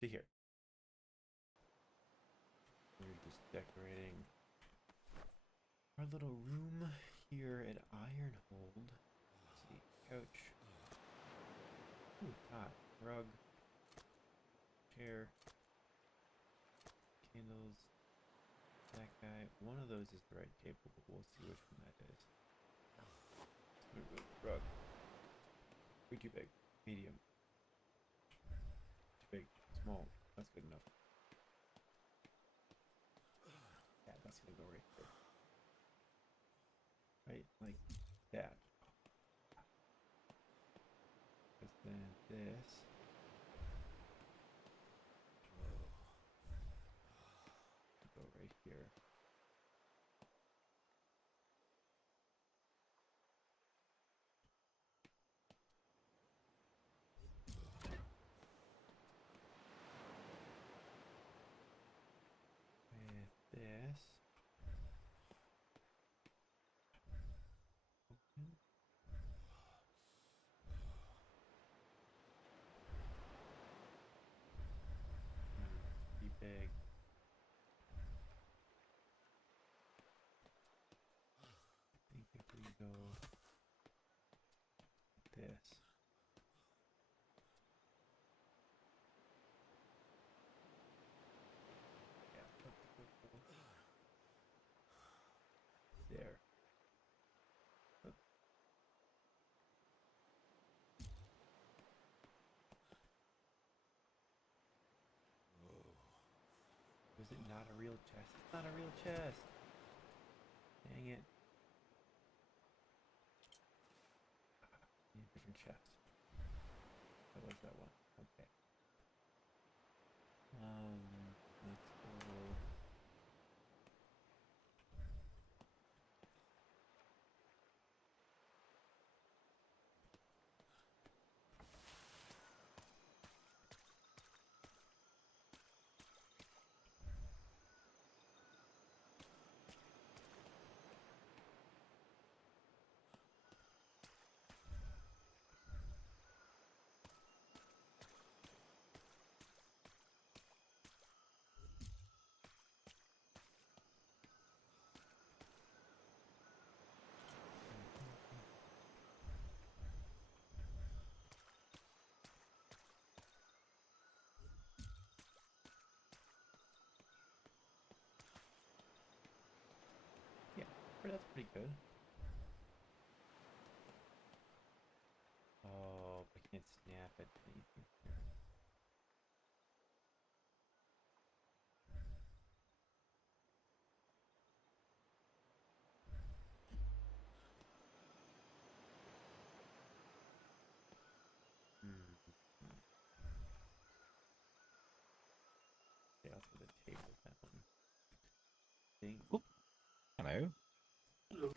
to here. We're just decorating our little room here at Ironhold. Let's see, couch. Ooh, cot, rug, chair, candles. That guy. One of those is the right table, but we'll see which one that is. Let's move the rug. Way too big. Medium. Too big. Small. That's good enough. Yeah, that's gonna go right there. Right, like that. Because then this. Go right here. With this. Open. Be big. I think if we go this. Yeah, there. Was it not a real chest? It's not a real chest. Dang it. Need a different chest. That was that one. Okay. Let's go. Yeah, that's pretty good. Oh, I can't snap at anything here. Okay, I'll put the table down. Ding. Oop. Hello. You.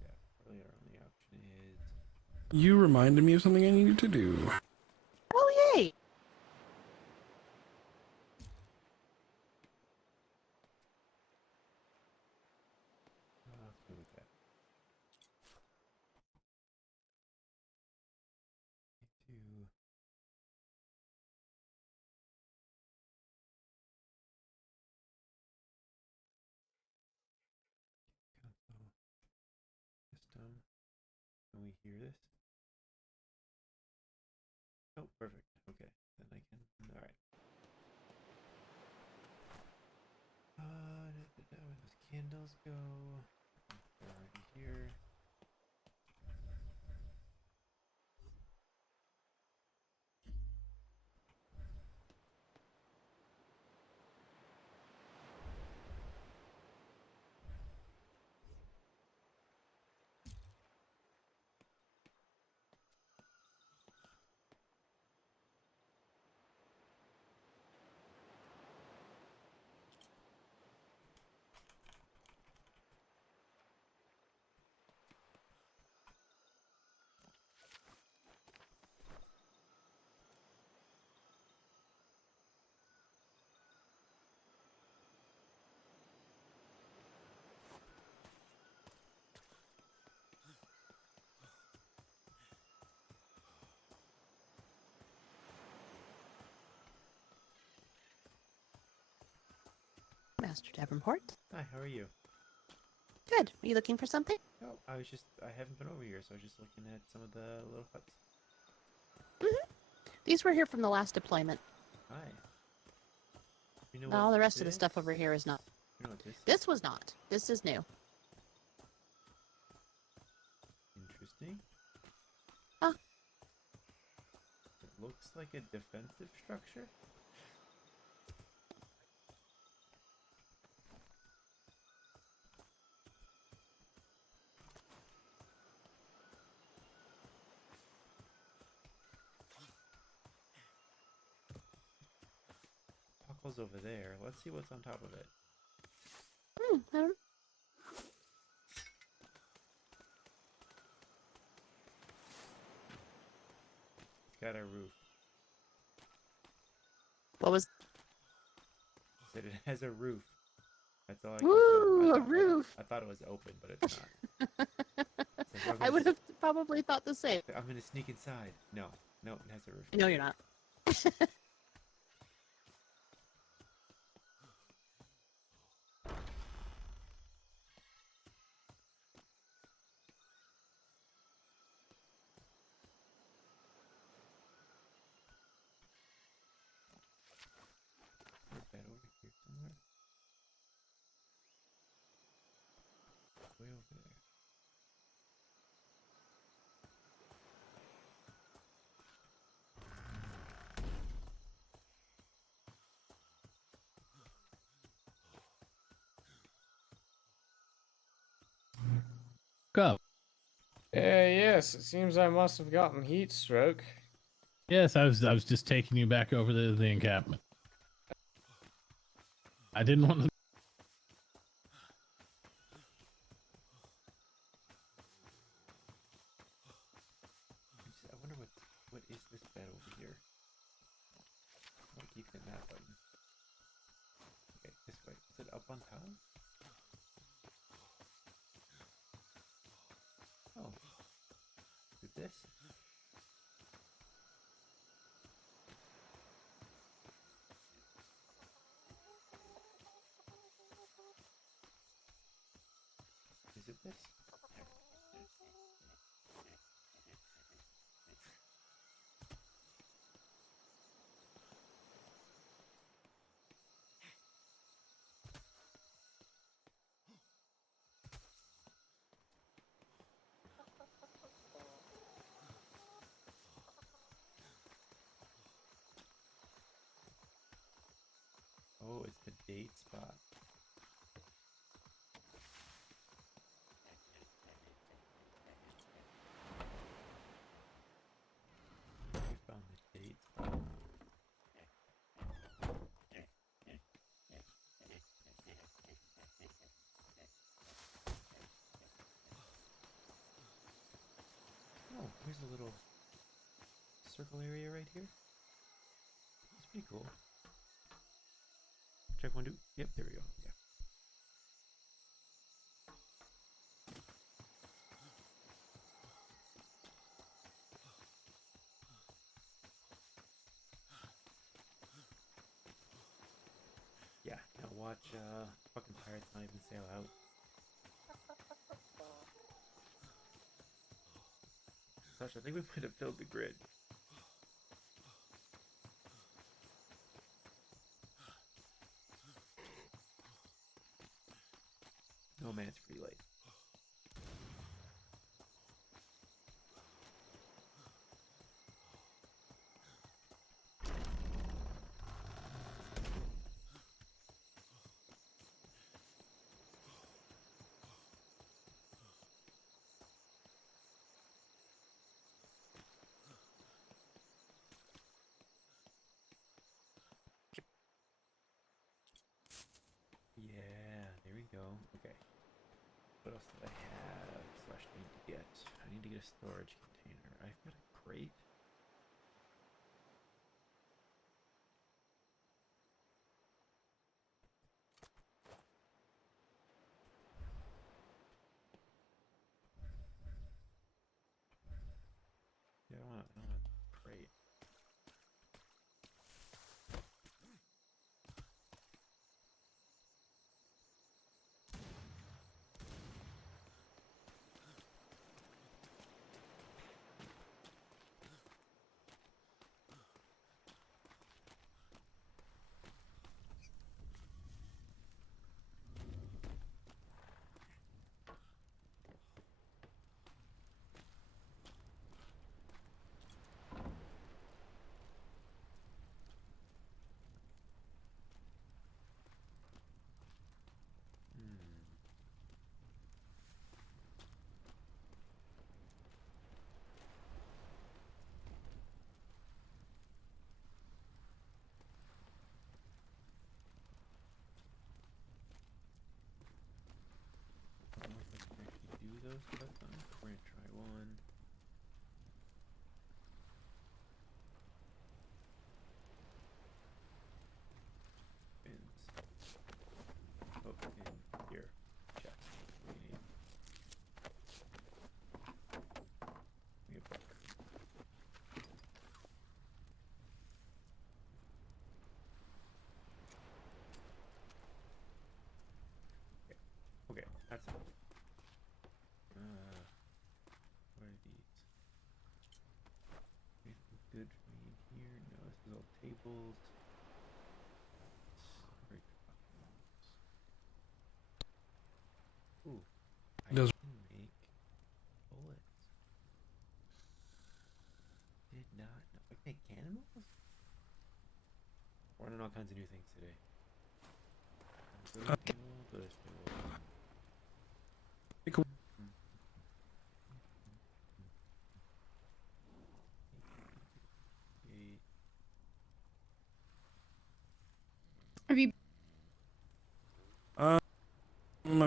Yeah, earlier on the option is. You reminded me of something I needed to do. Oh, yay! Let's go with that. Two. Console. System. Can we hear this? Oh, perfect. Okay, then I can. All right. Where those candles go? They're already here. Master Davenport. Hi, how are you? Good. Are you looking for something? Oh, I haven't been over here, so I was just looking at some of the little huts. These were here from the last deployment. Hi. You know All what the rest of the this? stuff over here is not. You know what this is? This was not. This is new. Interesting. Huh. It looks like a defensive structure. Puckle's over there. Let's see what's on top of it. I don't. It's got a roof. What was? Said it has a roof. That's all I can Woo! tell. A roof. I thought it was open, but it's not. It's like, I would have probably thought the same. I'm gonna sneak inside. No, no, it has a roof. No, you're not. Is that over here somewhere? Way over there. Go. Yes, it seems I must have gotten heat stroke. Yes, I was just taking you back over the encampment. I didn't want to. I wonder what is this bed over here? I keep hitting that button. Okay, this way. Is it up on top? Oh. Is it this? Is it this? Oh, it's the date spot. We found the date spot. Oh, here's a little circle area right here. It's pretty cool. Check one, two. Yep, there we go. Yeah. Yeah, now watch fucking pirates not even sail out. Sasha, I think we might have filled the grid. Oh man, it's pretty late. Yeah, there we go. Okay. What else did I have? Slash need to get. I need to get a storage container. I've got a crate. Yeah, I want a crate. We're gonna try one. Pins. Oh, in here. Check. What do you need? Give me a book. Okay, that's it. What are these? Anything good for me in here? No, this is all tables. Storage boxes. Ooh, I Does- can make bullets. Did not know. I can make cannonballs? Learning all kinds of new things today. Go to the table, go to this table. Cool. Eight. Have you? My-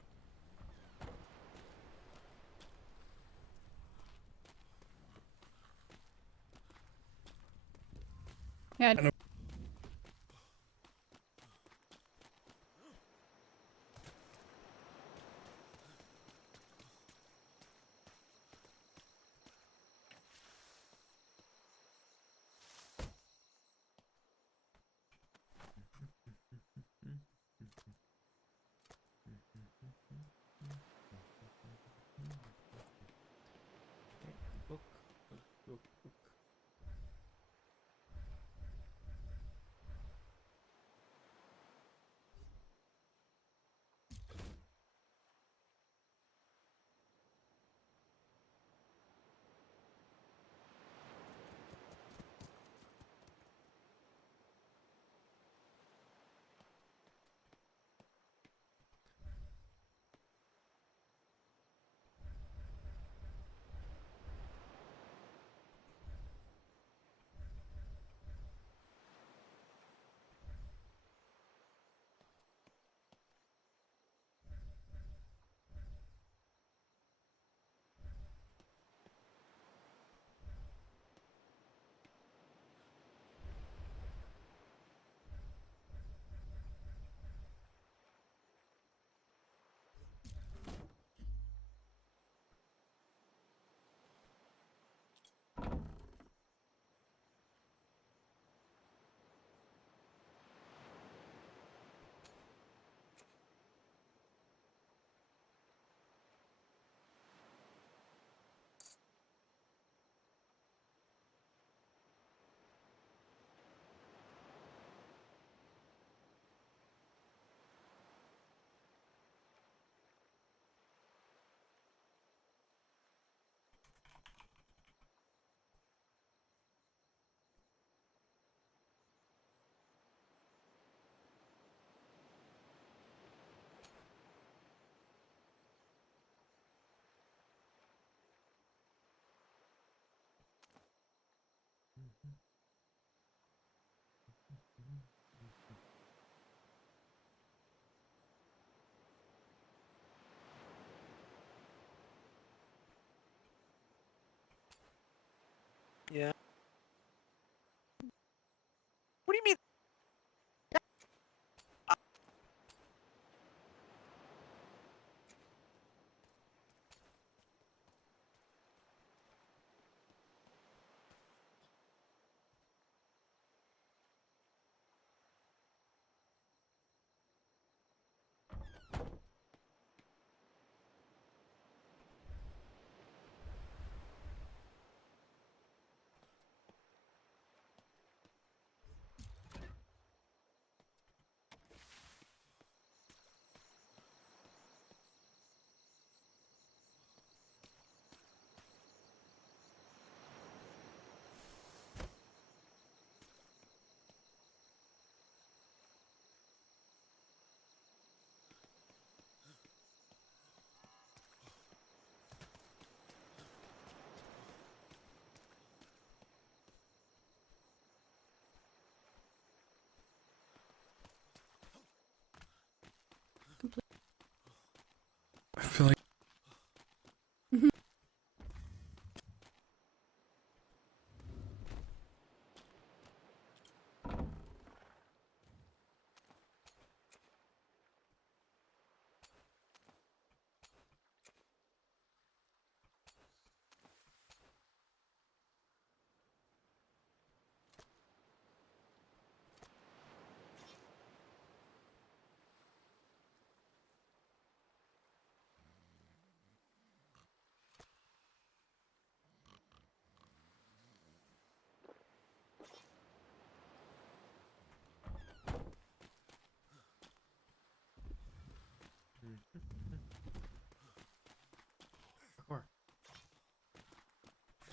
Yeah. I know. Okay, book, book, book, book. Yeah. What do you mean? I feel like.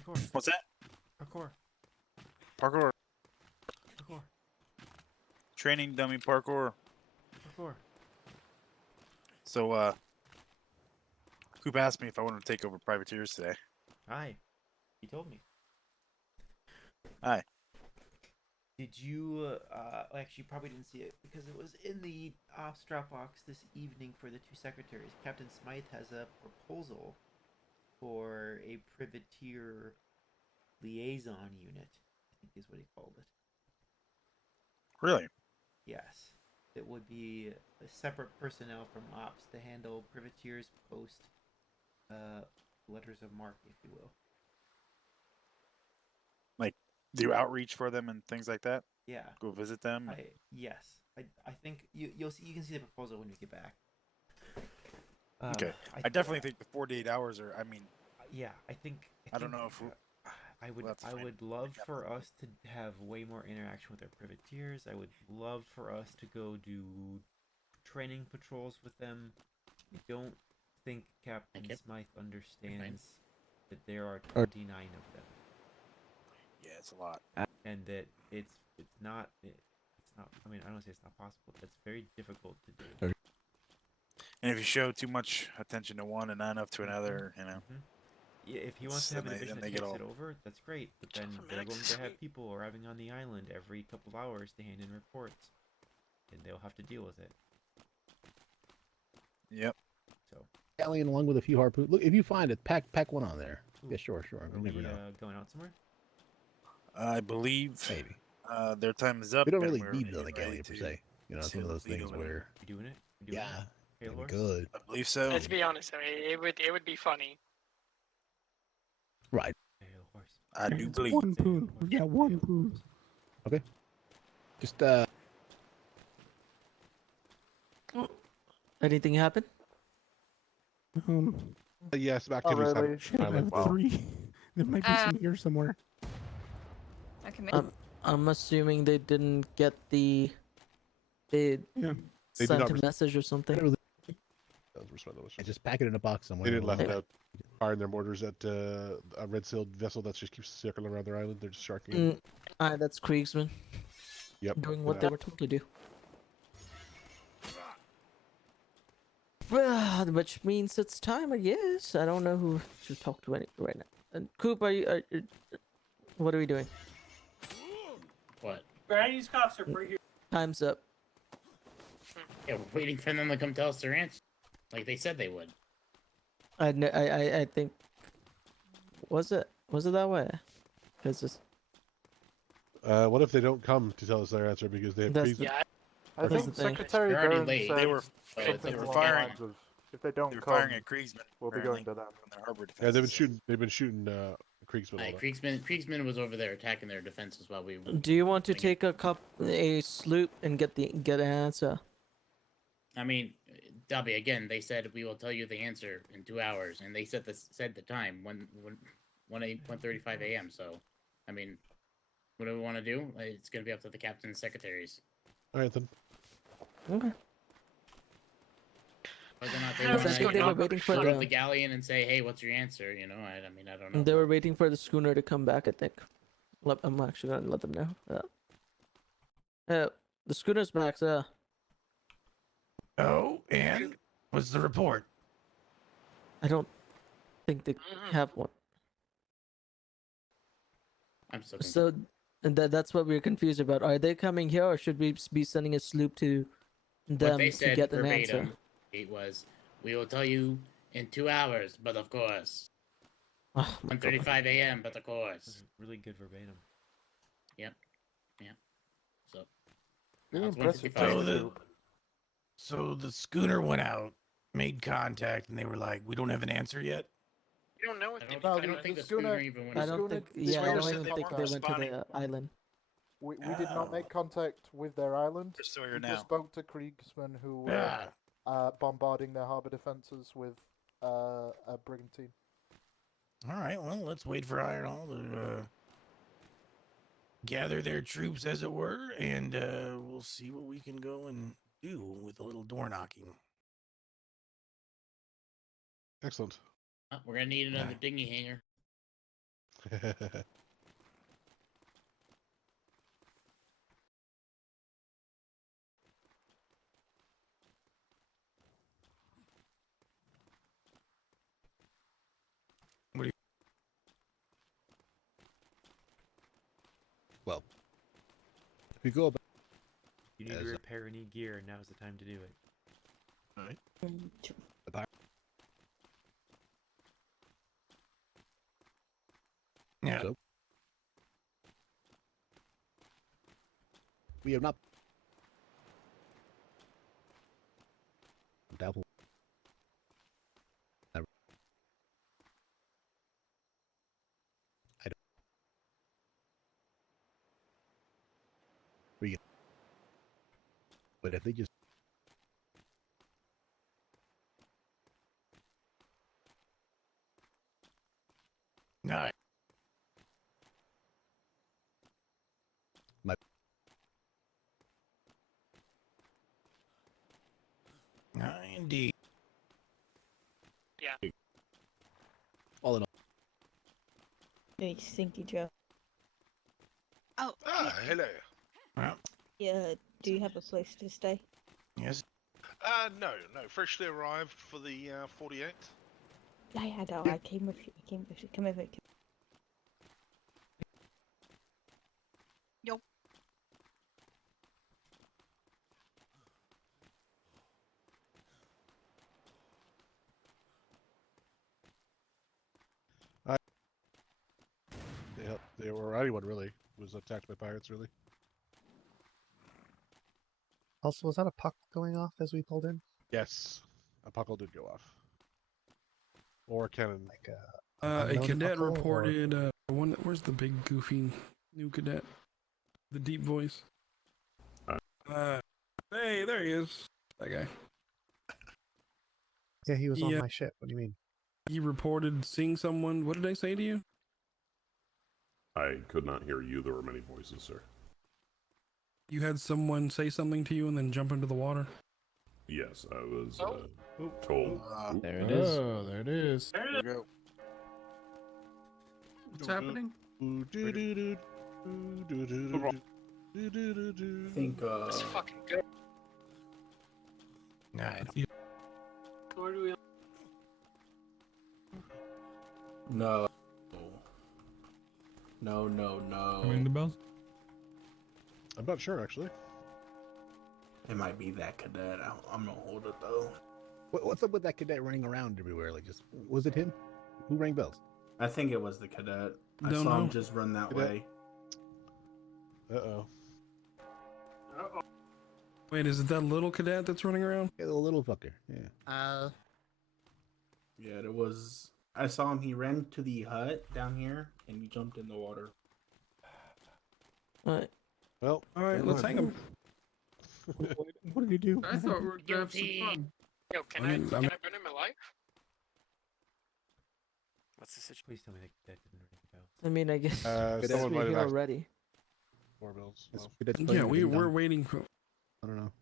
Parkour. What's that? Parkour. Parkour. Parkour. Training dummy parkour. Parkour. So, Coop asked me if I wanted to take over privateers today. Hi. He told me. Hi. Did you, actually, you probably didn't see it because it was in the ops Dropbox this evening for the two secretaries. Captain Smythe has a proposal for a privateer liaison unit, I think is what he called it. Really? Yes. It would be a separate personnel from ops to handle privateers post letters of marque, if you will. Like, do outreach for them and things like that? Yeah. Go visit them? Yes. I think you can see the proposal when you get back. Okay. I definitely think the 48 hours are, I mean, yeah, I don't know if I would we'll have to I find would love out for about us to have way more interaction with our privateers. I would love for us to go do training patrols with them. I don't think Captain Smythe understands that there are 29 of them. yeah, it's a lot. And that it's not I mean, I don't say it's not possible. That's very difficult to do. And if you show too much attention to one and not enough to another, you know. Yeah, if he wants to have a then division they that get takes all- it over, that's great. But then they're going to have people arriving on the island every couple of hours to hand in reports, and they'll have to deal with it. Yep. So, Alien along with a few harpoons. Look, if you find it, pack one on there. Ooh. Yeah, sure. are You we never know. going out somewhere? I believe Maybe. their time is up. We don't and really we're need it on the ready galleon per to se. You know, it's one of sail those things legally. where, You doing it? You doing yeah, it? Pale we horse? could. I believe so. Let's be honest. I mean, it would be funny. Right. Pale horse. I do It's believe. one poon. We got one poon. Just Anything happen? Yes, some Oh, activities really? happen. Shit, I Island. have three. There might be some here somewhere. Okay. I'm assuming they didn't get they Yeah. They did sent not a res- message or something. whatever That was responsible. just pack it in a box somewhere. They didn't along left the- out firing their mortars at a red-sailed vessel that just keeps circling around their island. They're just sharking it. That's Kriegsman Yep. doing what Yeah. they were told to do. Well, which means it's time, I guess. I don't know who to talk to right now. And Coop, what are we doing? What? Granny's cops are pretty. Time's up. Yeah, we're waiting for them to come tell us their answer, like they said they would. I think. Was it that way? Because What if they don't come to tell us their answer because they have That's treason? Yeah, I That's think the thing. Secretary They're already Burns late. said They were something they were along firing. the lines of, if they don't They were come, firing at Kriegsman. we'll be apparently, going to them. on the harbor defense. Yeah, they've been shooting Kriegsman. all that. Kriegsman was over there attacking their defenses while we. do you want to take a sloop and get an answer? I mean, Dobby, again, they said we will tell you the answer in 2 hours, and they said the time 1:35 a.m. So, I mean, what do we want to do? It's gonna be up to the captain and secretaries. All right then. Okay. Whether or not I they was want think they were waiting for the the- galleon and say, "Hey, what's your answer?" You know, I mean, I don't know. They were waiting for the schooner to come back, I think. I'm actually gonna let them know. The schooner's back, so. Oh, and what's the report? I don't think they have one. I'm so confused. So and that's what we're confused about. Are they coming here, or should we be sending a sloop to What them they to said get an answer? verbatim it was, "We will tell you in 2 hours, but of course, Oh my God. 1:35 a.m. But of This course." is really good verbatim. So You're now it's impressive. 1:55. So the schooner went out, made contact, and they were like, "We don't have an answer yet." You don't know if I they don't, did. I don't think The the schooner schooner- even went. I the don't schooner- think. the Yeah, I schooner don't said even they think weren't they went to responding. the island. We did not make contact with their island. Just so We you're just now. spoke to Kriegsmen who were Yeah. bombarding their harbor defenses with a brigantine. All right. Well, let's wait for Iron Hall to gather their troops, as it were, and we'll see what we can go and do with a little door knocking. Excellent. We're gonna need another Yeah. dinghy hanger. What do you? Well, if we go about You need to As a- repair any gear. Now's the time to do it. All right. the power, Yeah. So? we have not. Dabble. I don't. But if they just No. My- Indeed. all in all, Hey, Stinky Joe. Oh, Ah, hello. Well, Yeah, do you have a place to stay? yes. No. Freshly arrived for the 48. Yeah, I know. I came with you. I came with you. Come over. They were anyone really was attacked by pirates really. Also, was that a puck going off as we pulled in? Yes, a puckle did go off. Or a cannon. Like A unknown cadet puckle, or- reported where's the big goofy new cadet? The deep voice. Hey, there he is. That guy. Yeah, he was on Yeah. my ship. What do you mean? He reported seeing someone. What did I say to you? I could not hear you. There were many voices, sir. You had someone say something to you and then jump into the water. Yes, I was told. There it is. Oh, there it is. There you go. What's happening? I think fucking good. No, I don't. Where do we? no. No. Ring the bells. I'm not sure actually. It might be that cadet. I'm gonna hold it though. What's up with that cadet running around everywhere? Like, just was it him? Who rang bells? I think it was the cadet. I Don't saw him know. just run that Cadet. way. Uh-oh. Wait, is it that little cadet that's running around? Yeah, the little fucker. Yeah. Yeah, it was. I saw him. He ran to the hut down here and he jumped in the water. All right. Well, All right, let's hang him. What did he do? I thought we were gonna have some fun. Yo, can I burn him alive? What's the situation? Please tell me that didn't ring a bell. I mean, I guess Cadets someone we're might have here asked already. more bells. It's- Well, cadets Yeah, playing the ding we're dong. waiting for. I don't know.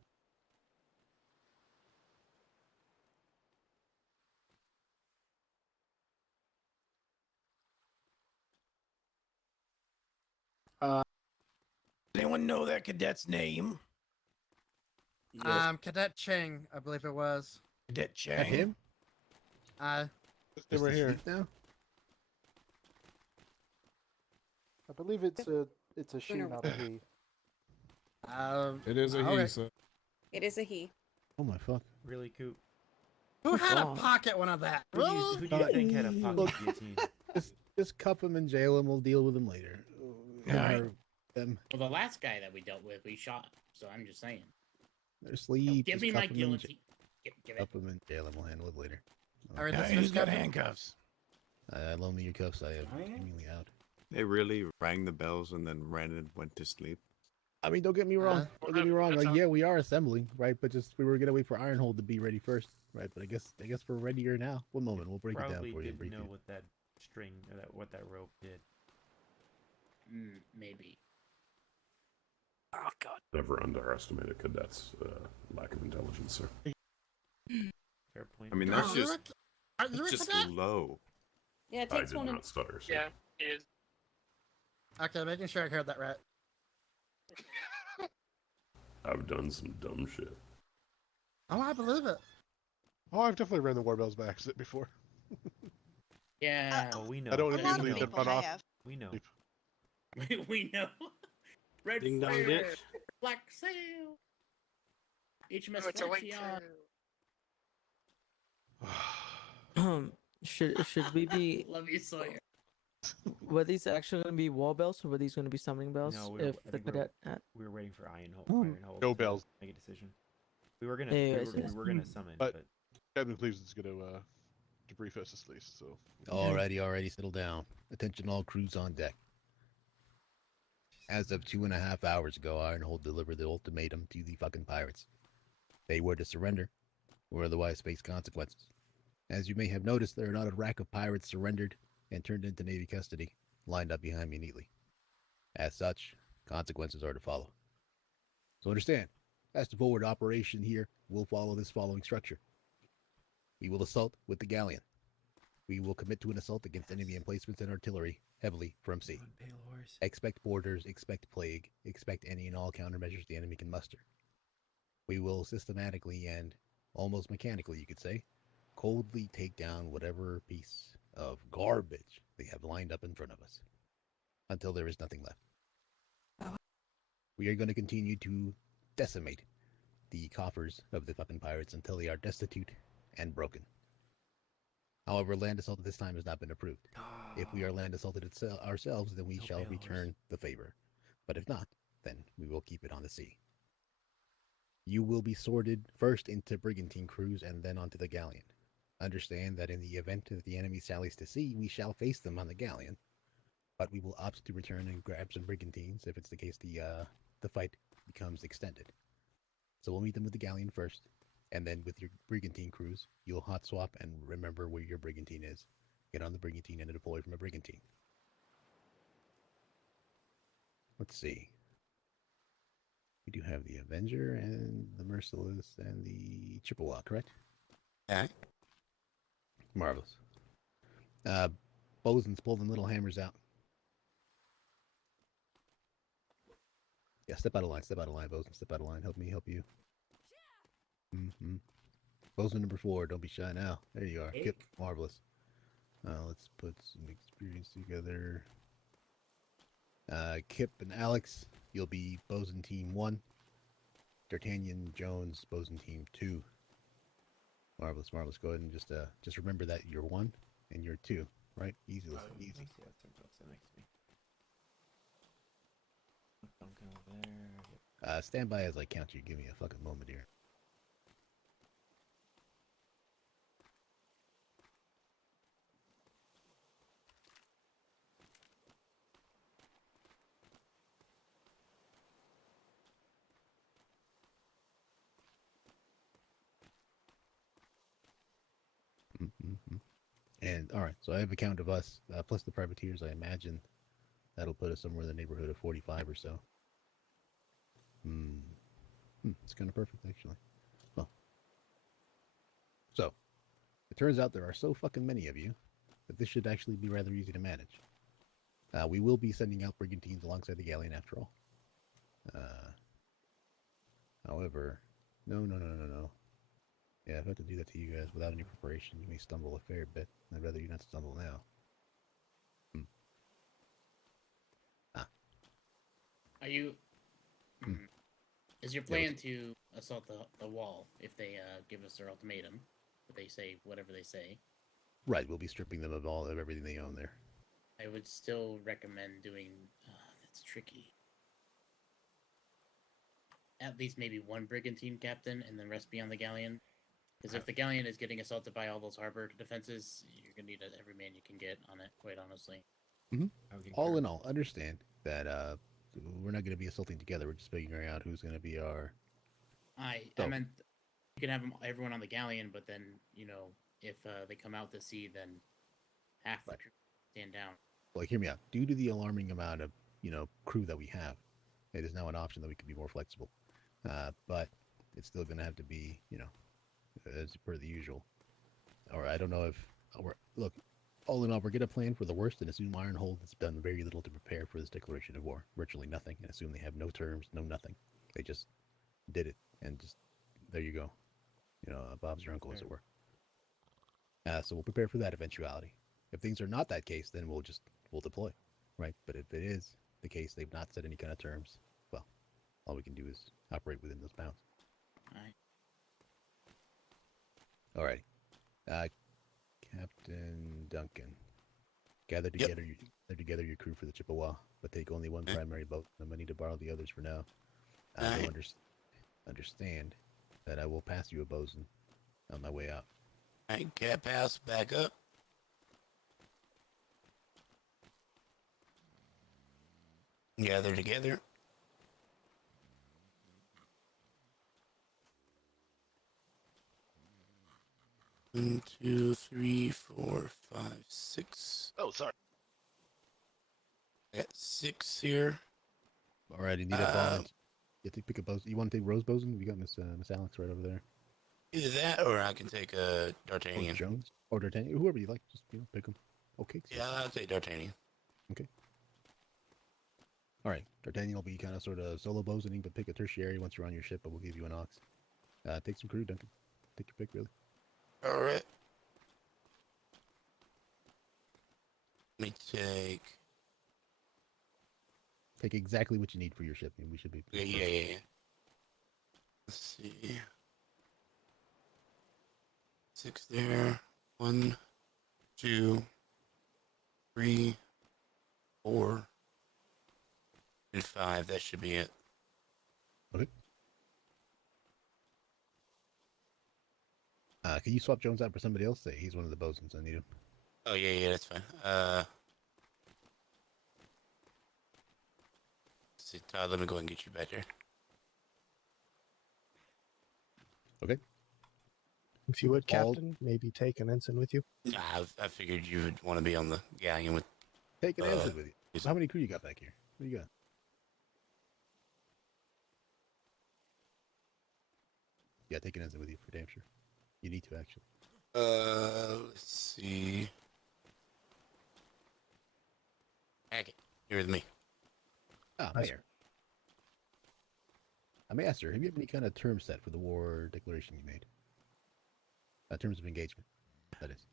Does anyone know that cadet's name? Yes. Cadet Cheng, I believe it was. Cadet At Chang. him? they Just were to here. sleep now? I believe it's a she, not a he. It is a he. So. It is a he. Oh my fuck. Really, Coop? Who had Oh. a pocket one of that? Who do you Uh, think had a pocket look- guillotine? Just cuff him and jail him. We'll deal with him later. Alright. Or them. Well, the last guy that we dealt with, we shot. So I'm just saying. They're asleep. Give just me my cuff 'em and guillotine. Give it. Cuff him and jail him. We'll handle it later. All right, Yeah, this who's is got good. handcuffs? Loan me your cuffs. I am I am. conveniently out. They really rang the bells and then ran and went to sleep. I mean, don't get me wrong. Don't get me wrong. Like, yeah, we are assembling, right? But just we were gonna wait for Ironhold to be ready first, right? But I guess we're readier now. One moment, we'll break it down Probably for you. didn't Brief know you. what that string or what that rope did. Maybe. Oh God. Never underestimate a cadet's lack of intelligence, sir. Fair point. I mean, Oh, that's you're just you're a just cadet? low. Yeah, it I takes did one. not stutter, sir. Is Okay, making sure I heard that right. I've done some dumb shit. Oh, I believe it. Oh, I've definitely ran the warbells by accident before. Yeah. Oh, we know. I don't We immediately know. then run off. We know. we know. Red Ding dong flare, ditch. black sail. HMS Oh, it's a white Flexion. Should we be? Love you, Sawyer. Were these actually going to be wall bells, or were these going to be summoning bells? No, if I the think cadet. we were waiting for Ironhold. Ooh. Ironhold No to bells. make a decision. We were gonna. Yeah, we yes, were, yes. we were gonna summon, But- but Captain Cleves is going to brief us at least. So Alrighty, settle down. Attention all crews on deck. As of 2.5 hours ago, Ironhold delivered the ultimatum to the fucking pirates. They were to surrender, or otherwise face consequences. As you may have noticed, there are not a rack of pirates surrendered and turned into Navy custody, lined up behind me neatly. As such, consequences are to follow. So understand, as the forward operation here, we'll follow this following structure. We will assault with the galleon. We will commit to an assault against enemy emplacements and artillery, heavily from sea. Expect borders, expect plague, expect any and all countermeasures the enemy can muster. We will systematically and almost mechanically, you could say, coldly take down whatever piece of garbage they have lined up in front of us, until there is nothing left. We are going to continue to decimate the coffers of the fucking pirates until they are destitute and broken. However, land assault at this time has not been approved. If we are land assaulted ourselves, then we shall return the favor. But if not, then we will keep it on the sea. You will be sorted first into brigantine crews and then onto the galleon. Understand that in the event that the enemy sallies to sea, we shall face them on the galleon, but we will opt to return and grab some brigantines if it's the case the fight becomes extended. So we'll meet them with the galleon first, and then with your brigantine crews, you'll hot swap and remember where your brigantine is. Get on the brigantine and deploy from a brigantine. Let's see. We do have the Avenger and the Merciless and the Chippewa, correct? Yeah. Marvelous. Bosun's pull them little hammers out. Yeah, step out of line, Bosun. Step out of line. Help me, help you. Mm-hmm. Bosun number 4, don't be shy now. There you are. Kip, marvelous. Let's put some experience together. Kip and Alex, you'll be Bosun Team 1. D'Artagnan, Jones, Bosun Team 2. Marvelous. Go ahead and just remember that you're 1 and you're 2, right? Easy. Easy. Stand by as I count you. Give me a fucking moment here. And all right, so I have a count of us plus the privateers. I imagine that'll put us somewhere in the neighborhood of 45 or so. It's kind of perfect, actually. Well, so it turns out there are so fucking many of you that this should actually be rather easy to manage. We will be sending out brigantines alongside the galleon after all. However, no. Yeah, if I have to do that to you guys without any preparation, you may stumble a fair bit. I'd rather you not stumble now. Are you? Is your plan to assault the wall if they give us their ultimatum? If they say whatever they say. Right, we'll be stripping them of everything they own there. I would still recommend doing. That's tricky. At least maybe one brigantine captain, and then rest be on the galleon. Because if the galleon is getting assaulted by all those harbor defenses, you're gonna need every man you can get on it. Quite honestly. All in all, understand that we're not going to be assaulting together. We're just figuring out who's going to be our. I meant you can have everyone on the galleon, but then if they come out to sea, then half the crew stand down. Like, hear me out. Due to the alarming amount of crew that we have, it is now an option that we can be more flexible. But it's still going to have to be as per the usual. Or I don't know if look, All in all, we're going to plan for the worst and assume Ironhold has done very little to prepare for this declaration of war. Virtually nothing, and assume they have no terms, no nothing. They just did it, and just, there you go. You know, Bob's your uncle, as it were. So we'll prepare for that eventuality. If things are not that case, then we'll deploy, right? But if it is the case, they've not set any kind of terms, well, all we can do is operate within those bounds. All right. Alrighty. Captain Duncan, gather together your crew for the Chippewa, but take only one primary boat. I'm gonna need to borrow the others for now. You'll understand that I will pass you a bosun on my way out. I can't pass back up. Gather together. One, two, three, four, five, six. Oh, sorry. I got 6 here. Alrighty, need a volunteer. You take pick a bosun. You want to take Rose bosun? We got Miss Alex right over there. Either that, or I can take a D'Artagnan. Or Jones, or D'Artagnan, whoever you like. Just pick them. Okay. Yeah, I'll take D'Artagnan. Okay. All right, D'Artagnan will be kind of sort of solo bosuning, but pick a tertiary once you're on your ship. But we'll give you an ox. Take some crew, Duncan. Take your pick, really. All right. Let me take. Take exactly what you need for your ship, and we should be. Yeah. Let's see. 6 there. 1, 2, 3, 4, and 5. That should be it. Okay. Can you swap Jones out for somebody else? Say he's one of the bosuns. I need him. Oh yeah, that's fine. Let's see, Todd, let me go ahead and get you back there. Okay. If you would, Captain, maybe take an ensign with you. I figured you would want to be on the galleon with. Take an ensign with you. How many crew you got back here? What do you got? Yeah, take an ensign with you for damn sure. You need to actually. Let's see. Hackett, you're with me. Ah, Mayor. I may ask, sir, have you have any kind of term set for the war declaration you made? Terms of engagement, that is.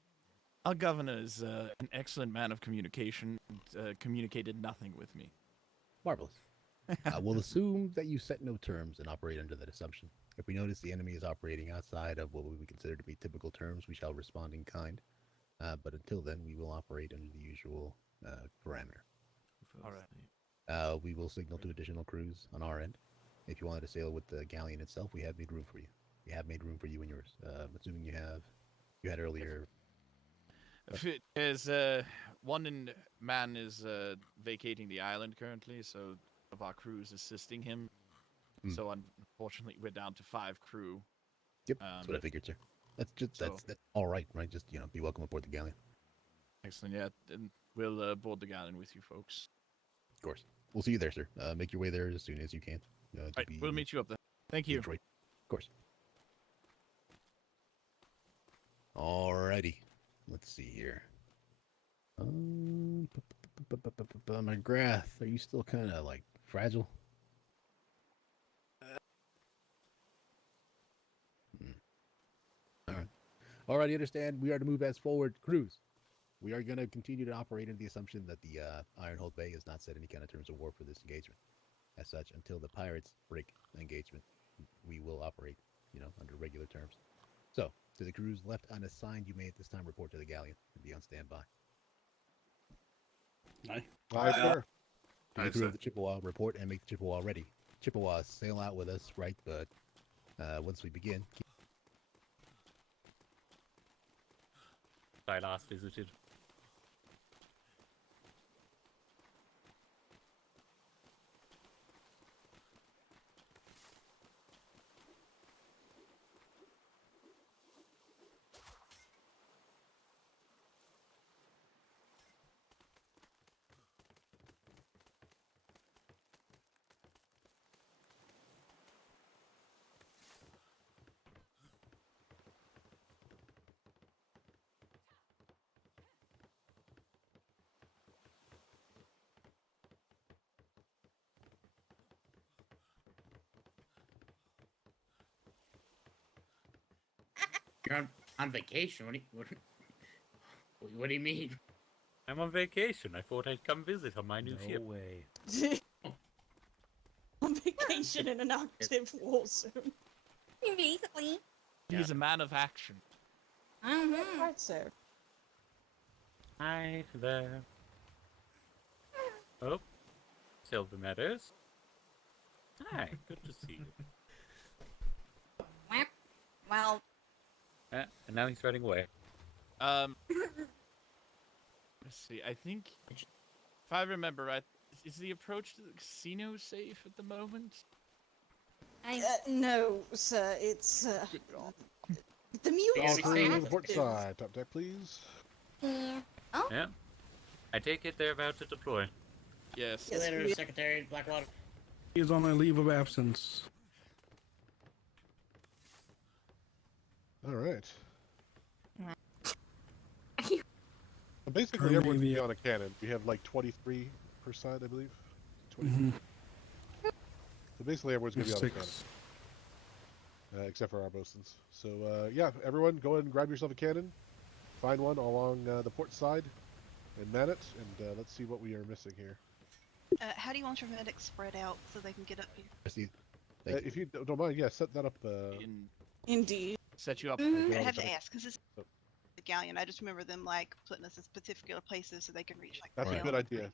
Our governor is an excellent man of communication and communicated nothing with me. Marvelous. We'll assume that you set no terms and operate under that assumption. If we notice the enemy is operating outside of what we would consider to be typical terms, we shall respond in kind. But until then, we will operate under the usual parameter. All right. We will signal to additional crews on our end. If you wanted to sail with the galleon itself, we have made room for you. We have made room for you and yours. Assuming you had earlier. There's one man is vacating the island currently, so of our crew is assisting him. So unfortunately, we're down to 5 crew. Yep, that's what I figured, sir. That's just that's all right, right? Just be welcome aboard the galleon. Excellent, yeah. And we'll board the galleon with you folks. Of course, we'll see you there, sir. Make your way there as soon as you can. Right, we'll meet you up there. Thank you. Detroit. Of course. Alrighty, let's see here. McGrath, are you still kind of like fragile? Alright, understand. We are to move as forward crews. We are going to continue to operate under the assumption that the Ironhold Bay has not set any kind of terms of war for this engagement. As such, until the pirates break the engagement, we will operate, under regular terms. So, to the crews left unassigned, you may at this time report to the galleon and be on standby. Aye. Aye, sir. To the crew of the Chippewa, report and make the Chippewa ready. Chippewa, sail out with us, right? But once we begin, I last visited. You're on vacation. What do you mean? I'm on vacation. I thought I'd come visit on my new ship. No way. On vacation in an active war zone. Basically. He's a man of action. Mm-hmm. Right, sir. Hi there. Oh, Silver Meadows. Hi, good to see you. Well. And now he's running away. Let's see. I think, if I remember right, is the approach to the casino safe at the moment? No, sir. It's the mute. All crew to the port side. Top deck, please. Yeah. Oh. Yeah. I take it they're about to deploy. Yes. See you later, Secretary Blackwater. He is on a leave of absence. All right. You. So basically, everyone's gonna be on a cannon. We have like 23 per side, I believe. 23. So basically, everyone's gonna be on a cannon. Except for our bosuns. So yeah, everyone, go ahead and grab yourself a cannon. Find one along the port side, and man it. And let's see what we are missing here. How do you want your medics spread out so they can get up here? If you don't mind, yeah, set that up. Indeed. Set you up. I have to ask because it's the galleon. I just remember them like putting us in particular places so they can reach like. That's a good idea.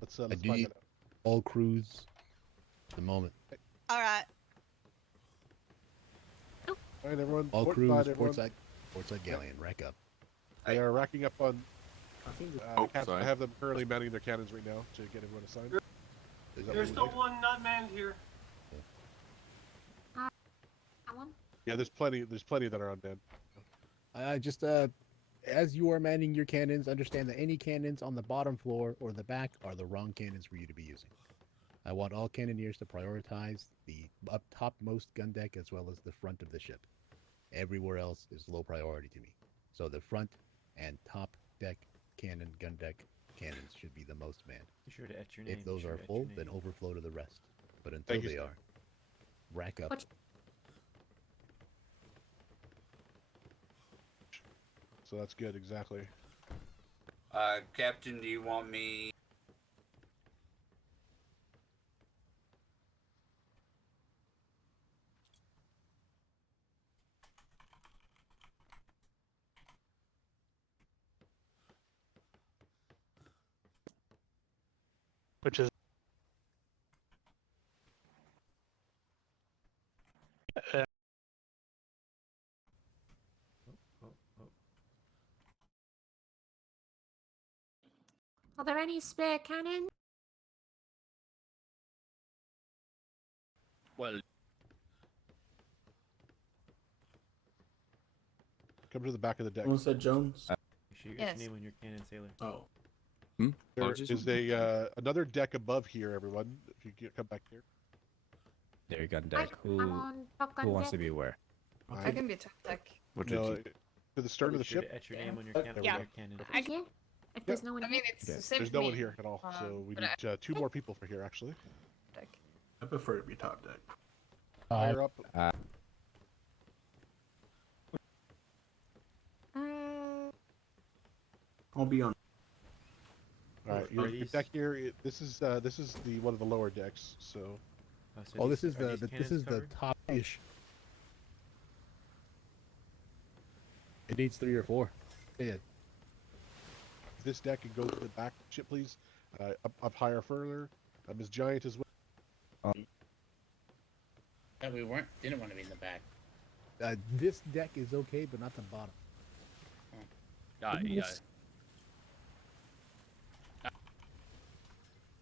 Let's I do find need that out. all crews at the moment. All right. All right, everyone. All port crews, side, everyone. portside galleon, rack up. They are racking up on. sorry. I have them currently manning their cannons right now to get everyone assigned. Is that There's what we still need? one not manned here. That one? Yeah, there's plenty. There's plenty that are unmanned. Just as you are manning your cannons, understand that any cannons on the bottom floor or the back are the wrong cannons for you to be using. I want all cannoneers to prioritize the up topmost gun deck as well as the front of the ship. Everywhere else is low priority to me. So the front and top deck gun deck cannons should be the most manned. Be sure to etch your name. If those Be sure are to etch full, your then name. overflow to the rest. But until Thank you, they sir. are, rack up. So that's good, exactly. Captain, do you want me? Which is Are there any spare cannons? Well, Come to the back of the deck. Someone said Jones. Make sure you etch Yes. your name on your cannon, sailor. Oh. There Apologies. is a another deck above here, everyone. If you come back here. There, gun I'm deck. Who on top gun who wants to deck. be where? I can be top deck. What did No, you? to the stern of the Be sure ship. to etch your name on your There cannon. we Yeah. go. Cannon. I can. If there's no one. I mean, it's Okay. the same There's for no me. one here at all, so we but need two more people for here, actually. I prefer to be top deck. Higher up. I'll be on. All right, your deck here. This is the one of the lower decks. So. Oh, this is the top-ish. It needs 3 or 4. Yeah. This deck can go to the back ship, please. Up higher further. Ms. Giant as well. That we didn't want to be in the back. This deck is okay, but not the bottom. yeah.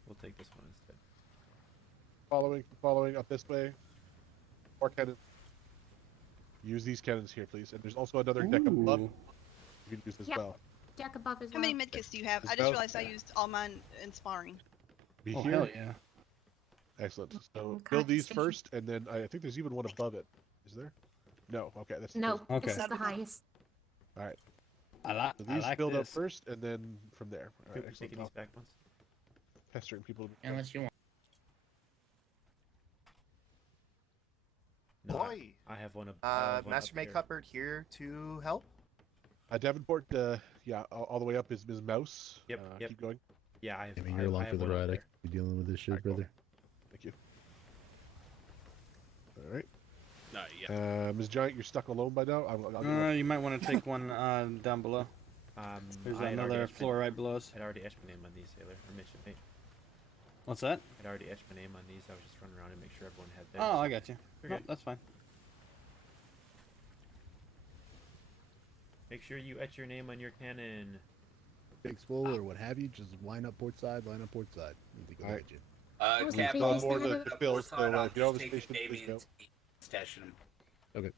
We'll take this one instead. Following up this way. More cannons. Use these cannons here, please. And there's also another deck above. You can use as Yep. well. Deck above as How well. many medkits do you have? As I just well? realized I used all mine in sparring. Be Oh, here. hell yeah. Excellent. So Okay. build these Station. first, and then I think there's even one above it. Is there? No. Okay. That's No, Okay. this is the highest. All right. I So these like build up this. first, and then from there. All right. Could be Excellent. taking these back ones. Pestering people. Unless you want. No, Boy. I have one. I have one Master up May here. Cupboard here to help. Davenport, yeah, all the way up is Ms. Mouse. Yep, yep. Keep going. Yeah, I I mean, you're along for the ride. I could be dealing with this shit, brother. Thank you. All right. Yeah. Ms. Giant, you're stuck alone by now. You might want to take one down below. There's I had already another etched floor right below us. I'd already etched my name on these, Sailor. Or Midshipmate. What's that? I'd already etched my name on these. I was just running around and make sure everyone had theirs. Oh, I got you. You're Nope, good. that's fine. Make sure you etch your name on your cannon. Big spool or what have you, just line up port side, line up port side. Need to go look at you. Captain, on board the bill, so if you know the station, please go. Stashing him. Okay.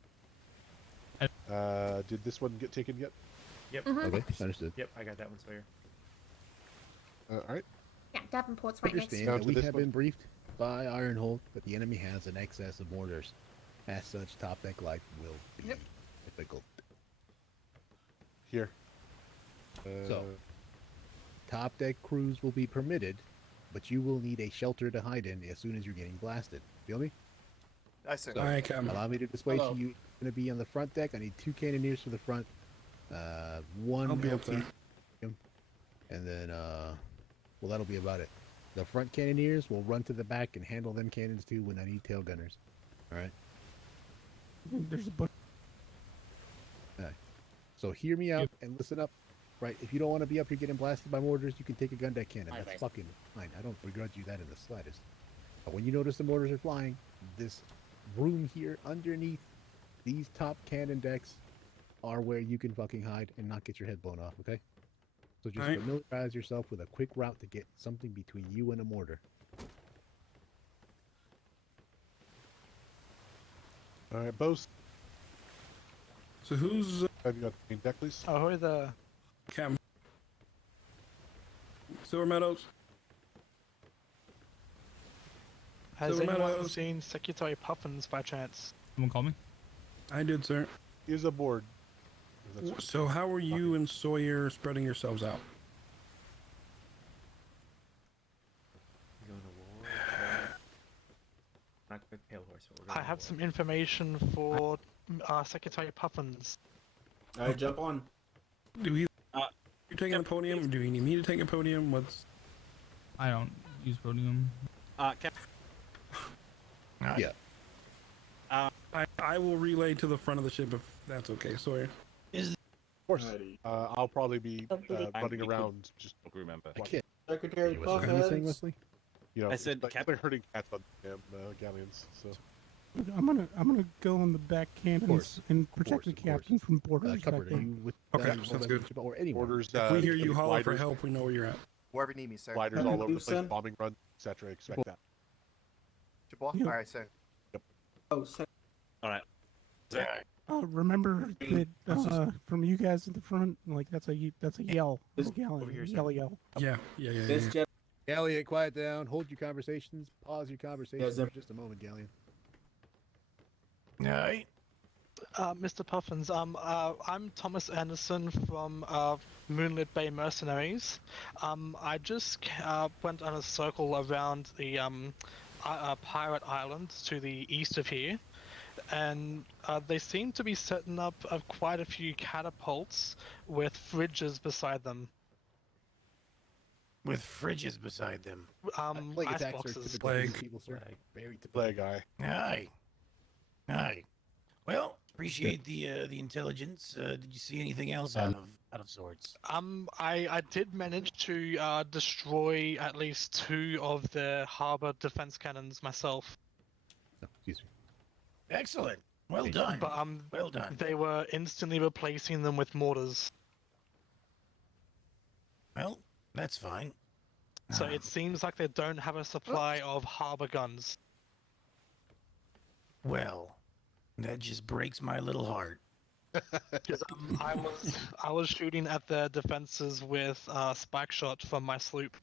Did this one get taken yet? Yep. Okay, understood. Yep, I got that one, Sawyer. All right. Yeah, Davenport's right next to Understand you. that we have been briefed by Ironhold that the enemy has an excess of mortars. As such, top deck life will be difficult. Here. So, top deck crews will be permitted, but you will need a shelter to hide in as soon as you're getting blasted. Feel me? I see. So, Alright, Captain. allow me to display Hello. to you. Going to be on the front deck. I need 2 cannoneers for the front. One I'll be up LT, there. and then well, that'll be about it. The front cannoneers will run to the back and handle them cannons too when I need tail gunners. All right. There's a bunch. Alright. So hear me out and listen up. Right, if you don't want to be up here getting blasted by mortars, you can take a gun deck cannon. Aye, That's aye. fucking fine. I don't begrudge you that in the slightest. But when you notice the mortars are flying, this room here underneath these top cannon decks are where you can fucking hide and not get your head blown off, okay? So just Alright. familiarize yourself with a quick route to get something between you and a mortar. All right, Bose. So who's Have you got the main deck, please? Ahoy the Captain? Silver Meadows. Has Silver anyone Meadows. seen Secretary Puffins by chance? Someone call me. I did, sir. He's aboard. So how are you and Sawyer spreading yourselves out? Going to war. Not quick pale horse, but we're going I have some information for Secretary Puffins. All right, jump on. Do we? You taking the podium, or do you need me to take a podium? What's? I don't use podium. Yeah. I will relay to the front of the ship if that's okay, Sawyer. Of course. I'll probably be running around. Just remember. I can't. Secretary What are you saying, Puffheads. Wesley? You know, I said like, they're hurting cats on damn galleons. So I'm gonna go on the back cannons and protect the of course. captain from boarders back Cupboard, are there. you with Okay, that sounds good. Or anyone? orders. If we hear you I mean, holler for gliders- help, we know where you're at. Wherever you need me, sir. Gliders all over the place, Houston. bombing runs, etc. Expect that. Chippewa? Yeah. All right, sir. Oh, All right. Remember that from you guys at the front, like that's a yell. This- Yell. Yeah. this jet. Galleon, quiet down. Hold your conversations. Pause your conversations Yes, for just a moment, Galleon. Alright. Mr. Puffins, I'm Thomas Anderson from Moonlit Bay Mercenaries. I just went on a circle around the pirate island to the east of here, and they seem to be setting up quite a few catapults with fridges beside them. With fridges beside them. Plague Ice attacks are boxes. typical of these people, sir. Very typical. Plague eye. Aye. Aye. Well, appreciate the intelligence. Did you see anything else out of sorts? I did manage to destroy at least 2 of the harbor defense cannons myself. No, excuse me. Excellent. Well done. But well done. they were instantly replacing them with mortars. Well, that's fine. So it seems like they don't have a supply of harbor guns. Well, that just breaks my little heart. 'Cause, I was shooting at the defenses with spike shot from my sloop.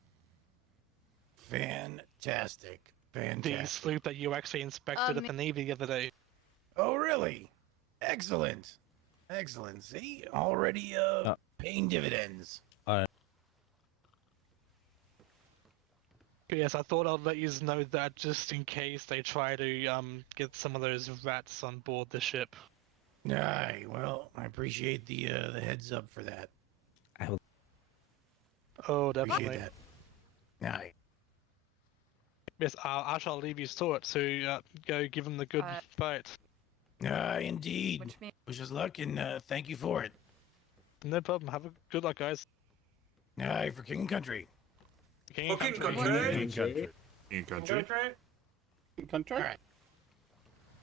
Fantastic. The Fantastic. sloop that you actually inspected at the Navy the other day. Oh, really? Excellent. Excellent. See, already paying dividends. Yes, I thought I'd let you know that just in case they try to get some of those rats on board the ship. Aye, well, I appreciate the heads up for that. Oh, Appreciate definitely. that. Aye. Yes, I shall leave you to it to go give them the good fight. Aye, indeed. Which means Wish us luck and thank you for it. No problem. Have a good luck, guys. Aye, for King and Country. King and Country. King and Country. In country. Country. All right.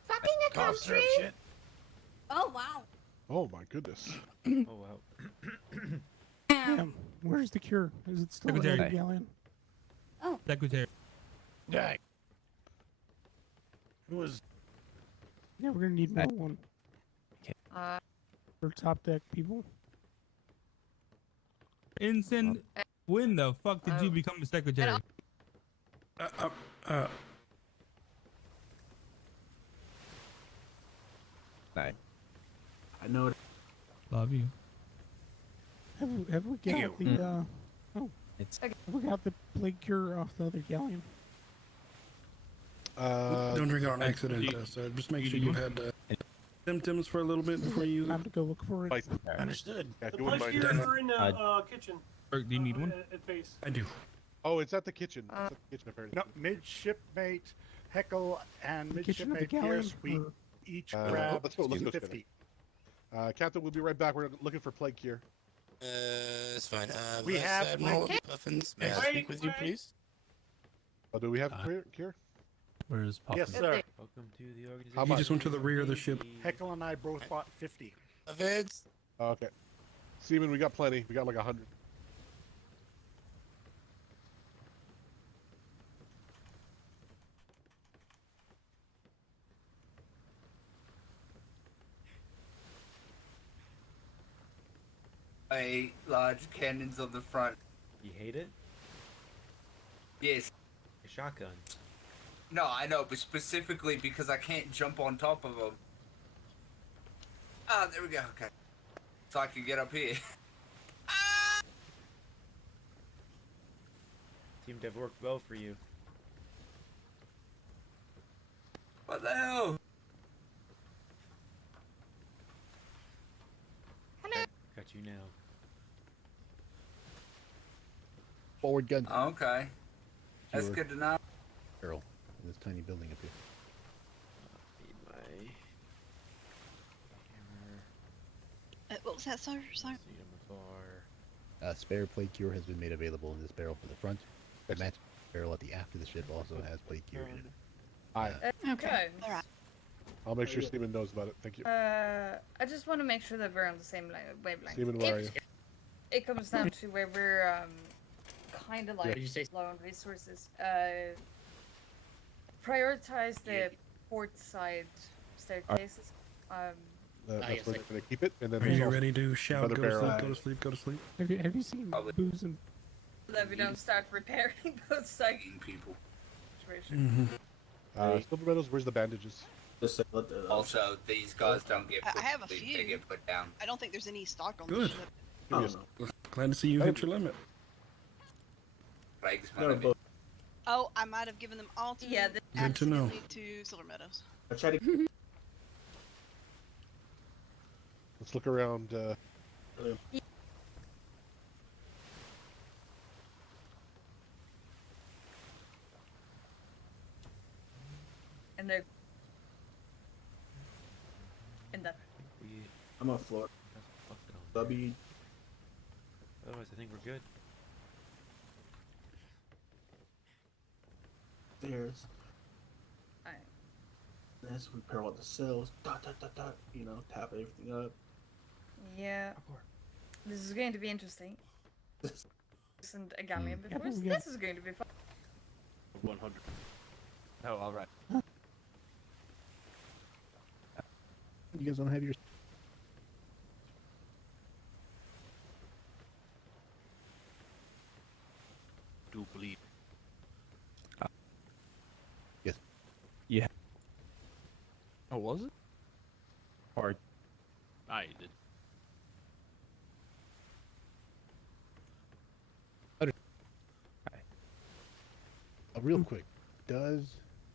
fucking a Cough syrup country. shit. Oh wow. Oh my goodness. Oh wow. Damn, where's the cure? Is it still in the Secretary. galleon? Secretary. Aye. Who was? Yeah, we're gonna need more one Uh, for top deck people. Ensign, when the fuck did you become a secretary? I know it. Love you. Have we Thank got you. the have we got the plague cure off the other galleon? Don't drink it on accident, so just make sure you've had symptoms for a little bit before you use Time to go look for it. Understood. Yeah, The do it place by here then. are in the kitchen. Do you need one? At face. I do. Oh, it's at the kitchen. It's at the kitchen apparently. No, midshipmate Heckle and The kitchen of the midshipmate galleon. Pierce, we or- each let's grab go spin it. 250. Captain, we'll be right back. We're looking for plague cure. It's fine. We have Admiral plague- Puffins. May I Wait, speak with you, wait. please? Oh, do we have cure? Where's Papa? Yes, sir. Welcome to the organization. How He much? just went to the rear of the ship. Heckle and I both bought 50. Puffins. Oh, okay. Seaman, we got plenty. We got like 100. Large cannons on the front. You hate it? Yes. A shotgun. No, I know, but specifically because I can't jump on top of them. Ah, there we go. Okay. So I can get up here. Seemed to have worked well for you. What the hell? Got you now. Forward gun. Okay. That's Sure. good to know. Barrel in this tiny building up here. Need my hammer. What was that, sir? Sorry. bar. Spare plate cure has been made available in this barrel for the front. The match barrel at the aft of the ship also has plate cure in it. Hi. Okay. All right. I'll make sure Steven knows about it. Thank you. I just want to make sure that we're on the same wavelength. Steven, where are you? It comes down to where we're kind of like Did you say- low on resources. Prioritize the port side staircases. That's yes, where I- they're going to keep it. And then Are there's you also ready to shout, another go to barrel. sleep, go to sleep, go to sleep? Have you seen booze and So that we don't start repairing both side people. situation. Silver Meadows, where's the bandages? Also, these guys don't get I put, have a they few. get put down. I don't think there's any stock on the Good. ship. Glad to see you hit your limit. Plague's my Got a limit. boat. Oh, I might have given them all to Yeah, Good to know. accidentally to Silver Meadows. I try to. Let's look around. And they're in that. I'm on floor. W. Otherwise, I think we're good. Stairs. Alright. Let's repair all the cells. Dot dot dot dot. You know, tap everything up. Yeah. This is going to be interesting. Isn't a galleon Yeah, before, so we got- this is going to be fun. 100. Oh, all right. You guys don't have your. Do believe. Yes. Yeah. Oh, was it? Hard. I did. Real quick, does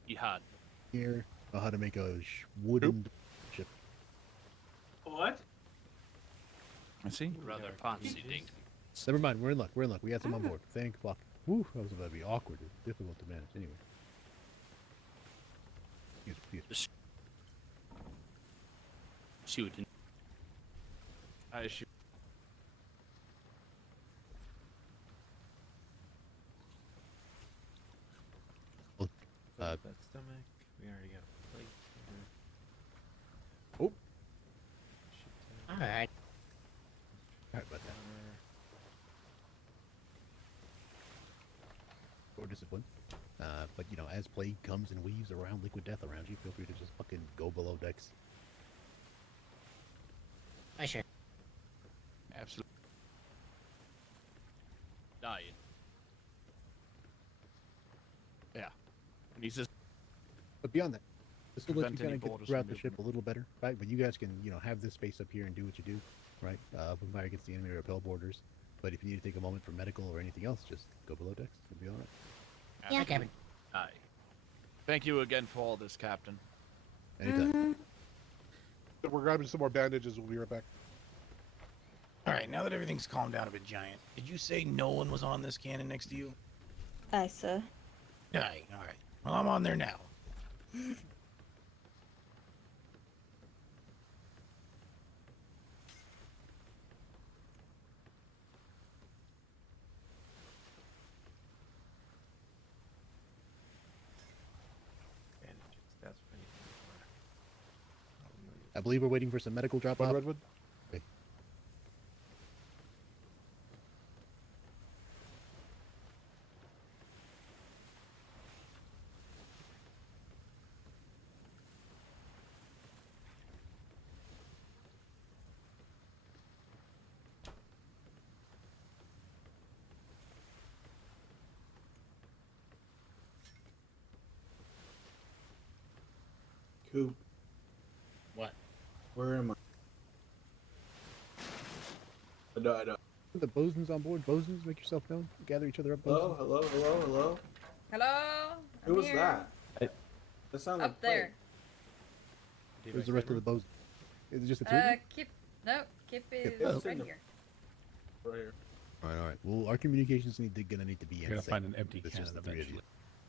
Jihad. here know how to make a wooden ship? What? I see. Rather fancy thing. Never mind, we're in luck. We're in luck. We got some on board. Thank fuck. Woo, that was about to be awkward. It's difficult to manage. Anyway. Excuse. Shooting. I shoot. That stomach. We already got a plate. Oh. Alright. Alright about that. Or discipline. But you know, as plague comes and weaves around liquid death around you, feel free to just fucking go below decks. I sure. Absolutely. Dying. Yeah. And he's just. But beyond that, this will let you Prevent kind any of get borders throughout from the ship a little better, right? But you guys can, you know, have this space up here and do what you do, right? When fire against the enemy or repel borders. But if you need to take a moment for medical or anything else, just go below decks. It'll be all right. Yeah, Captain. Aye. Thank you again for all this, Captain. Anytime. So we're grabbing some more bandages. We'll be right back. All right, now that everything's calmed down a bit, Giant, did you say no one was on this cannon next to you? Aye, sir. Aye, all right. Well, I'm on there now. That's what I need for. I believe we're waiting for some medical drop off. Redwood? Okay. Coop, What? where am I? I know. The Bosons on board. Bosons, make yourself known. Gather each other up. Hello, Bosons. hello. Hello? Who I'm was here. that? That sounded Up there. Where's the rest of the Bosons? Is it just the two? of you? Kip is Oh. right here. Right here. All right. Well, our communications gonna need to be. You're gonna insane. find an empty It's just cannon the three of you.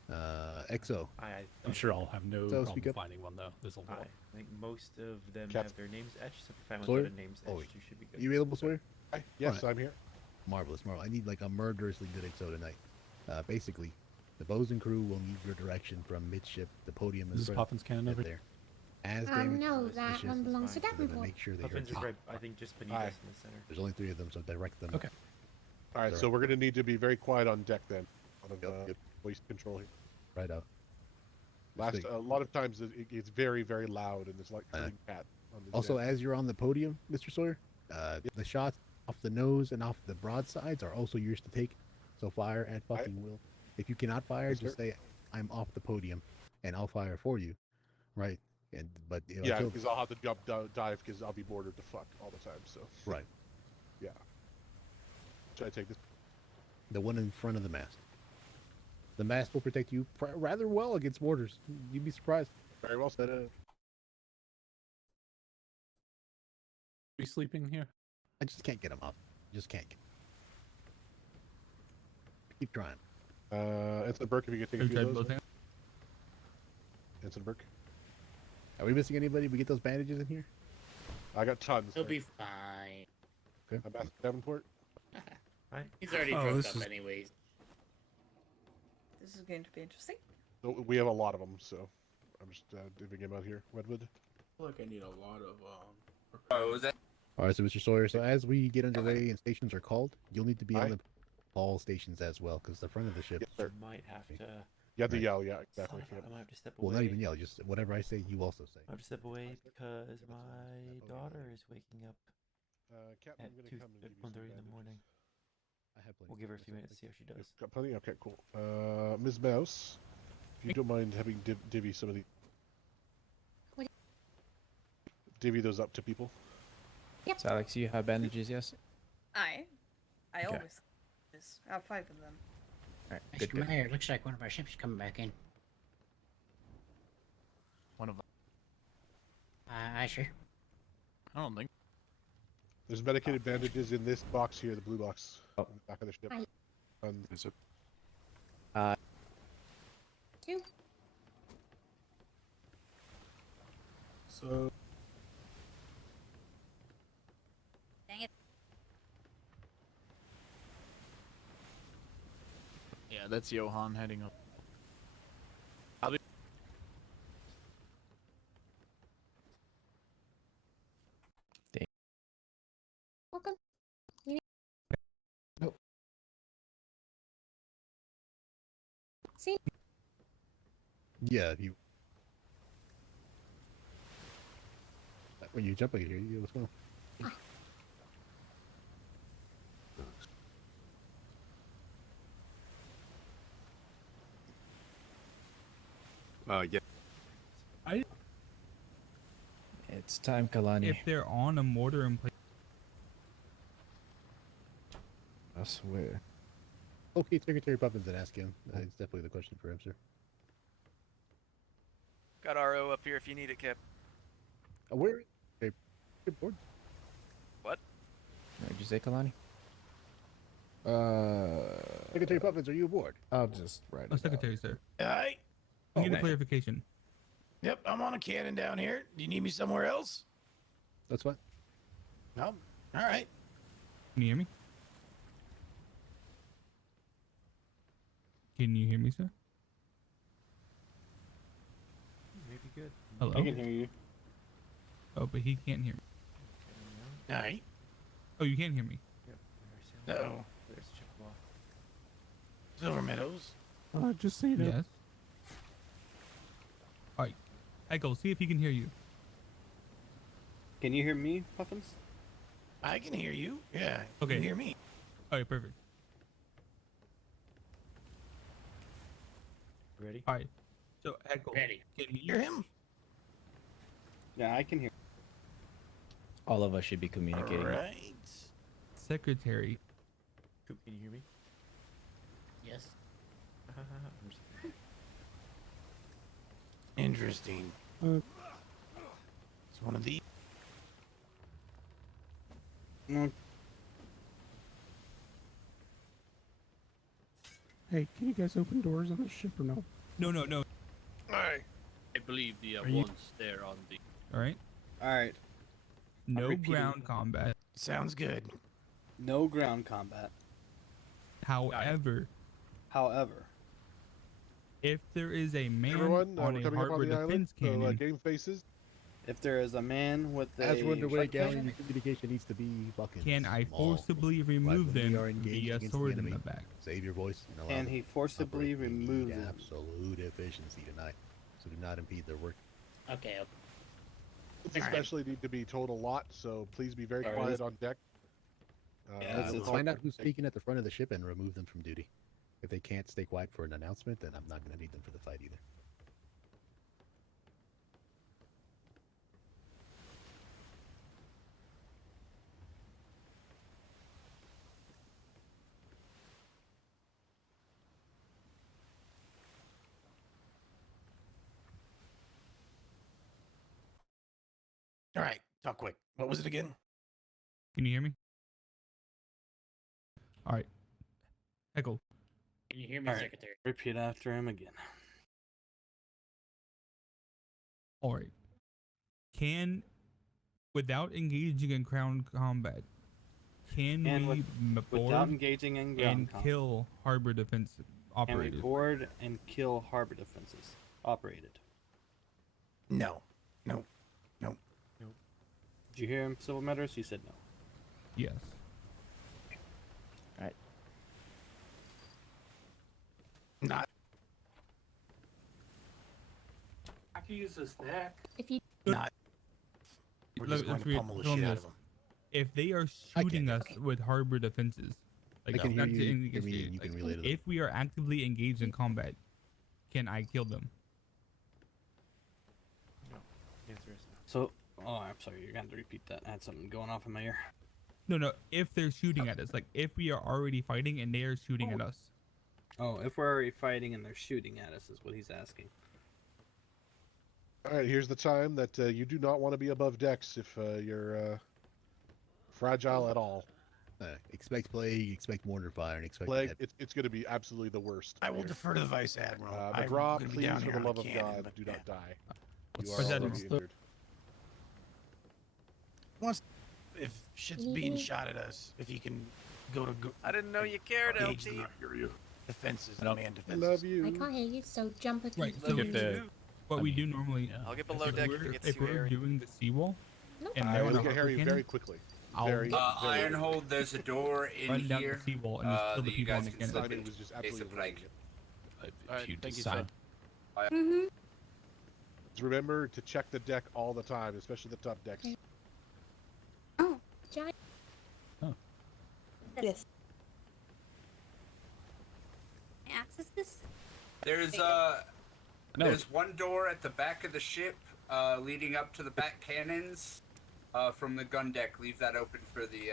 eventually. XO. I'm sure I'll have no So, problem speak up. finding one though. There's a lot. I think most of them Cap- have their names etched, so if you find Sawyer? one with their names Oh, etched, you should be good. You available, Sawyer? Yes, Alright. I'm here. Marvelous. I need like a murderously good XO tonight. Basically, the Bosun crew will need your direction from midship. The podium Is is this Puffin's cannon over there. As No, damage that one belongs to we're gonna Davenport. make sure they Puffins hurt is you. right, I think, just beneath Aye. us in the center. There's only 3 of them, so direct them. Okay. All right, Sorry. so we're going to need to be very quiet on deck then. A lot of Yep. voice control here. Right out. A lot of times it's very, very loud and it's like hurting cat. On the Also, deck. as you're on the podium, Mr. Sawyer, the shots off the nose and off the broadsides are also yours to take. So fire at fucking will. If you cannot fire, Yes, just sir. say, "I'm off the podium," and I'll fire for you. Right. But you know, Yeah, until- because I'll have to jump dive because I'll be bordered to fuck all the time. So right. yeah. Should I take this? The one in front of the mast. The mast will protect you rather well against mortars. You'd be surprised. Very well said. Be sleeping here? I just can't get them up. Just can't get. Keep trying. Ensign Burke, if you could take a few of those. Ensign Burke. Are we missing anybody? We get those bandages in here? I got tons. He'll be fine. Okay. I'm back to Davenport. He's already Oh, drunk this up is- anyways. This is going to be interesting. So we have a lot of them, so I'm just divvying them out here. Redwood. I feel like I need a lot of Oh, was that? All right, so Mr. Sawyer, so as we get underway and stations are called, you'll need to be Aye. on the all stations as well, because the front of the ship. Yes, sir. Might have to. You have to Right. yell, yeah, exactly. Son of a- I might have to step Well, away. not even yell, just whatever I say, you also say. I have to step away because my daughter is waking up Captain, at I'm gonna 2 come and give you some 1:30 in the bandages. morning. I have plenty. We'll give her a few minutes to see how she does. Got plenty? Okay, cool. Ms. Mouse, if you don't mind having divvy some of the... What? Divvy those up to people. Yep. So Alex, you have bandages, yes? I Okay. always I have 5 of them. Alright, Mr. good. Mayor, it looks like one of our ships is coming back in. One of. Aye, sure. I don't think. There's medicated bandages in this box here, the blue box, Oh. on the back of the ship. Is it? Two. So Dang it. Yeah, that's Johan heading up. Welcome. You need... Nope. See? Yeah, you. When you jump, I can hear you as well. Yeah. It's time, Kalani. If they're on a mortar and plate. I swear. Okay, Secretary Puffins and ask him. It's definitely the question for him, sir. Got RO up here if you need it, Cap. Where? Hey, good board. What? What'd you say, Kalani? Secretary Puffins, are you aboard? I'll just write it. Secretary, sir. Aye. I need a Okay. clarification. Yep, I'm on a cannon down here. Do you need me somewhere else? That's what? No. All right. Can you hear me? Can you hear me, sir? Maybe good. Hello? I can hear you. Oh, but he can't hear me. All right. Oh, you can't hear me. Yep. Uh-oh. There's Chippewa. Silver Meadows. Just say that. Yes. All right. Echo, see if he can hear you. Can you hear me, Puffins? I can hear you. Yeah. You Okay. can hear me. All right, perfect. Ready? All right. So, Echo, Ready. can you Hear him? Yeah, I can hear. All of us should be communicating. All right. Secretary. Coop, can you hear me? Yes. I'm just- Interesting. Uh, It's one of these. No. Hey, can you guys open doors on the ship or no? No, no, no. I believe the Are you- ones there on the. All right. All right. No repeating. ground combat. Sounds good. No ground combat. However, However, if there is a man Everyone, on we're a coming up on harbor the island, defense so cannon, game faces. if there is a man with a As we're underway, shark fin, Galleon, communication needs to be fucking can I small. forcibly Right remove when we are them engaged via against the sword in enemy, the back? Save your voice and allow can them he to forcibly operate. We remove need them? absolute efficiency tonight, so do not impede their work. Okay. These especially need to be told a lot, so please be very All right, quiet let's- on deck. Let's we'll find help out who's take- speaking at the front of the ship and remove them from duty. If they can't stay quiet for an announcement, then I'm not going to need them for the fight either. All right. Talk quick. What was it again? Can you hear me? All right. Echo. Can you hear me, All right. Secretary? Repeat after him again. All right. Can, without engaging in ground combat, can And we without board engaging in ground and combat, kill harbor defense can we operators? board and kill harbor defenses operated? No. No. No. Did you hear him, Civil Matters? He said no. Yes. All right. Not. I can use a stack. If you Not. We're just going to pummel the shit out of them. If they are shooting us with harbor defenses, like I can hear not to you. engage- Hear me, and you can relay to them. if we are actively engaged in combat, can I kill them? No. The answer is no. So, oh, I'm sorry. You're going to repeat that. I had something going off in my ear. No, no. If they're shooting at us, like if we are already fighting and they are shooting at us, Oh, if we're already fighting and they're shooting at us, is what he's asking. All right, here's the time that you do not want to be above decks if you're fragile at all. Expect plague, expect mortar fire, and expect Plague, it's going to be absolutely the worst. I will here. defer to the Vice Admiral. McGraw, I'm gonna be please, down for here the on love a of cannon, God, but do not die. You What's are Vice already Admiral? injured. Once, if shit's being shot at us, if he can go to. I didn't know you cared, gauge LT. the defenses, I don't- man I defenses. love you. I can't hear you, so jump a Right. few. So If the- what we do normally, I'll get below if deck if we're, it gets if too we're hairy. doing the seawall, Nope. and they're on We a can hear harbor you cannon, very quickly. I'll Very, very Ironhold, there's a door in run down here. the seawall and just kill the that you people on guys the can cannon. slip Simon into was just case absolutely of plague. ruining it. If you thank you, decide. Mm-hmm. Just remember to check the deck all the time, especially the top decks. Oh, giant. Yes. Can I access this? There's one door at the back of the ship, leading up to the back cannons, from the gun deck. Leave that open for the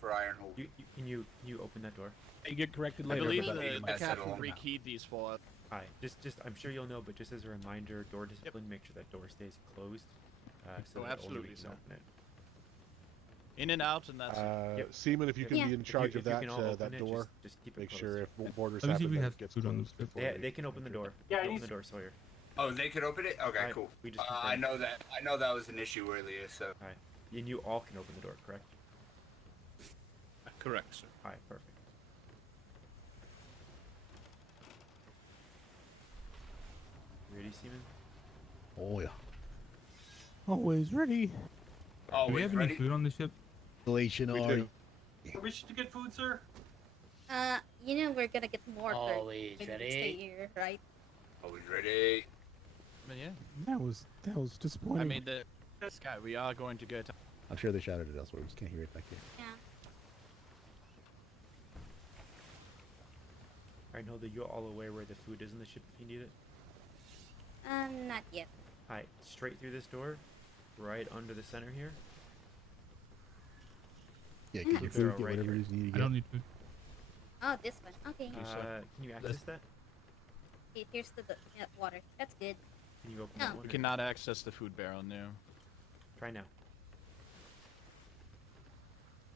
for Ironhold. Can you open that door? You get corrected I later. believe but the pass that captain along. rekeyed these for us. Hi. Just I'm sure you'll know, but just as a reminder, door discipline. Make sure that door stays closed. So Oh, that only absolutely, we can sir. open it. In and out, and that's it. Yep. Seaman, if you can Yeah. be in charge of If you that can all open that it, door, just keep it make closed. sure if borders Let me see happen if we that have it gets food on the closed ship. before They can open the door. Yeah, Open he's- the door, Sawyer. Oh, they could open it. Okay, Alright, cool. we just I confirmed. know that was an issue earlier. So. Alright. And you all can open the door, correct? Correct, sir. Alright, perfect. You ready, Seaman? Oh yeah. Always ready. Do we Always have any ready. food on the ship? Installation We already. do. Permission to get food, sir? You know we're gonna get more Always for ready. stay here, right? Always ready. But yeah, That was disappointing. I mean, the Sky, we are going to go to. I'm sure they shouted it elsewhere. We just can't hear it back here. Yeah. I know that you're all aware where the food is in the ship if you need it. Not yet. Alright, straight through this door, right under the center here. Yeah, get your They're food, all get right whatever here. it is you need to I get. don't need food. Oh, this one. Okay. Can you access that? Okay, here's the water. That's good. Can you open No. that one? We or- cannot access the food barrel now. Try now.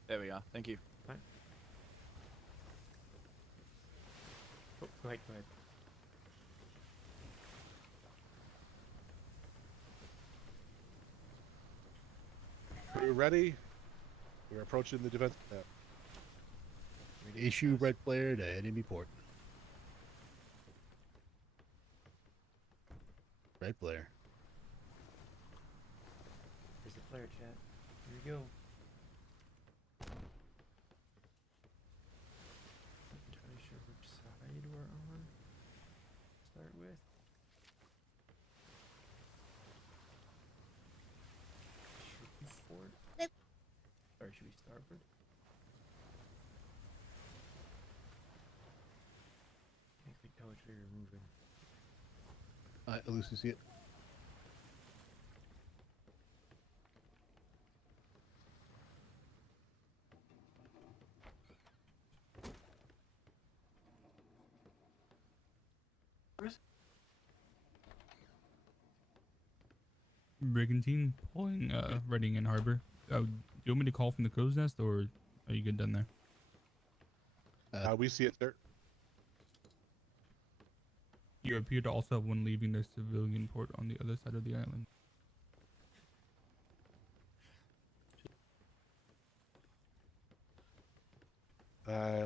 There we are. Thank you. Oh, go ahead, go ahead. We're ready. We're approaching the defense. Ready to Issue pass? red flare to enemy port. Red flare. Here's the flare, chat. Here we go. Not entirely sure which side we're on. Start with. Should we forward? Or should we starboard? Can't quite tell which way we're moving. Elusive, see it. Brigantine pulling, Reading in harbor. Do you want me to call from the crow's nest, or are you good down there? We see it, sir. You appear to also have one leaving the civilian port on the other side of the island.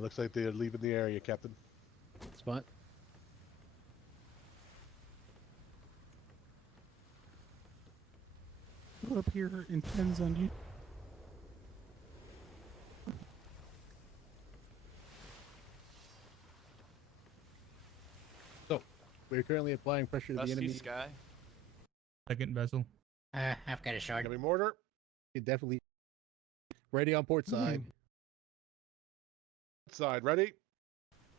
Looks like they're leaving the area, Captain. Spot. What up here intends on you. So, we're currently applying pressure to the Dusty enemy. Sky. Second vessel. I've got a shard. Incoming mortar. You definitely ready on port side. Side, ready?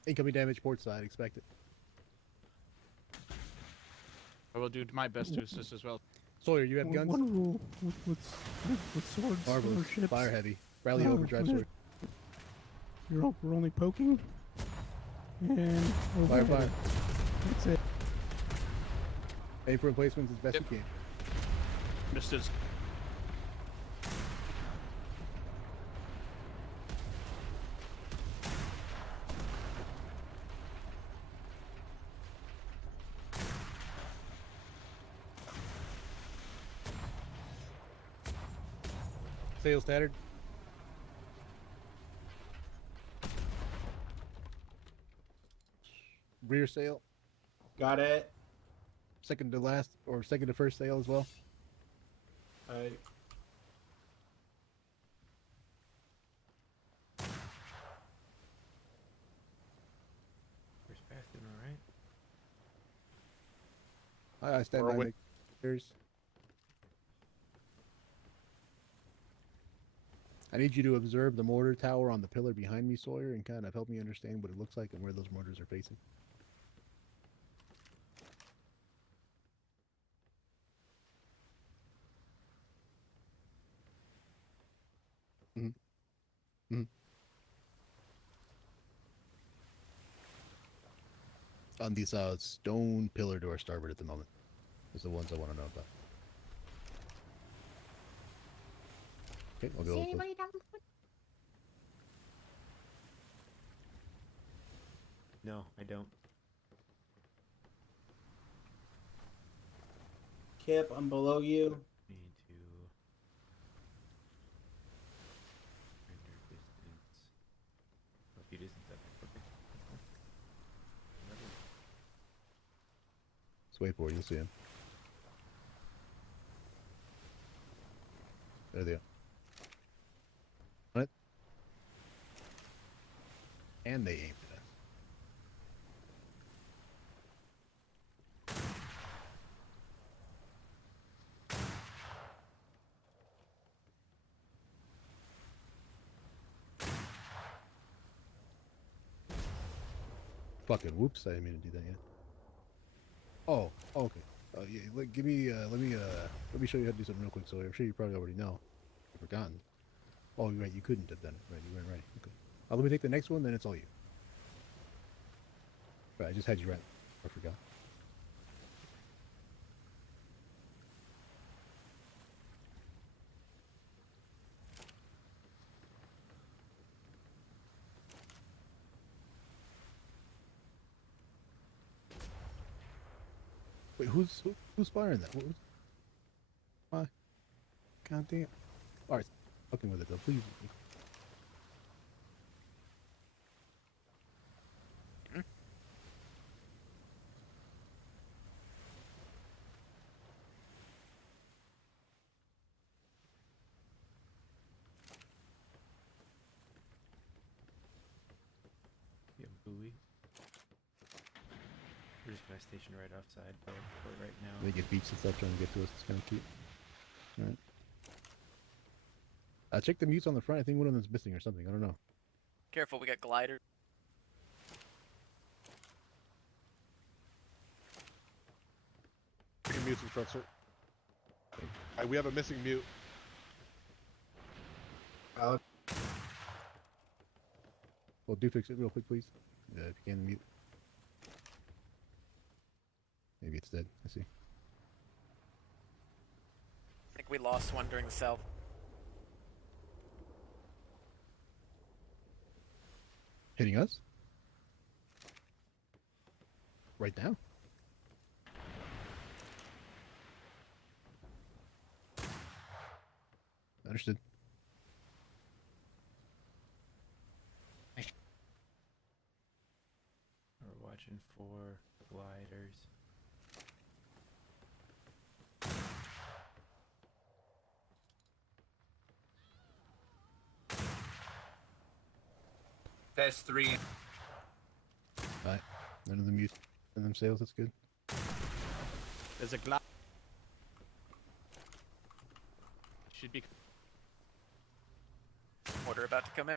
Incoming damage port side. Expect it. I will do my best to assist as well. Sawyer, you have guns. One rule with swords Marvelous. or ships. Fire heavy. Rally over. Drive sword. We're only poking. And Fire, overhead. fire. That's it. Pay for replacements as best you can. Mr. Sails tattered. Rear sail. Got it. Second to last, or second to first sail as well. Alright. Where's Bath doing alright? I stand We're by. away. Make yours. I need you to observe the mortar tower on the pillar behind me, Sawyer, and kind of help me understand what it looks like and where those mortars are facing. Mm-hmm. On these stone pillar to our starboard at the moment. Those are the ones I want to know about. Okay, I'll go. See with those. anybody down the foot? No, I don't. Kip, I'm below you. Need to render distance. A few distance up. Okay. Just wait for it, you'll see him. There they are. On it. And they aimed at us. Fucking whoops! I didn't mean to do that yet. Oh, okay. Yeah, give me. Let me show you how to do something real quick. So I'm sure you probably already know. I've forgotten. Oh, you're right. You couldn't have done it. Right. You weren't ready. Okay. Let me take the next one. Then it's all you. Right. I just had you right. I forgot. Wait, who's firing that? Why? God damn. Alright, fucking with it though, please. Yeah, buoy. We're just gonna station right offside for right now. They get beats and stuff trying to get to us. It's kind of cute. Alright. Check the mutes on the front. I think one of them's missing or something. I don't know. Careful, we got glider. Taking mutes in front, sir. We have a missing mute. Well, do fix it real quick, please. If you can mute. Maybe it's dead. I see. I think we lost one during the south. Hitting us? Right now? Understood. We're watching for gliders. That's 3. Alright. None of them use none of them sails, that's good. There's a glass. Should be. Mortar about to come in.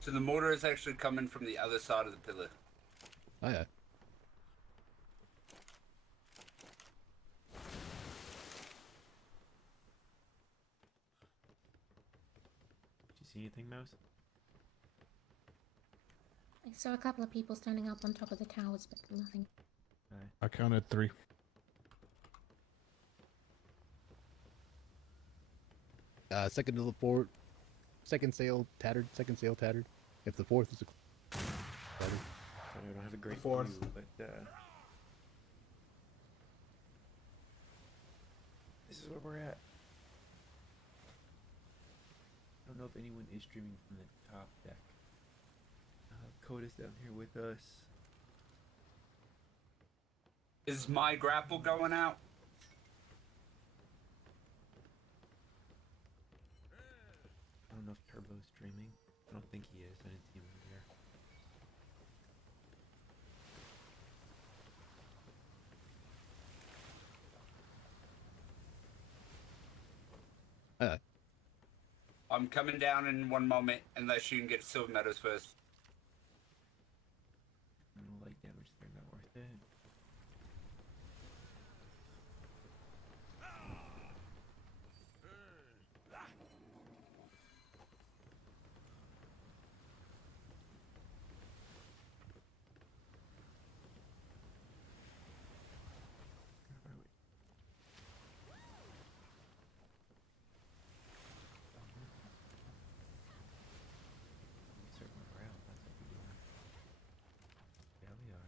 So the motor is actually coming from the other side of the pillar. Aye. Did you see anything, Mouse? saw a couple of people standing up on top of the towers, but nothing. I counted 3. Second to the port. Second sail tattered. Second sail tattered. If the fourth is a tattered. I don't have a great Fourth. view, but this is where we're at. I don't know if anyone is streaming from the top deck. Coda's down here with us. Is my grapple going out? I don't know if Turbo's streaming. I don't think he is. I didn't see him in here. I'm coming down in one moment, unless you can get silver medals first. No light damage there, not worth it. Circling around, that's what we're doing. Yeah, we are.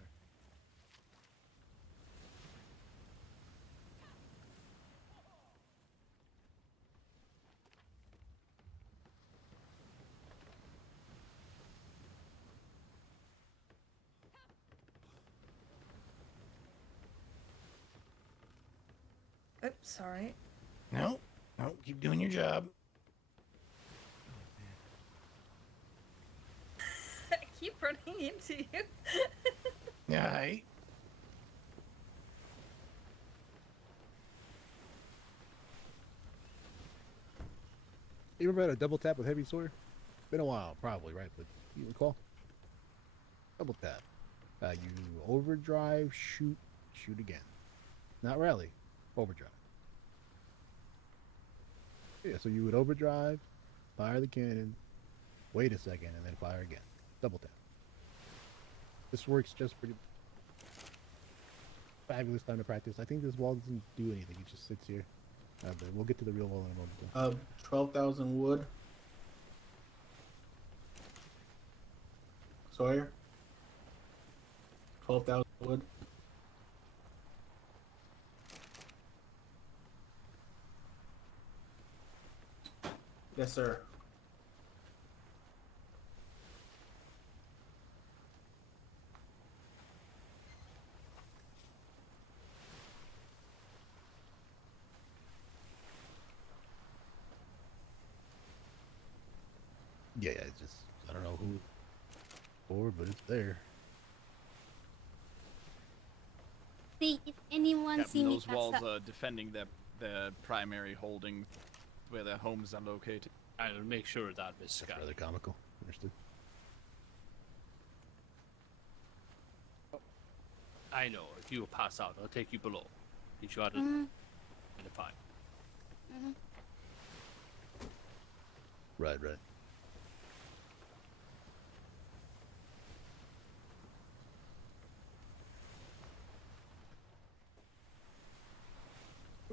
Oops, sorry. No, no, keep doing your job. I keep running into you. Aye. You remember how to double tap with heavy sword? Been a while, probably, right? But you recall? Double tap. You overdrive, shoot again. Not rally, overdrive. Yeah, so you would overdrive, fire the cannon, wait a second, and then fire again. Double tap. This works just pretty fabulous time to practice. I think this wall doesn't do anything. It just sits here. But we'll get to the real wall in a moment. Though. 12,000 wood. Sawyer. 12,000 wood. Yes, sir. Yeah, it's just, I don't know who for, but it's there. See if anyone Captain, see me those pass walls up. are defending their primary holding, where their homes are located. I'll make sure that is That's rather comical. Understood. I know. If you pass out, I'll take you below. Teach you how to identify. Right.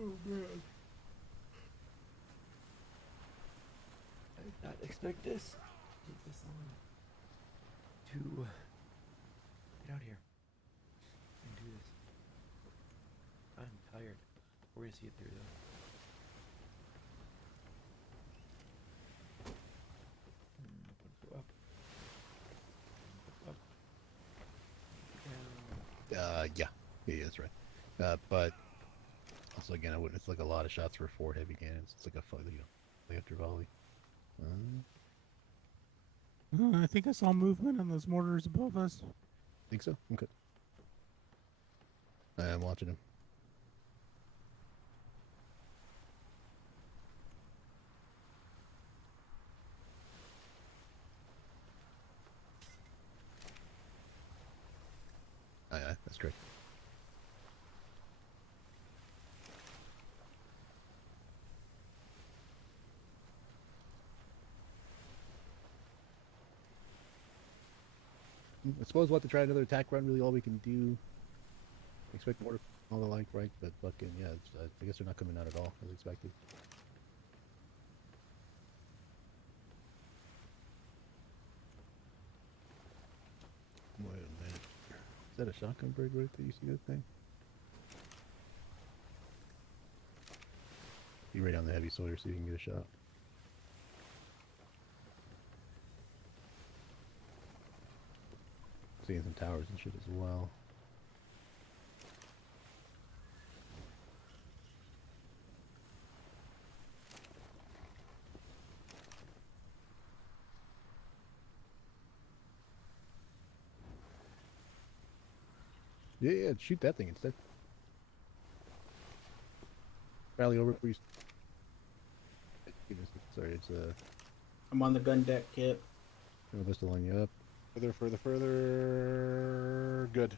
Oh man. I did not expect this. Take this long to get out here and do this. I'm tired. We're gonna see it through though. Go up. Go up. Yeah, that's right. But also again, it's like a lot of shots for 4 heavy cannons. It's like a like after volley. I think I saw movement on those mortars above us. Think so? Okay. I'm watching him. Aye, that's great. I suppose we'll have to try another attack run. Really, all we can do. Expect more, all the like, right? But fucking yeah, I guess they're not coming out at all as expected. Wait a minute. Is that a shotgun bird right there? You see that thing? Be right on the heavy Sawyer so you can get a shot. Seeing some towers and shit as well. Yeah, shoot that thing instead. Rally over, please. Sorry, it's I'm on the gun deck, Kip. No, just to line you up. Further. Good.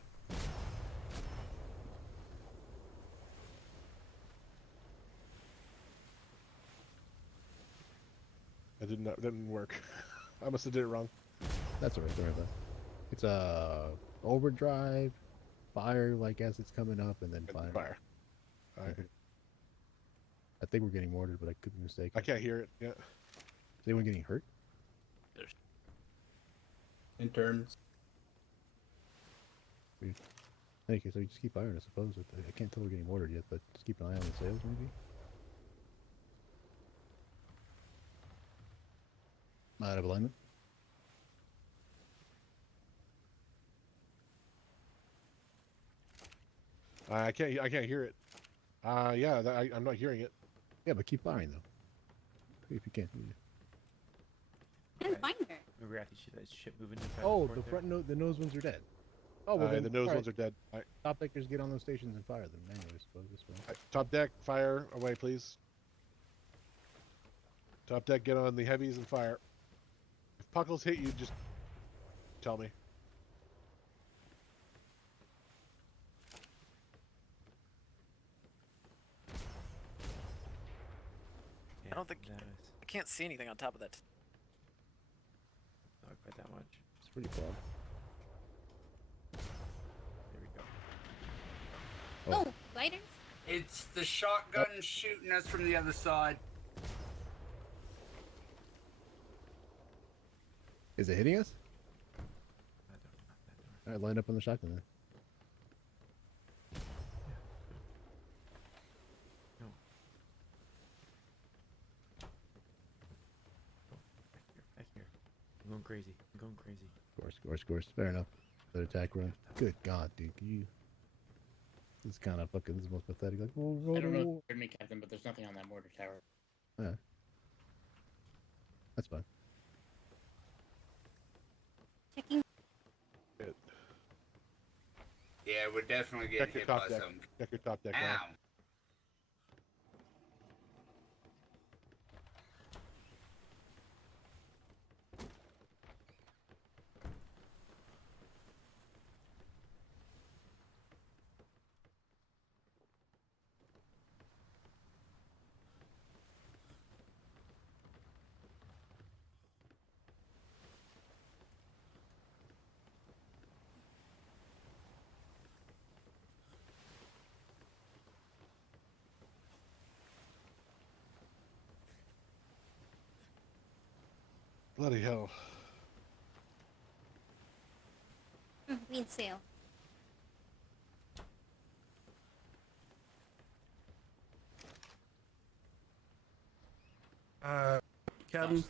That didn't work. I must have did it wrong. That's alright, don't worry about it. It's overdrive, fire, like as it's coming up, and then fire. Fire. Alright. I think we're getting mortared, but I could be mistaken. I can't hear it yet. Is anyone getting hurt? Interns. Okay, so you just keep firing, I suppose. I can't tell we're getting mortared yet, but just keep an eye on the sails, maybe. Out of alignment. I can't hear it. Yeah, I'm not hearing it. Yeah, but keep firing though. If you can. I didn't find her. Maybe we have to see that ship moving. Oh, the front the nose ones are dead. Oh, well then, the nose alright. ones are dead. Top deckers get on those stations and fire them manually, I suppose. This way. Top deck, fire away, please. Top deck, get on the heavies and fire. If puckles hit you, just tell me. I don't think I can't see anything on top of that. Not quite that much. It's pretty fog. There we go. Oh, gliders? It's the shotgun shooting us from the other side. Is it hitting us? Alright, line up on the shotgun then. No. Back here. I'm going crazy. I'm going crazy. Of course. Fair enough. That attack run. Good God, dude. This is kind of fucking. This is most pathetic. Like, I don't know if you heard me, Captain, but there's nothing on that mortar tower. Yeah. That's fine. Checking. Yeah, we're definitely getting Check your hit by top deck. some. Check your top deck. Ow. Now. Bloody hell. Green sail. Captain.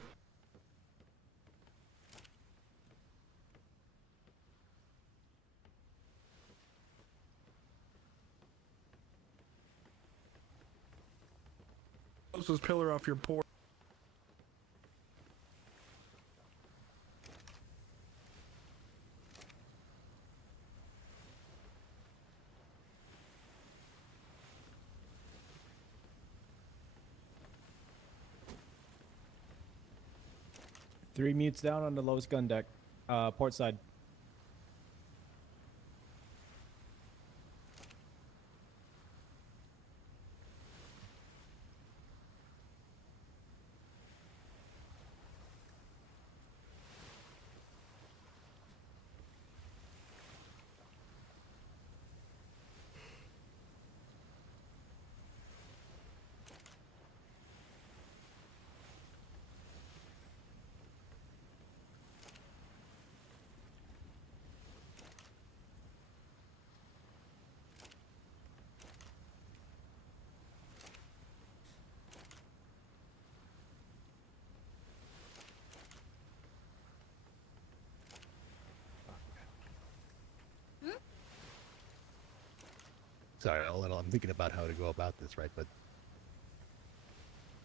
Closest pillar off your port. Three mutes down on the lowest gun deck. Port side. Sorry, I'm thinking about how to go about this, right? But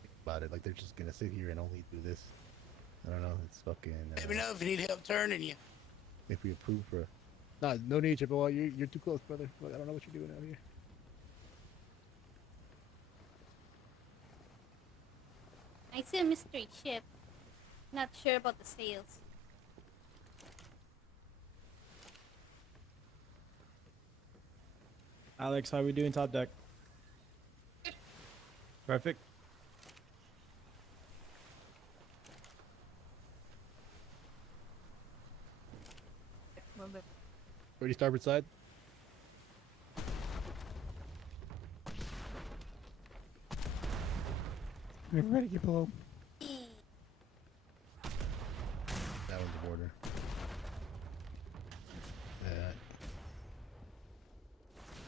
think about it, like they're just gonna sit here and only do this. I don't know. It's fucking. Let me know if you need help turning you. If we approve for, no need, Chippewa. You're too close, brother. Look, I don't know what you're doing out here. I see a mystery ship. Not sure about the sails. Alex, how are we doing top deck? Perfect. Ready, starboard side. Everybody get below. That was the border.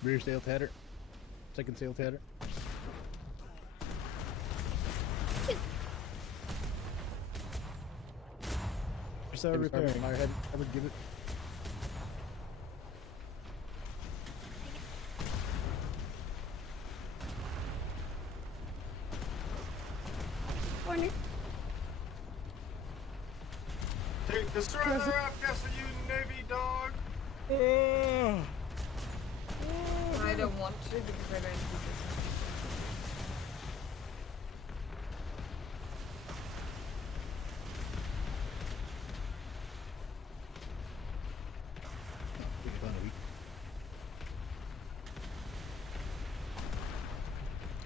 Rear sail tatter. Second sail tatter. So repairing. Fire head. I would give it. Corner. Take the surrender after you, Navy dog. I don't want to because I don't do this.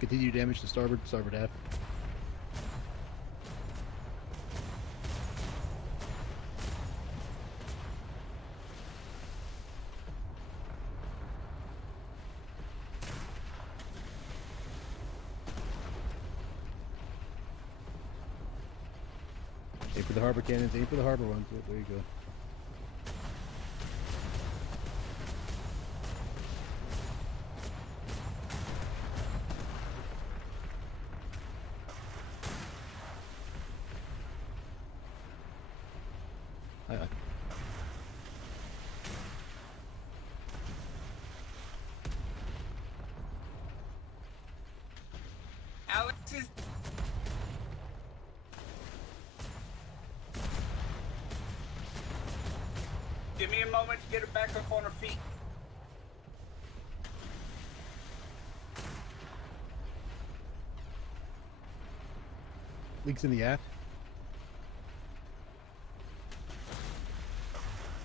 Continue damage to starboard aft. Aim for the harbor cannons, aim for the harbor ones. Yeah, there you go. Aye, aye. Alex is. Give me a moment to get her back up on her feet. Leaks in the aft.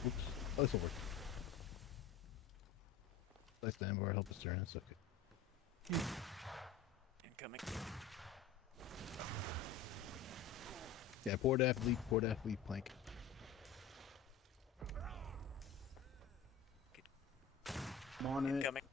Oops. Oh, this will work. Let's stand by, help us turn. It's okay. Incoming. Yeah, port aft leak plank. I'm on it. Incoming.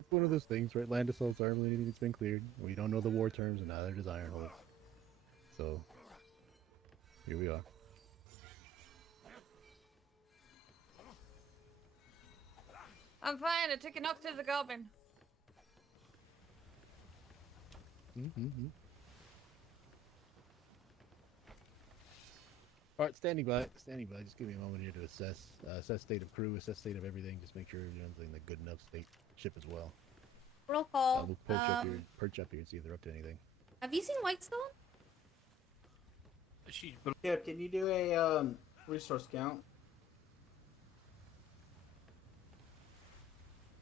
It's one of those things, right? Land assaults aren't really anything that's been cleared. We don't know the war terms, and neither does Iron Holes. So, here we are. I'm fine. I took a knock to the goblin. Mm-hmm. All right, standing by. Just give me a moment here to assess state of crew, assess state of everything. Just make sure everyone's in a good enough state. Ship as well. Roll call. We'll perch up here and see if they're up to anything. Have you seen Whitestone? Yeah, can you do a resource count?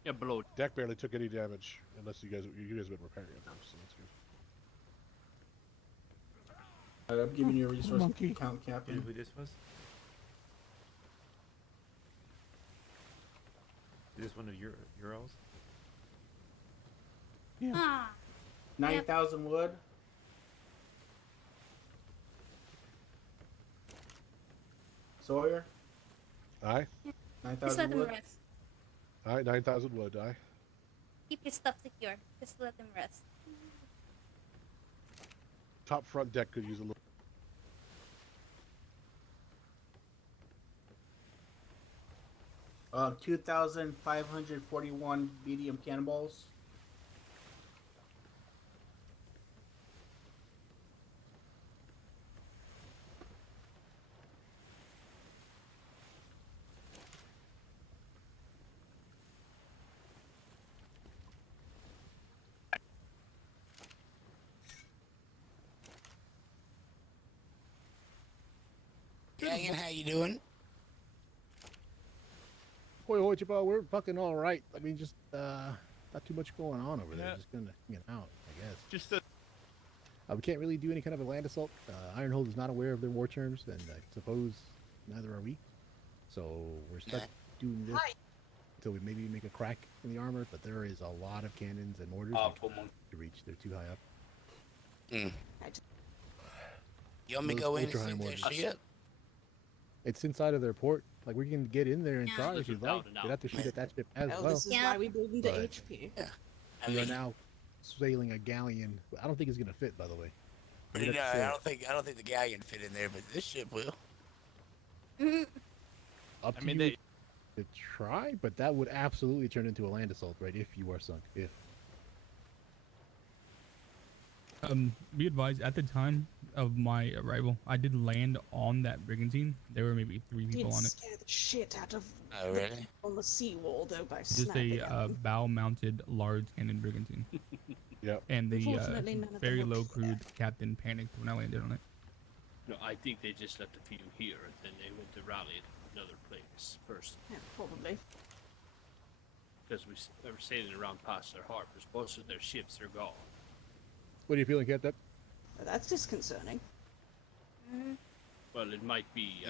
Yeah, below. Deck barely took any damage, unless you guys have been repairing it, so that's good. I'm giving you a resource Monkey. count, Captain. Who this was? Is this one of your Urals? Yeah. Ah. 9,000 wood. Sawyer. Aye. Just let 9,000 him wood. rest. Aye, 9,000 wood, aye. Keep his stuff secure. Just let him rest. top front deck could use a little. 2,541 medium cannonballs. Galleon, how you doing? Boy, we're fucking all right. I mean, just not too much going on over there. Just gonna get out, I guess. Just a We can't really do any kind of a land assault. Ironhold is not aware of their war terms, and I suppose neither are we. So we're stuck doing this until we maybe make a crack in the armor. But there is a lot of cannons and mortars to reach. They're too high up. You want me to go in and see their ship? It's inside of their port. Like, we can get in there and try if you'd like. You'd have to shoot at that ship as well. This is why we build into But HP. we are now sailing a galleon. I don't think it's gonna fit, by the way. I don't think the galleon fit in there, but this ship will. Up to you to try, but that would absolutely turn into a land assault, right? If you are sunk. If. Be advised, at the time of my arrival, I did land on that brigantine. There were maybe 3 people Did on it. scare the shit out of really? on the seawall though by Just snapping a at them. bow-mounted large cannon brigantine. Yep. And the Unfortunately, none of them very were low-crewed captain panicked when I landed on it. No, I think they just left a few here, and then they went to rally at another place first. Yeah, probably. Because they were sailing around past their harbors. Most of their ships are gone. What are you feeling, Captain? Well, that's disconcerting. Well, it might be.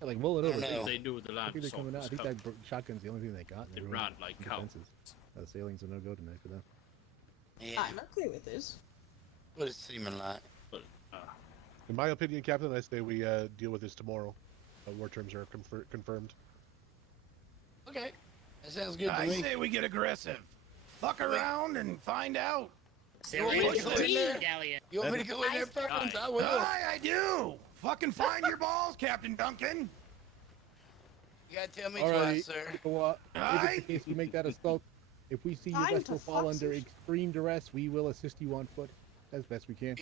Like, roll it over. They knew the I land think they're assault coming out. I was think coming. that shotgun's the only thing they got. They Everyone ran like cows. defenses. Sailing's a no-go tonight for them. Yeah. I'm okay with this. What is seeming like? But, In my opinion, Captain, I say we deal with this tomorrow. War terms are confirmed. Okay. That sounds good to I me. say we get aggressive. Fuck around and find out. You want me to go in there? You want me to go in there, Perkins? I will. I do. Fucking find your balls, Captain Duncan. You gotta tell me Alrighty. twice, sir. So, if it's the case you make that assault, if we see your Time to vessel fall fuck under some extreme duress, we will assist you on foot as best we can.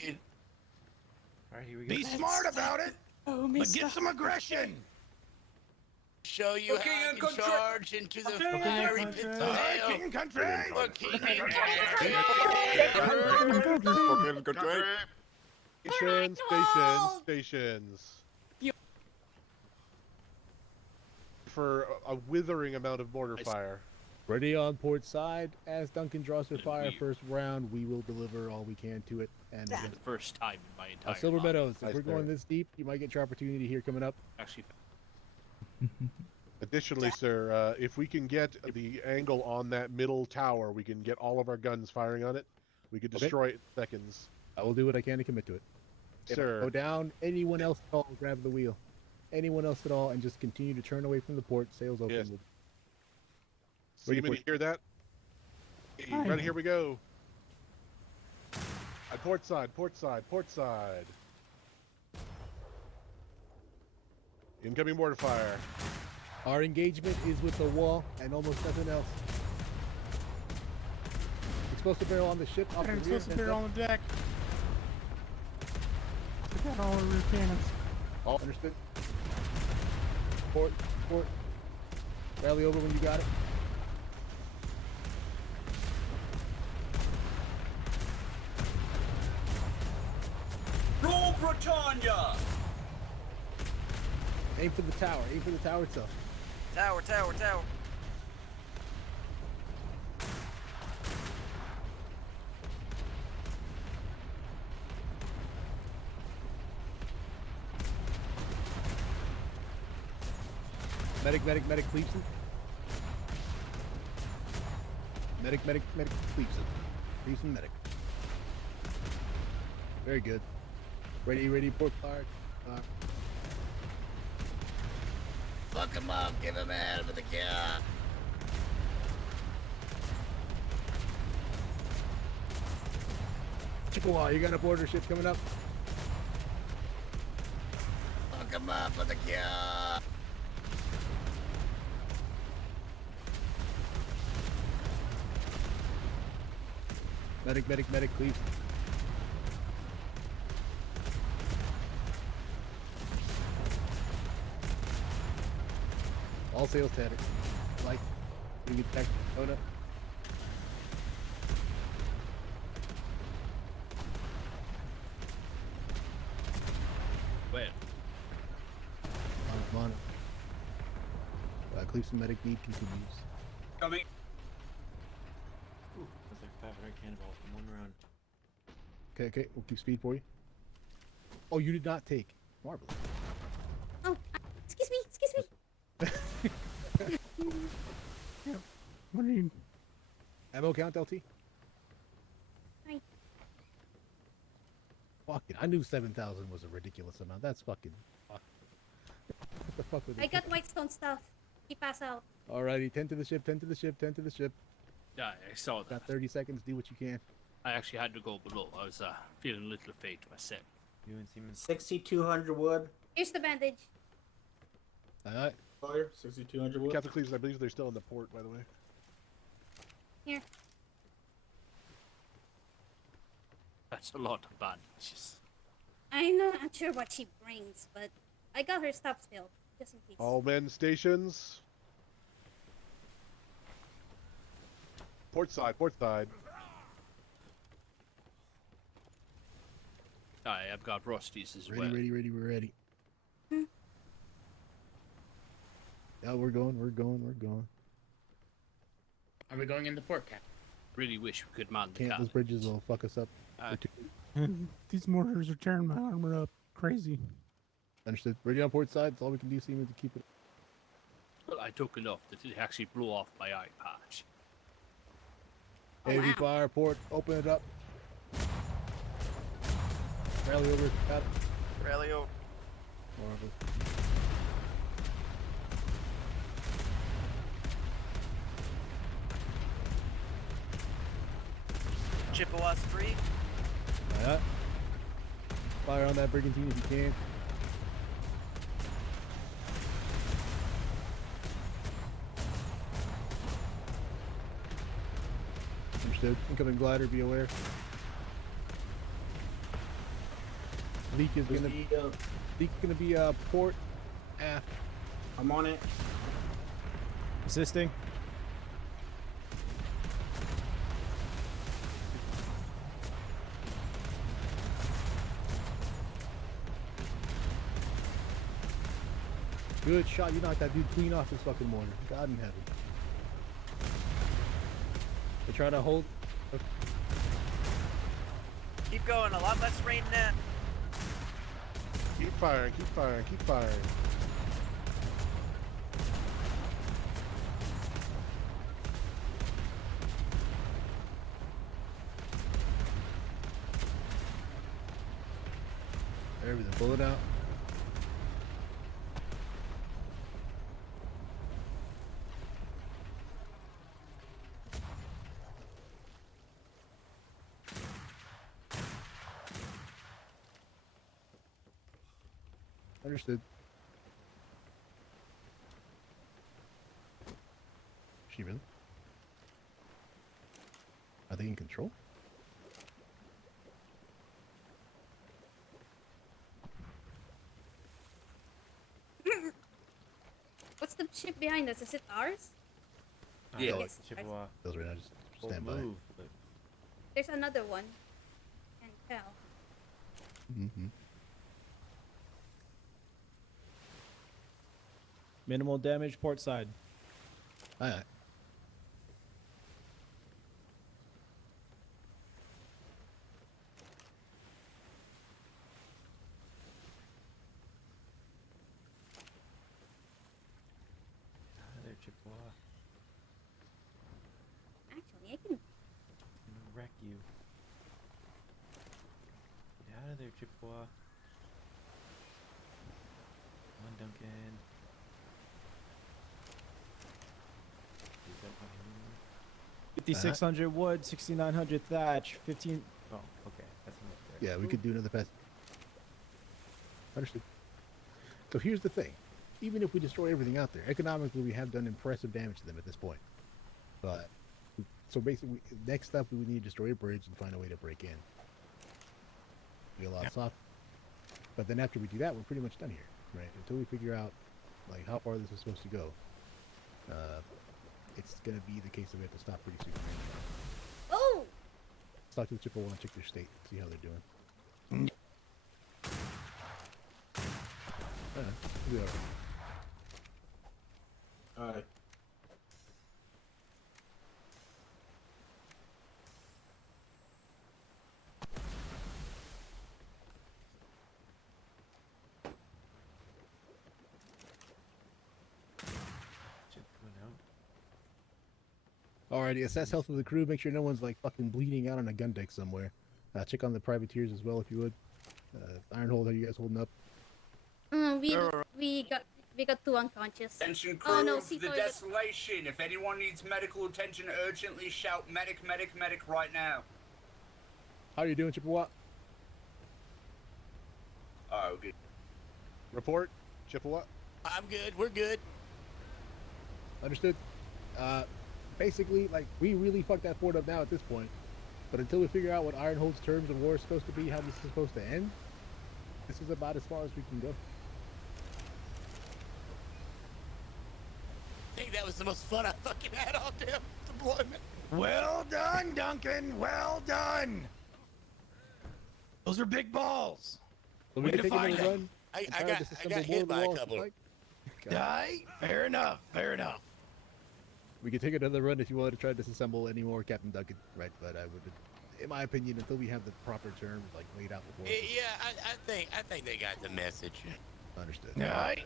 Alright, here we go. Be smart about it. Oh, But Mister. get some aggression. Show you King how I and can country. charge into the fiery pits of Hey, hell. king and country. For king and Stations. For a withering amount of mortar fire. Ready on port side. As Duncan draws her fire first round, we will deliver all we can to it. And the first time in my entire Silver life. Meadows, if Nice we're going bird. this deep, you might get your opportunity here coming up. Actually, Additionally, sir, if we can get the angle on that middle tower, we can get all of our guns firing on it. We could Okay. destroy it in seconds. I will do what I can to commit to it. If I Sir. go down, anyone else at all, grab the wheel. Anyone else at all, and just continue to turn away from the port. Sails open. Yes. We'll- Seaman, port. you hear that? Hey, ready, here we go. At port side, port side, port side. Incoming mortar fire. Our engagement is with the wall and almost nothing else. Explosive barrel on the ship. Off the rear. Explosive barrel on the deck. Check out all the rear cannons. All understood. Port. Rally over when you got it. Roll Britannia! Aim for the tower. Aim for the tower itself. Tower. Medic, Cleveson. Medic, Cleveson. Cleveson, medic. Very good. Ready, port fire. Fuck him up. Give him a hell of the kill. Chippewa, you got a border ship coming up. Look him up for the cure. Medic, please. All sails tattered. Like, you get back donut. Where? On. Cleveson medic need continues. Coming. Ooh, that's like 500 cannonballs in one round. Okay, we'll keep speed for you. Oh, you did not take. Marvelous. Oh, excuse me. Yeah. What do you? Ammo count, LT? Hi. Fucking, I knew 7,000 was a ridiculous amount. That's fucking. What the fuck was I got Whitestone stuff. Keep pass out. Alrighty, 10 to the ship, 10 to the ship, 10 to the ship. Yeah, I saw that. Got 30 seconds, do what you can. I actually had to go below. I was feeling a little faint myself. You and Siemens. 6,200 wood. Here's the bandage. Alright. Fire, 6,200 wood. Captain Cleveland, I believe they're still in the port, by the way. Here. That's a lot of bandages. I'm not sure what she brings, but I got her stuff still, just in case. All men stations. Port side, port side. I've got Rusty's as well. Ready, we're ready. Yeah, we're going. Are we going in the port, Cap? Really wish we could man the Can't, cat. those bridges will fuck us up. These mortars are tearing my armor up. Crazy. Understood. Ready on port side. That's all we can do, Seaman, to keep it. Well, I took enough that it actually blew off my eye patch. Heavy fire, port. Open it up. Rally over. Got it. Rally over. Marvelous. Chippewa's free. Alright. Fire on that brigantine if you can. Understood. Incoming glider, be aware. Leak is gonna be port aft. I'm on it. Assisting. Good shot. You knocked that dude clean off his fucking mortar. God in heaven. They try to hold. Keep going. A lot less rain net. Keep firing, keep firing, keep firing. Everything. Pull it out. Understood. She really? Are they in control? What's the ship behind us? Is it ours? Yeah. Yes, Chippewa. Those right now, just Won't stand by. move, but There's another one. Can't tell. Mm-hmm. Minimal damage, port side. Aye. there, Chippewa. Actually, I can. I'm gonna wreck you. Get out of there, Chippewa. Come on, Duncan. Is that behind me? 5,600 wood, 6,900 thatch, 15. Oh, okay. Yeah, we could do another pass. Understood. So here's the thing. Even if we destroy everything out there, economically we have done impressive damage to them at this point. But, so basically, next up we would need to destroy a bridge and find a way to break in. Be a lot soft. But then after we do that, we're pretty much done here, right? Until we figure out, like, how far this is supposed to go. It's gonna be the case that we have to stop pretty soon. Oh! Let's talk to the Chippewa and check their state, see how they're doing. We'll be alright. Alright. Alrighty, assess health of the crew. Make sure no one's like fucking bleeding out on a gun deck somewhere. Check on the privateers as well if you would. Ironhold, are you guys holding up? We got 2 unconscious. Attention crew Oh no, of the desolation. If anyone needs medical attention, urgently shout medic, medic, medic right now. How are you doing, Chippewa? Oh, good. Report, Chippewa. I'm good. We're good. Understood. Basically, like, we really fucked that fort up now at this point. But until we figure out what Ironhold's terms of war is supposed to be, how this is supposed to end, this is about as far as we can go. I think that was the most fun I fucking had all damn deployment. Well done, Duncan. Well done. Those are big balls. So we Way can to take find another them. run. I and try to got disassemble hit more by a of the couple. walls if you like. Die? Fair enough. Fair enough. We could take another run if you wanted to try to disassemble any more, Captain Duncan, right? But I would, in my opinion, until we have the proper terms like laid out before. Yeah, I think they got the message. Understood. All right.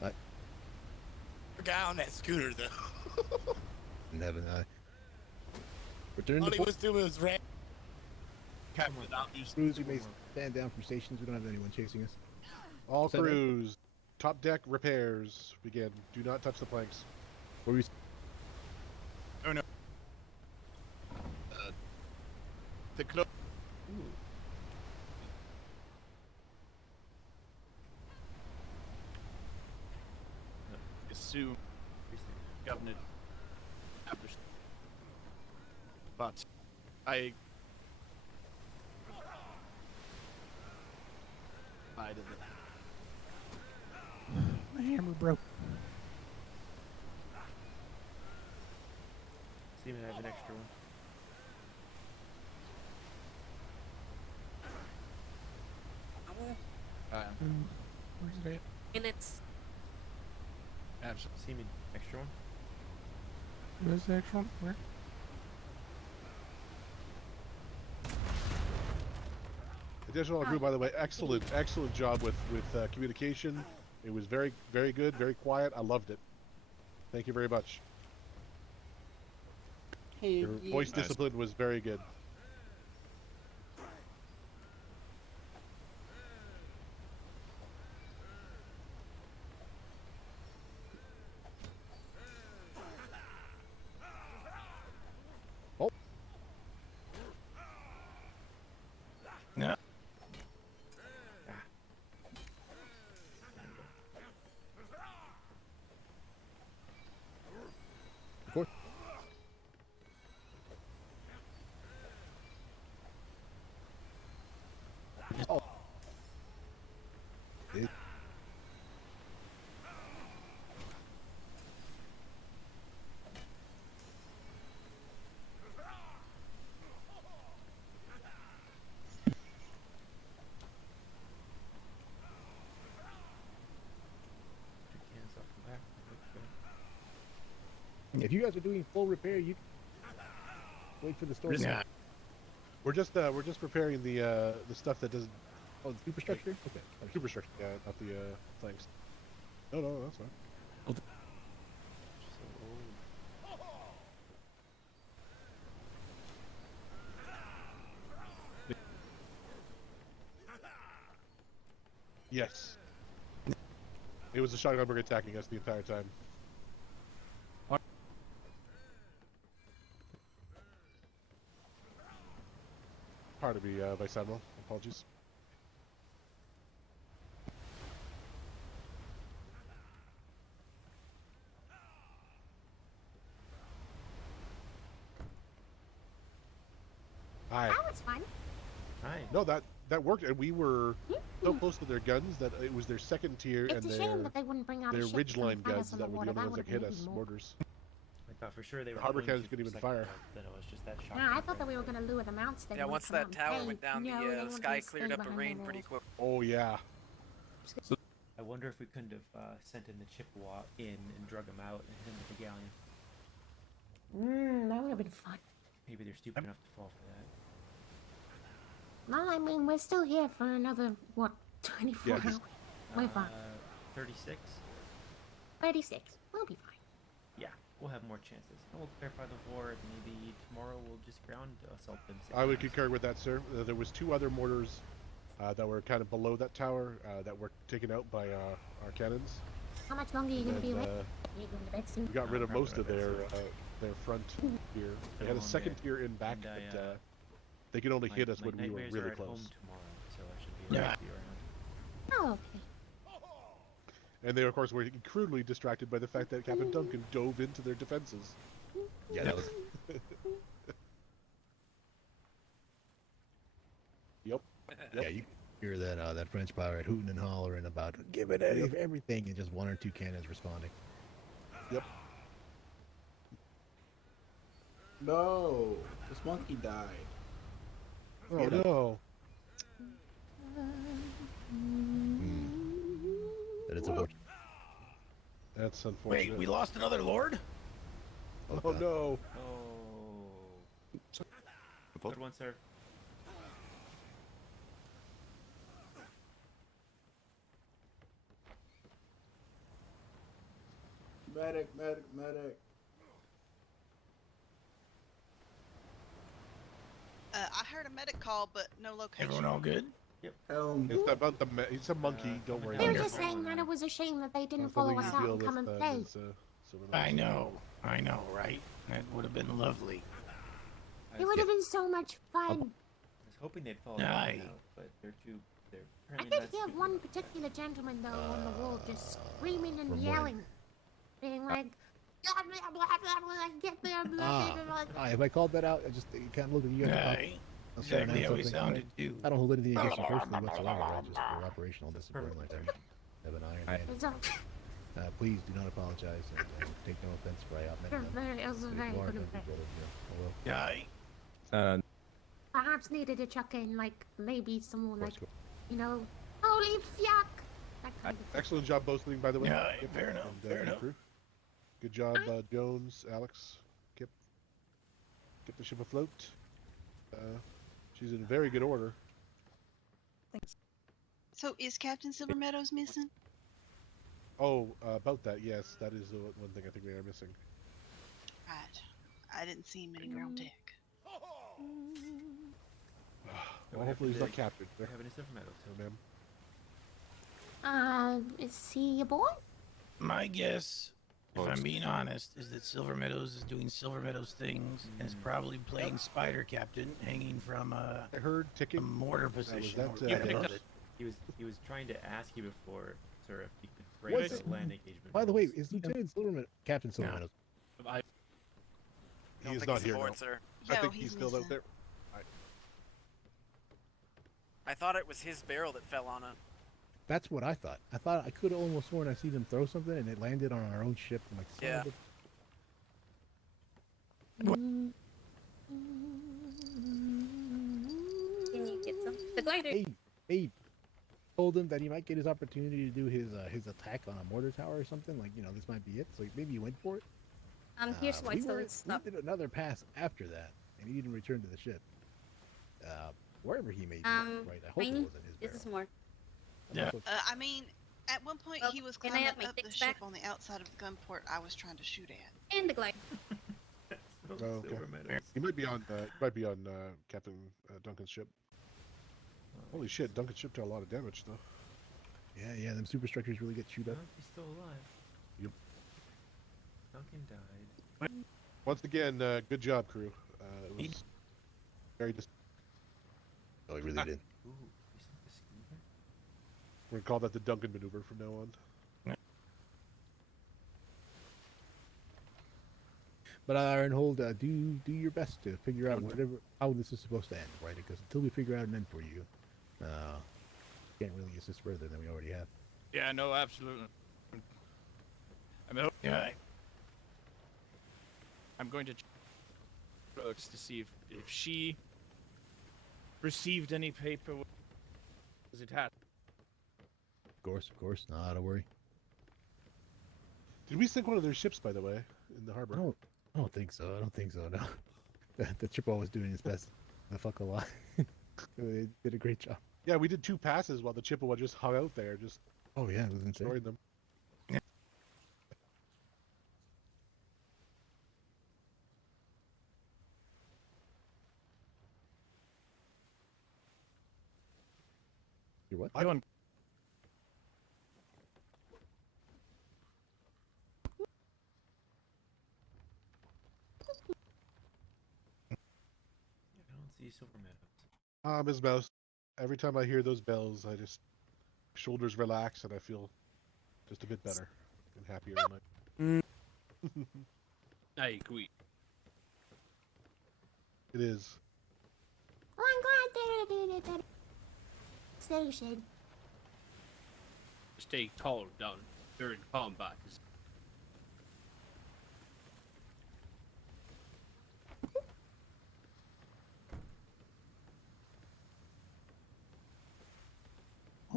The guy on that scooter though. In heaven, return All to he was doing was ran. Captain, crews. We may stand down from stations. We don't have anyone chasing us. All Send crews, top deck repairs begin. Do not touch the planks. Where we? Oh no. The clo- Assume governor established, but I side of it. My hammer broke. Seaman, I have an extra one. Where's it at? Minutes. Absolutely. Seaman, extra one. Where's the extra one? Where? Additional crew, by the way, excellent job with communication. It was very good, very quiet. I loved it. Thank you very much. Hey, Your voice discipline was very good. No. Oh. Dude. If you guys are doing full repair, you wait for the storm. Yeah. We're just preparing the stuff that doesn't. Oh, the superstructure. Okay. Superstructure, yeah, not the planks. No, that's fine. Yes. It was a shotgun brig attacking us the entire time. Pardon me, Vice Admiral. Apologies. Hi. That was fun. Hi. No, that worked, and we were so close to their guns that it was their second tier It's and a shame that they wouldn't bring out a their ship to come ridgeline fight guns us on that the were water. the only That ones that would could have hit been us. even more. Mortars. I thought for sure they were. Harbor going cannons to couldn't even for fire. second, Then it was just that shot. Yeah, I thought that we were gonna lure them out. So they Yeah, wouldn't once come that out and tower pay. went down, No, they the wanted sky to cleared stay up a behind rain the pretty walls. quick. Oh yeah. I wonder if we couldn't have sent in the Chippewa in and drug him out and hit him with the galleon. That would have been fun. Maybe they're stupid enough to fall for that. Well, I mean, we're still here for another, what, 24 Yeah, hours? We're fine. 36. 36. We'll be fine. Yeah, we'll have more chances. And we'll clarify the war, and maybe tomorrow we'll just ground assault them. I would concur with that, sir. There was 2 other mortars that were kind of below that tower that were taken out by our cannons. How much longer are you going to be awake? You're going to bed soon? We got rid of Probably most of about their front tier. They had a long second day. tier in back, And I, but they could only hit us my when we were nightmares really are at close. home tomorrow, so I should be able to be around. Oh, okay. And they, of course, were crudely distracted by the fact that Captain Duncan dove into their defenses. Yeah, that was. Yep. Yeah, you hear that French pirate hooting and hollering about give it everything, and just 1 or 2 cannons responding. Yep. No, this monkey died. Oh Get up. no. That is unfortunate. That's unfortunate. Wait, we lost another lord? Oh no. Oh. Good one, sir. Medic, medic, medic. I heard a medic call, but no location. Everyone all good? Yep. It's about he's a monkey. Don't worry. They were about just it. saying that it was a shame that they didn't Something follow you us out deal and come and with, play. I know, right? That would have been lovely. It would have been so much fun. I was hoping they'd follow Aye. out, but they're I apparently did not hear stupid one enough. particular gentleman, though, on the wall just screaming and From yelling. Being like, blah, blah, blah, blah, blah, get there, blah, blah, blah, blah. Have I called that out? I just can't look at you guys. Aye. I'll start Exactly how he announcing something. sounded, too. I don't hold anything against you personally whatsoever. I just for operational discipline, like I have an iron hand. It's all- Please do not apologize and take no offense for I outmeant It was a very good impression. Aye. Perhaps needed to chuck in, like, maybe someone, like, you know, holy fuck! That kind of Excellent job boasting, by the way. Yeah, Kip fair enough, and, fair your enough. crew. Good job, Jones, Alex, Kip. Get the ship afloat. She's in very good order. So is Captain Silver Meadows missing? Oh, about that, yes, that is the one thing I think we are missing. Right. I didn't see him anywhere on deck. Well, hopefully he's not captured. We're having a Silver Meadows. Oh, ma'am. Is he a boy? My guess, if I'm being honest, is that Silver Meadows is doing Silver Meadows things and is probably playing Spider Captain, hanging from a I heard ticket. mortar position. that, or yeah, right above that- it. He was trying to ask you before, sir, if you could What's break it- the land engagement. By the way, rules. is Lieutenant Silverman Captain Silverman? I He is think not he's here aboard, now. sir. I No, think he's he's still out missing. there. I thought it was his barrel that fell on it. That's what I thought. I thought I could have almost sworn I seen them throw something and it landed on our own ship. I'm like, son Yeah. of a- Can you get some? The glider. Hey, told him that he might get his opportunity to do his attack on a mortar tower or something. Like, this might be it. So maybe he went for it. Here's why. So it's we not. did another pass after that, and he didn't return to the ship. Wherever he may be, right? I hope it Rainy, wasn't his this barrel. is more. Yeah. I mean, at one point Well, he was can I climbing have my up the sticks ship back? on the outside of the gunport I was trying to shoot at. And the glider. Oh, okay. He might be on. Captain Duncan's ship. Holy shit! Duncan's ship did a lot of damage, though. Yeah. Them superstructures really get chewed up. He's still alive. Yep. Duncan died. Once again, good job, crew. It was very. Oh, he really did. Ooh, you sunk the schooner? We're gonna call that the Duncan maneuver from now on. But Ironhold, do your best to figure out how this is supposed to end, right? Because until we figure out an end for you, can't really assist further than we already have. Yeah, no, absolutely. I'm going to check Brooks to see if she received any paper. Does it have? Of course, not to worry. Did we sink one of their ships, by the way, in the harbor? I don't think so. No. The Chippewa was doing his best. The fuck a lot. They did a great job. Yeah, we did 2 passes while the Chippewa just hung out there, just. Oh yeah, it was insane. Destroyed them. You're what? I want. I don't see Silver Meadows. Ms. Mouse. Every time I hear those bells, I just shoulders relax and I feel just a bit better and happier in life. I agree. It is. Oh, I'm glad they did that station. Stay tall down during combat.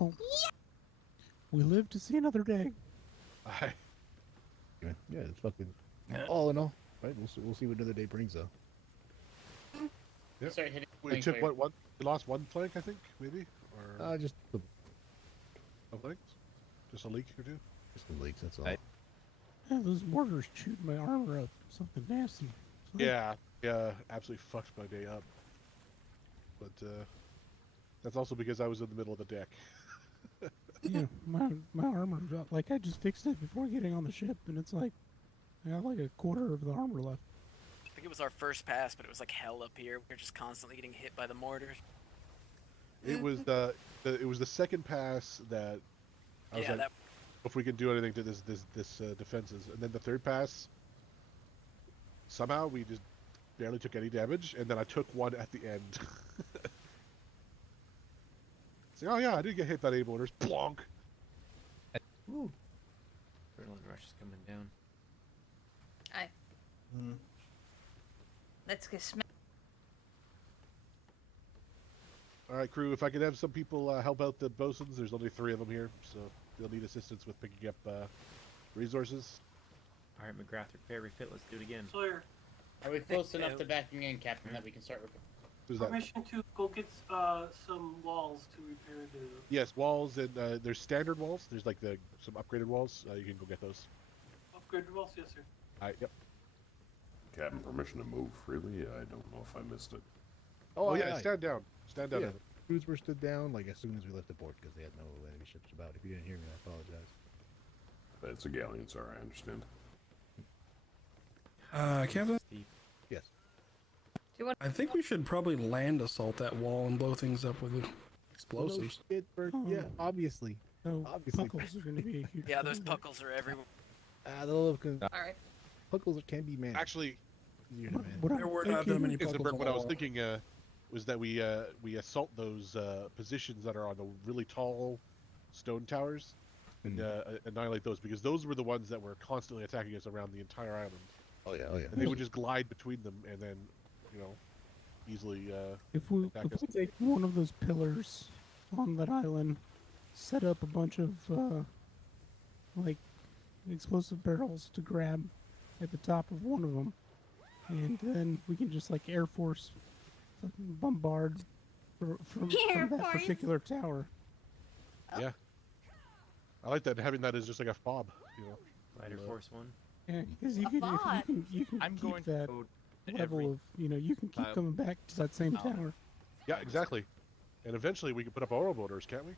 Oh. We live to see another day. Yeah, it's fucking. All in all, right? We'll see what another day brings, though. Yep. Start hitting We planks took where- what? We lost 1 plank, I think, maybe, or Just the no planks, just a leak or 2. Just the leaks. That's all. Yeah, those mortars chewed my armor up. Something nasty. Yeah, absolutely fucked my day up. But that's also because I was in the middle of the deck. Yeah, my armor, like I just fixed it before getting on the ship, and it's like I got like a quarter of the armor left. I think it was our first pass, but it was like hell up here. We were just constantly getting hit by the mortars. It was it was the second pass that I was Yeah, like, that- if we can do anything to this defenses, and then the third pass, somehow we just barely took any damage, and then I took one at the end. It's like, oh yeah, I did get hit by the mortars. Plonk. Ooh. Adrenaline rush is coming down. Aye. Let's get smacked. All right, crew. If I could have some people help out the bosuns, there's only 3 of them here, so they'll need assistance with picking up resources. All right, McGrath, repair, refit. Let's do it again. Sawyer, Are we close enough to backing in, Captain, that we can start? Who's that? permission to go get some walls to repair the. Yes, walls, and there's standard walls. There's like some upgraded walls. You can go get those. Upgraded walls, yes, sir. Yep. Captain, permission to move freely? I don't know if I missed it. Oh yeah, stand down. Stand down. Yeah, crews were stood down like as soon as we left the port because they had no enemy ships about. If you didn't hear me, I apologize. It's a galleon, sir. I understand. Captain? Yes. I think we should probably land assault that wall and blow things up with explosives. No shit, Bert. Yeah, obviously. Obviously. Puckles are going to be a huge Yeah, those puckles are everywhere. Alright. Puckles can be managed. Actually, easier to manage. There were not that many puckles on What the I was wall. thinking was that we assault those positions that are on the really tall stone towers and annihilate those, because those were the ones that were constantly attacking us around the entire island. Oh yeah. And they would just glide between them and then, easily If we attack us. take one of those pillars on that island, set up a bunch of like explosive barrels to grab at the top of one of them, and then we can just like Air Force fucking bombard from that particular tower. Yeah. I like that, having that as just like a fob, Fighter Force 1. Yeah, because you can I'm keep going to that go to level of, you can keep coming back to that same tower. Yeah, exactly. And eventually we can put up oil motors, can't we?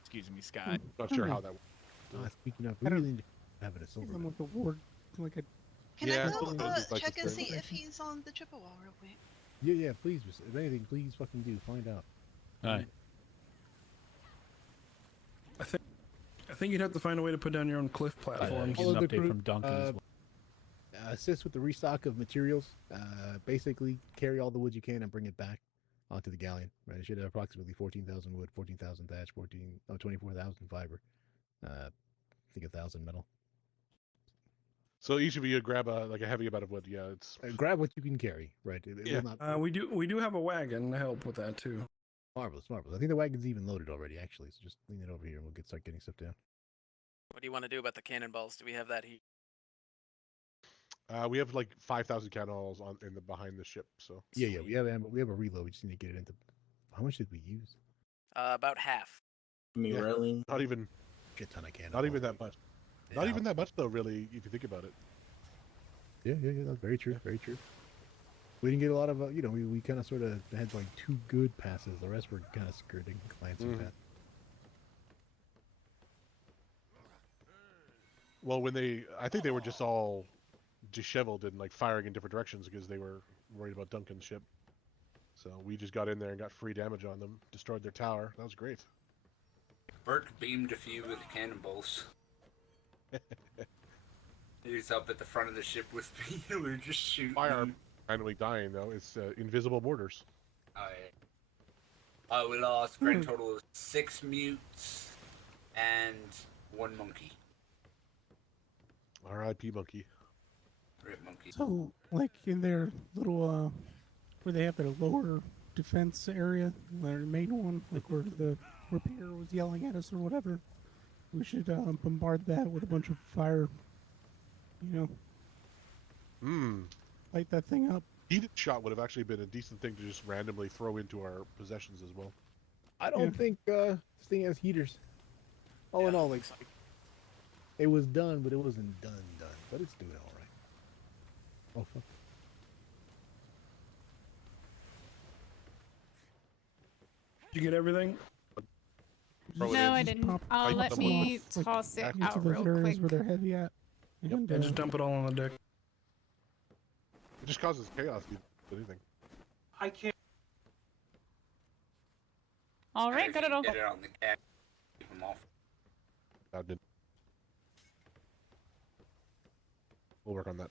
Excuse me, Sky. Not sure how that works. Speaking of, we really need to have it a silver. I'm like a ward, like a. Can Yeah, I go those look like check the and same. see if he's on the Chippewa real quick? Yeah, please. If anything, please fucking do. Find out. All right. I think you'd have to find a way to put down your own cliff platforms. Get an update from Duncan as well. Assist with the restock of materials. Basically, carry all the wood you can and bring it back onto the galleon. Right, it should have approximately 14,000 wood, 14,000 thatch, 24,000 fiber. I think 1,000 metal. So each of you grab a heavy amount of wood. Yeah, it's grab what you can carry. Right. It Yeah. will not... We do have a wagon to help with that too. Marvelous. I think the wagon's even loaded already, actually. So just lean it over here and we'll start getting stuff down. What do you want to do about the cannonballs? Do we have that heat? We have like 5,000 cannonballs behind the ship. So Yeah. We have a reload. We just need to get it into. How much did we use? About half. Railing. Not even. Shit ton of cannonballs. Not even that much. Not even that much though, really, if you think about it. Yeah. That's very true. Very true. We didn't get a lot of, we kind of sort of had like 2 good passes. The rest were kind of skirting, glancing past. Well, I think they were just all disheveled and like firing in different directions because they were worried about Duncan's ship. So we just got in there and got free damage on them, destroyed their tower. That was great. Burke beamed a few with the cannonballs. He was up at the front of the ship with me. We were just shooting. Fire randomly dying though. It's invisible mortars. Oh, yeah. We lost a grand total of 6 mutes and 1 monkey. R.I.P. monkey. Rip monkey. So, like in their little, where they have their lower defense area, their main one, like where the repair was yelling at us or whatever, we should bombard that with a bunch of fire. Light that thing up. Heated shot would have actually been a decent thing to just randomly throw into our possessions as well. I don't think this thing has heaters. All in all, like, it was done, but it wasn't done. But it's doing all right. Oh, fuck. Did you get everything? No, I didn't. Let me toss it into out those real areas quick. where they're heavy at. And, And just dump it all on the deck. It just causes chaos. Anything. I can't. All right, got it all. Get it on the cat. Keep them off. We'll work on that.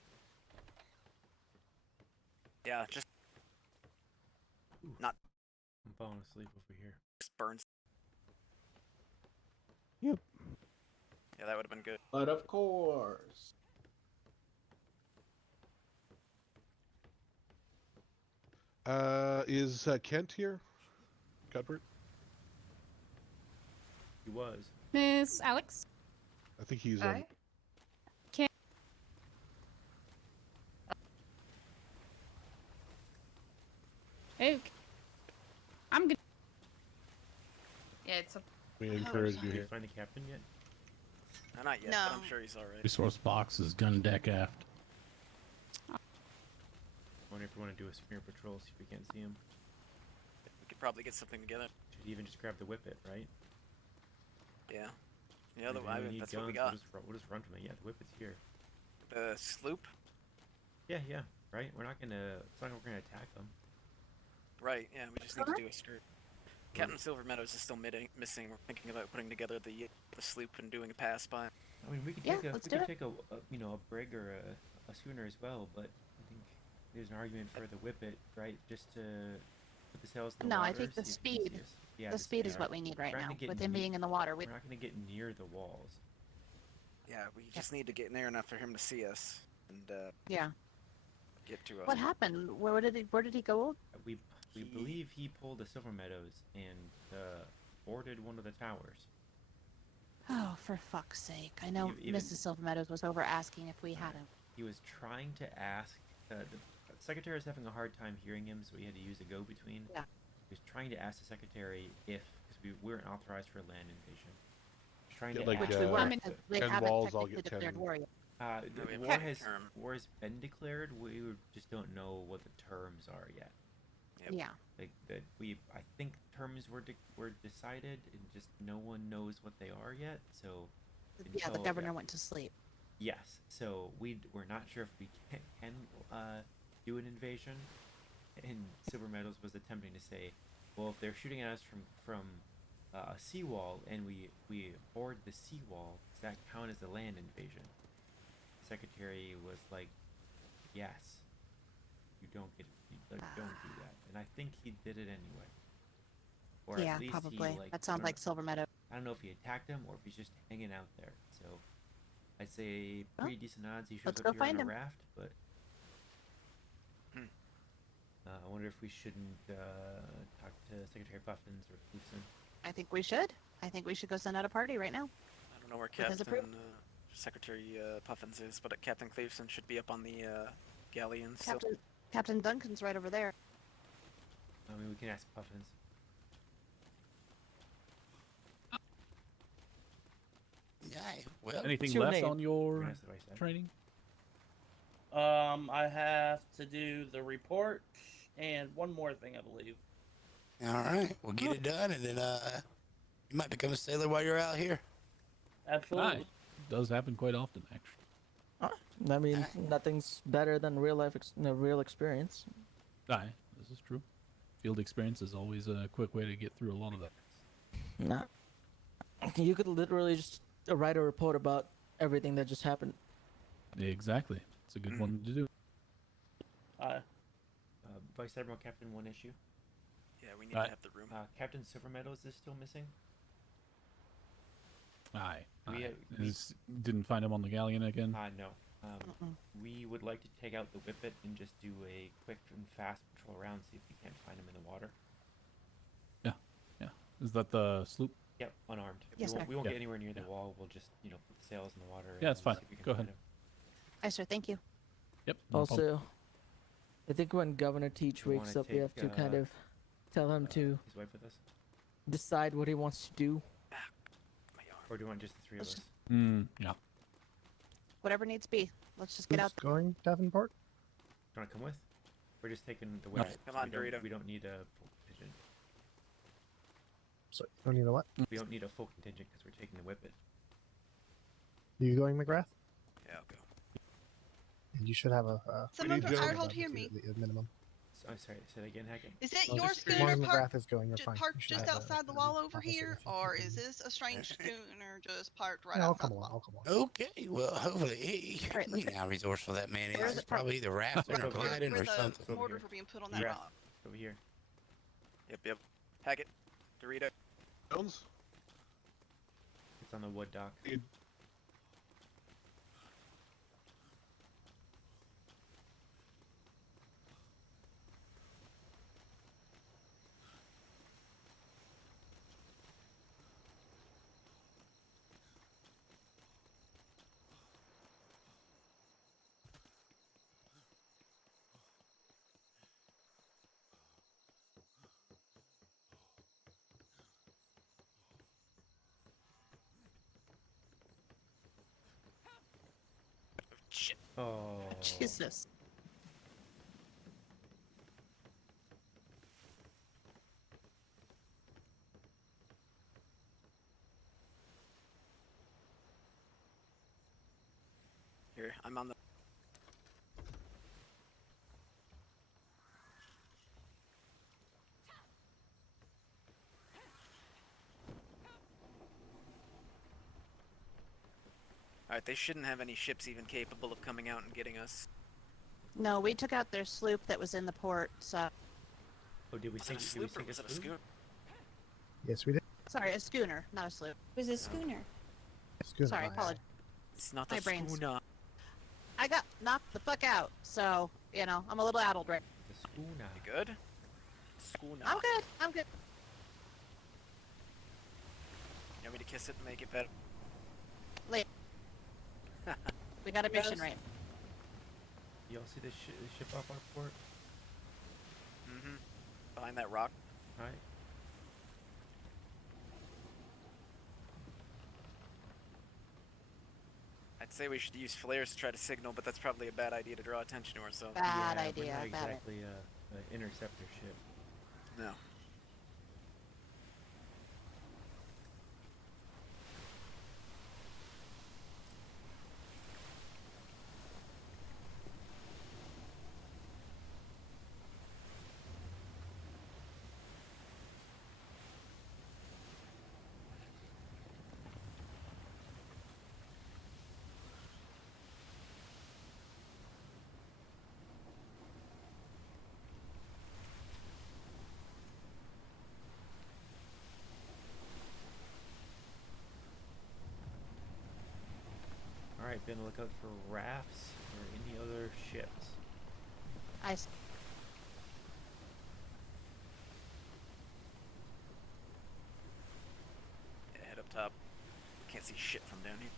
Yeah, just not. I'm falling asleep over here. Just burns. Yep. Yeah, that would have been good. But of course. Is Kent here? Cuthbert? He was. Miss Alex? I think he's. Can Okay. I'm good. Yeah, it's a. We encourage you Did you here. find the captain yet? Not yet, but I'm sure he's alright. Resource boxes, gun deck aft. Wonder if we want to do a smear patrol, see if we can't see him. We could probably get something together. Should even just grab the whippet, right? Yeah. Yeah, If we need that's guns, what we got. We'll just run from it. Yeah, the whippet's here. The sloop? Yeah, right? It's not like we're gonna attack them. Right, yeah, we just need to do a skirt. Captain Silver Meadows is still missing. We're thinking about putting together the sloop and doing a pass by. I mean, we could take a brig or a schooner as well, but I think there's an argument for the whippet, right? Just to put the sails in the No, water. I think the see if you can speed. see us. Yeah, The speed is what we need right We're not now. gonna get With him near- being in the water, we're not going to get near the walls. Yeah, we just need to get near enough for him to see us and Yeah. get to us. What happened? Where did he go? We believe he pulled the Silver Meadows and boarded one of the towers. Oh, for fuck's sake! I know Even- Mrs. Silver Meadows was over asking if we had him. He was trying to ask. The secretary was having a hard time hearing him, so he had to use a go-between. Yeah. He was trying to ask the secretary if, because we weren't authorized for a land invasion. He was trying Yeah, to like, ask. Which we weren't. Ten Because we haven't walls, I'll technically get declared 10. war yet. The we have war to has term. war has been declared. We just don't know what the terms are yet. Yep. Yeah. Like that, I think terms were decided, and just no one knows what they are yet. So. Yeah, the until- governor went to sleep. Yes, so we're not sure if we can do an invasion, and Silver Meadows was attempting to say, well, if they're shooting at us from a seawall and we board the seawall, does that count as a land invasion? The Secretary was like, yes. You don't don't do that. And I think he did it anyway. Or Yeah, at least probably. he, like, That sounds I don't like know- Silver Meadow. I don't know if he attacked him or if he's just hanging out there. So I'd say pretty decent odds he shows let's up go here on find a him. raft, but I wonder if we shouldn't talk to Secretary Puffins or Cleveson. I think we should. I think we should go send out a party right now. I don't know where With his Captain approval. Secretary Puffins is, but Captain Cleveson should be up on the galleon. So Captain Duncan's right over there. I mean, we can ask Puffins. Yeah. Well, Anything what's your left name? on your That's what I said. training? I have to do the report and one more thing, I believe. All right, we'll get it done, and then you might become a sailor while you're out here. Absolutely. Aye. Does happen quite often, actually. I mean, nothing's better than real life, real experience. Aye, this is true. Field experience is always a quick way to get through a lot of that. Nah. You could literally just write a report about everything that just happened. Exactly. It's a good one to do. Vice Admiral Captain, one issue. Yeah, we need to have the room. Captain Silver Meadows is still missing. Aye. We aye. have- Didn't find him on the galleon again? No. We would like to take out the Whippet and just do a quick and fast patrol around, see if we can't find him in the water. Yeah. Yeah. Is that the sloop? Yep, unarmed. Yes, we won't, sir. we won't Yeah. get anywhere near the wall. We'll just, put the sails in the water. Yeah, it's and fine. see if we can Go find ahead. him. Aye, sir. Thank you. Yep. no Also, problem. I think when Governor Teach You wakes wanna up, we have take, to kind of tell him to His wife with us? decide what he wants to do. Or do you want just the three of us? Yeah. Whatever needs be. Let's just get out. Going Davenport? Do you want to come with? We're just taking the Whippet. Come on, we don't, Dorito. we don't need a full contingent. So, you don't need a what? We don't need a full contingent because we're taking the Whippet. You going, McGrath? Yeah, I'll go. And you should have a. Someone a from Hold hear me. The minimum. I'm sorry, say that again, Hackett. Is it Well, your just- as long schooner as McGrath is going, you're fine. parked You should just have outside the wall over officer here, with you. or is this a strange schooner just parked right Yeah, I'll outside come the along. wall? I'll come along. Okay, well, hopefully, you know how resourceful that man Where's is. the It's probably either rafting or Over here. gliding Where or the something. mortars were being put on that Yeah. rock. Over here. Yep. Hackett, Dorito. Jones? It's on the wood dock. Shit. Oh. Jesus. Here, I'm on the. Alright, they shouldn't have any ships even capable of coming out and getting us. No, we took out their sloop that was in the port, so. Oh, did we Was it sink? a Did we sloop or sink was a it a sloop? schooner? Yes, we did. Sorry, a schooner, not a sloop. It was a schooner. Schooner, Sorry, aye, apologies. It's not My a brain's- schooner. I got knocked the fuck out, so, I'm a little addled right The schooner. You good? Schooner. I'm good. I'm good. You want me to kiss it and make it better? Later. We got a mission right. Y'all see this ship off our port? Mm-hmm. Behind that rock. Alright. I'd say we should use flares to try to signal, but that's probably a bad idea to draw attention to ourselves. Bad Yeah, idea. We're not Bad exactly an interceptor ship. No. Alright, be on the lookout for rafts or any other ships. Yeah, head up top. Can't see shit from down here.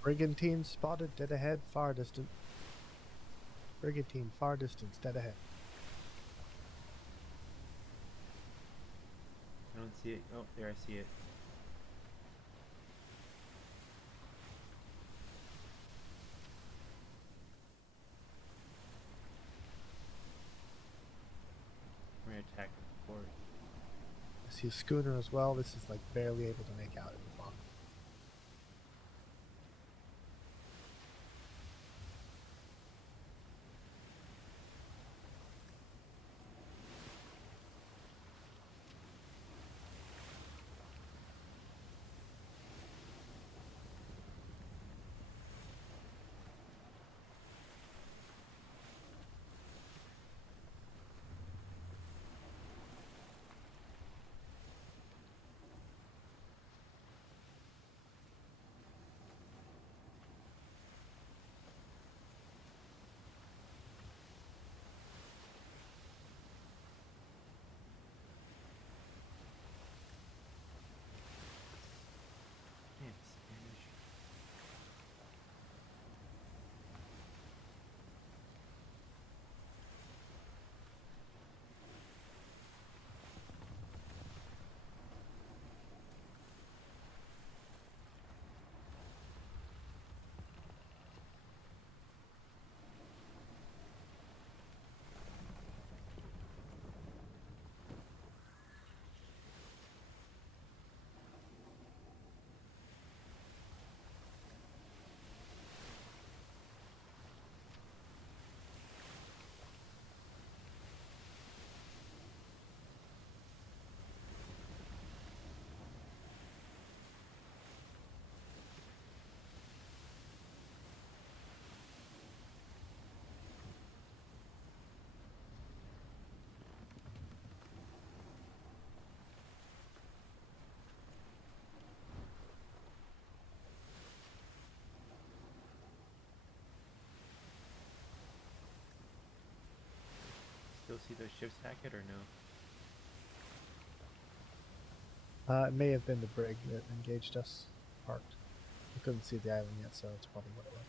Brigantine spotted, dead ahead, far distant. Brigantine, far distance, dead ahead. I don't see it. Oh, there, I see it. We're gonna attack the port. I see a schooner as well. This is like barely able to make out in the fog. Man, Spanish. Still see those ships hack it or no? It may have been the brig that engaged us, parked. We couldn't see the island yet, so it's probably what it was.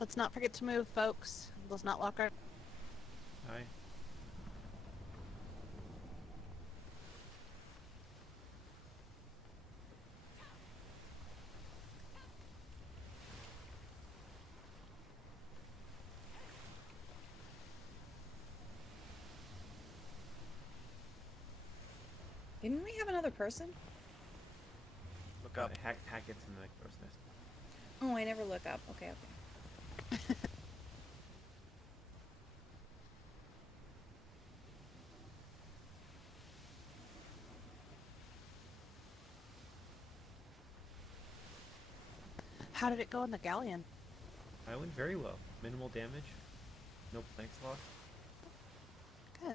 Let's not forget to move, folks. Let's not lock our. Aye. Didn't we have another person? Look up. Hackett's in the crow's nest. Oh, I never look up. Okay, okay. How did it go in the galleon? I went very well. Minimal damage. No planks lost. Good.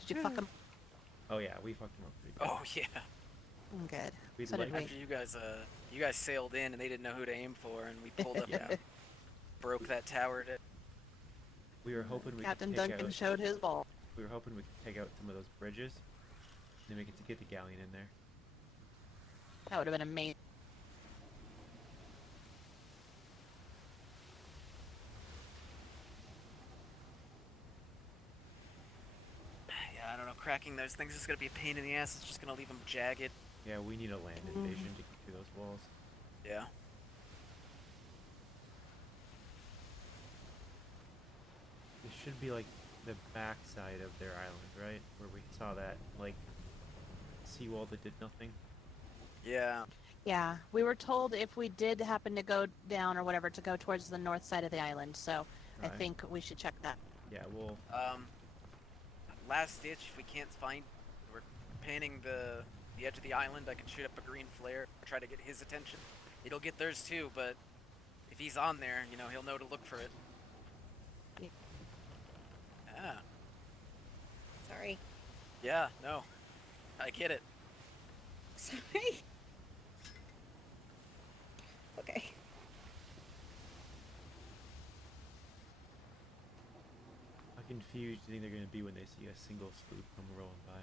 Did you fuck him? Oh yeah, we fucked him up pretty good. Oh yeah. Good. We'd So did we. After you guys sailed in and they didn't know who to aim for, and we pulled up Yeah. and broke that tower. We were hoping we Captain could take Duncan out, showed his ball. We were hoping we could take out some of those bridges. Then we could get the galleon in there. That would have been amazing. Yeah, I don't know. Cracking those things is gonna be a pain in the ass. It's just gonna leave them jagged. Yeah, we need a land invasion to get through those walls. Yeah. This should be like the back side of their island, right? Where we saw that, like, seawall that did nothing. Yeah. Yeah, we were told if we did happen to go down or whatever to go towards the north side of the island, so I Right. think we should check that. Yeah, we'll... Last ditch, if we can't find, we're panning the edge of the island. I can shoot up a green flare, try to get his attention. It'll get theirs too, but if he's on there, you know, he'll know to look for it. Yeah. Sorry. Yeah, no. I get it. Sorry. Okay. How confused do you think they're going to be when they see a single sloop come rolling by?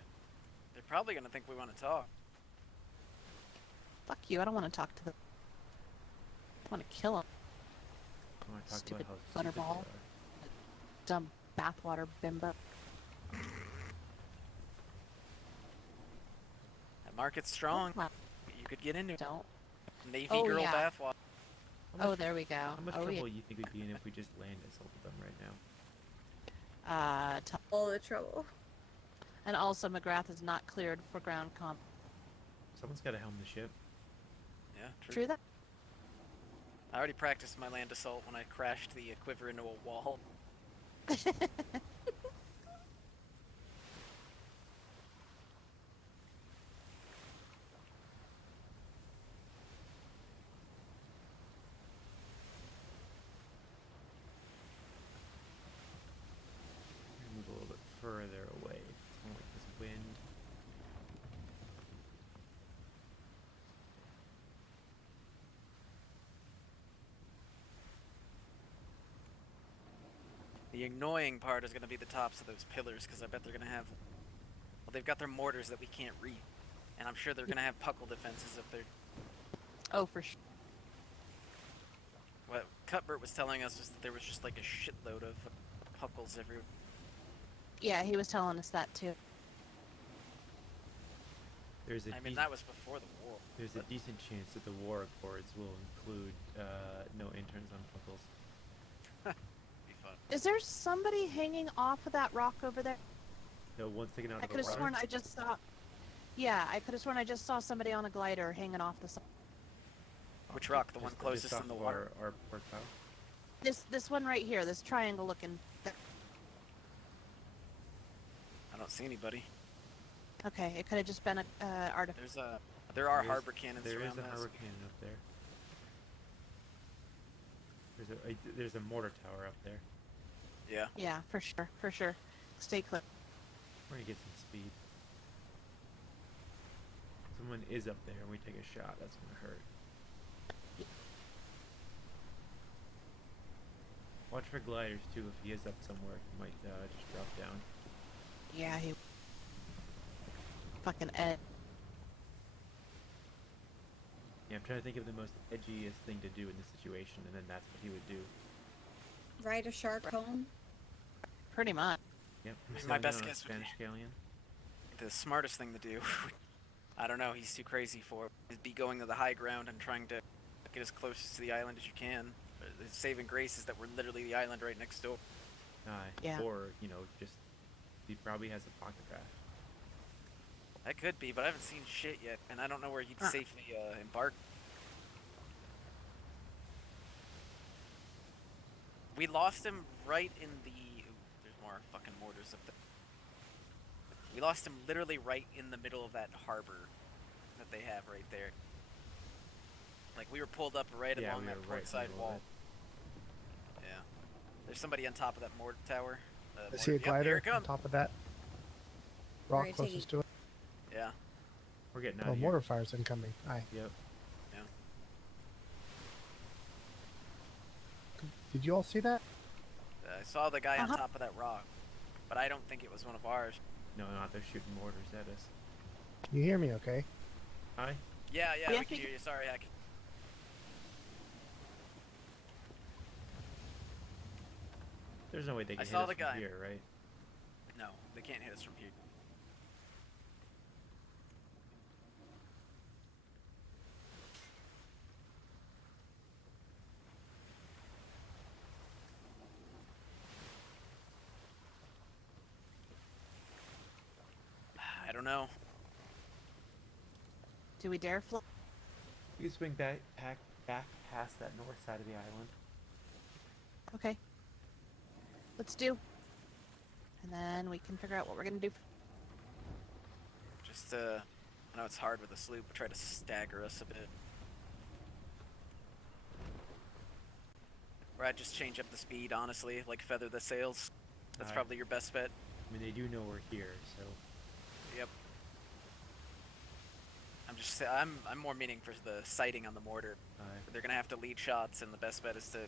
They're probably gonna think we want to talk. Fuck you, I don't want to talk to them. I want to kill them. I want to talk Stupid about how stupid butterball. they are. Dumb bathwater bimbo. That market's strong. You could get into it. Don't. Navy Oh, girl yeah. bathwater. Oh, there we go. How much Oh, trouble yeah. you think we'd be in if we just land assaulted them right now? All the trouble. And also, McGrath is not cleared for ground comp. Someone's got to helm the ship. Yeah, True that. I already practiced my land assault when I crashed the quiver into a wall. Move a little bit further away. It's more like this wind. The annoying part is going to be the tops of those pillars, because I bet they're going to have... Well, they've got their mortars that we can't read. And I'm sure they're going to have puckle defenses up there. Oh, for sure. What Cuthbert was telling us was that there was just like a shitload of puckles everywhere. Yeah, he was telling us that too. There's a I mean, that was before the war. There's a decent chance that the war accords will include no interns on puckles. Be fun. Is there somebody hanging off of that rock over there? No, one's taken out I of the could have water. sworn I just saw. Yeah, I could have sworn I just saw somebody on a glider hanging off the side. Which rock? The one Just closest off in the of water? Our port bow. This one right here, this triangle looking. I don't see anybody. Okay, it could have just been a artifact. There are harbor cannons There is around a this. harbor cannon up there. There's a mortar tower up there. Yeah. Yeah, for sure, for sure. Stay clear. We're gonna get some speed. Someone is up there and we take a shot, that's gonna hurt. Watch for gliders too. If he is up somewhere, he might just drop down. Yeah, he. Fucking Ed. Yeah, I'm trying to think of the most edgiest thing to do in this situation, and then that's what he would do. ride a shark home? Pretty much. Yep. My sailing best on a guess would Spanish be galleon. the smartest thing to do. I don't know. He's too crazy for it. He'd be going to the high ground and trying to get as close to the island as you can. The saving grace is that we're literally the island right next door. Yeah. Or, you know, just he probably has a pocket raft. That could be, but I haven't seen shit yet, and I don't know where he'd safely embark. We lost him right in the... Ooh, there's more fucking mortars up there. We lost him literally right in the middle of that harbor that they have right there. Like, we were pulled up right along that portside wall. Yeah. There's somebody on top of that mortar tower. I see a glider on top of that rock Alright, closest to it. Yeah. We're getting out Oh, of here. mortar fire's incoming. Aye. Yep. Yeah. Did you all see that? I saw the guy on top of that rock, but I don't think it was one of ours. No, not they're shooting mortars at us. You hear me okay? Hi? Yeah, Yeah, we I can think- hear you. Sorry, Hack. There's no way they can I hit saw us the from guy. here, right? No, they can't hit us from here. I don't know. Do we dare fly? You can swing back past that north side of the island. Okay. Let's do. And then we can figure out what we're gonna do. Just, I know it's hard with a sloop, but try to stagger us a bit. Or I'd just change up the speed, honestly, like feather the sails. That's Alright. probably your best bet. I mean, they do know we're here, so... Yep. I'm more meaning for the sighting on the mortar. They're gonna have to lead shots, and the best bet is to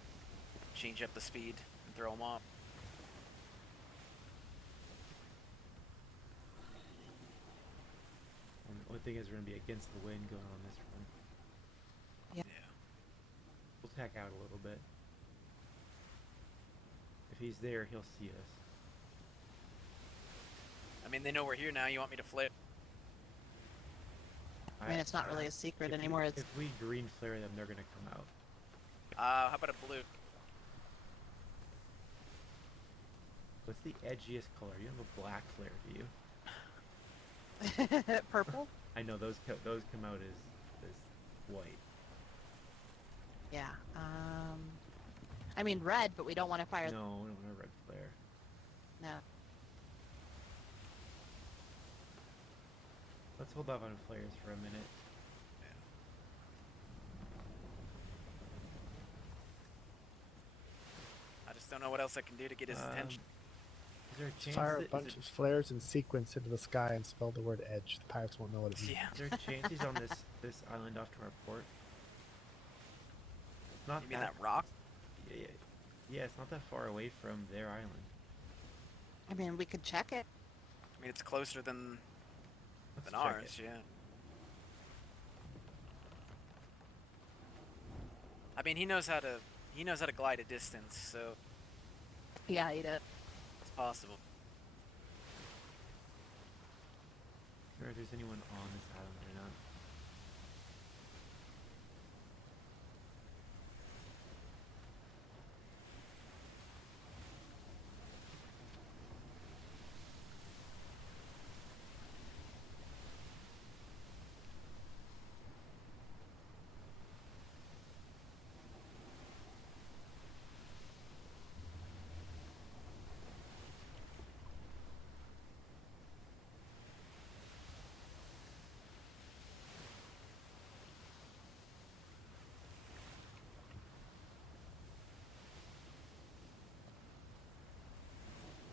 change up the speed and throw them off. And the only thing is we're gonna be against the wind going on this run. Yeah. We'll tack out a little bit. If he's there, he'll see us. I mean, they know we're here now. You want me to flip? I mean, it's not really a secret anymore. It's If we green flare them, they're gonna come out. How about a blue? What's the edgiest color? You have a black flare, do you? purple. I know those come out as white. Yeah. I mean red, but we don't want to fire. No, we don't want a red flare. No. Let's hold off on flares for a minute. I just don't know what else I can do to get his attention. Is there a chance Fire a that- bunch of flares in sequence into the sky and spell the word edge. The pirates won't know what it means. Yeah. Is there a chance he's on this island off to our port? It's not You mean that rock? Yeah, it's not that far away from their island. I mean, we could check it. I mean, it's closer than Let's check ours, it. yeah. I mean, he knows how to glide a distance, so Yeah, he does. it's possible. Or if there's anyone on this island or not.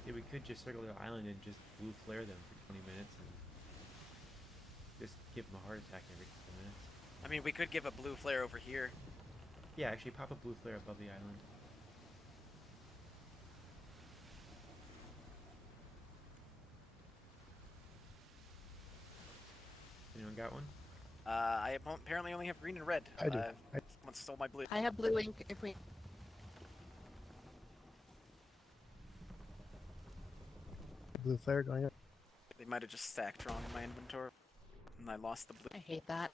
Yeah, we could just circle the island and just blue flare them for 20 minutes and just give them a heart attack every couple minutes. I mean, we could give a blue flare over here. Yeah, actually pop a blue flare above the island. Anyone got one? I apparently only have green and red. I do. Someone stole my blue. I have blue ink. If we blue flare going up. They might have just stacked wrong in my inventory, and I lost the blue. I hate that.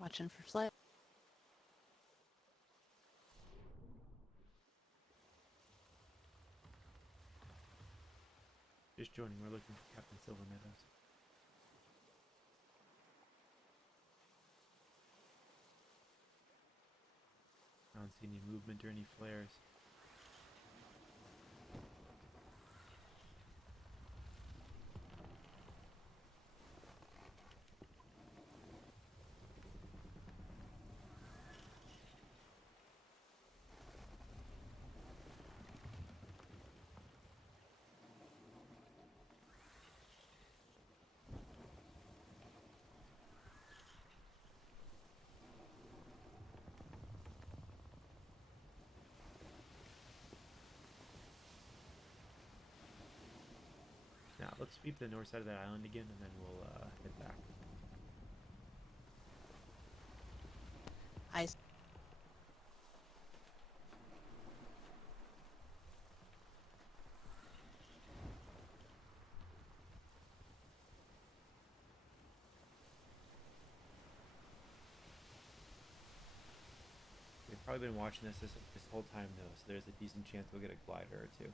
Watching for slip. Just joining. We're looking for Captain Silver Meadows. I don't see any movement or any flares. Now, let's sweep the north side of that island again, and then we'll head back. Eyes. We've probably been watching this whole time, though, so there's a decent chance we'll get a glider or two.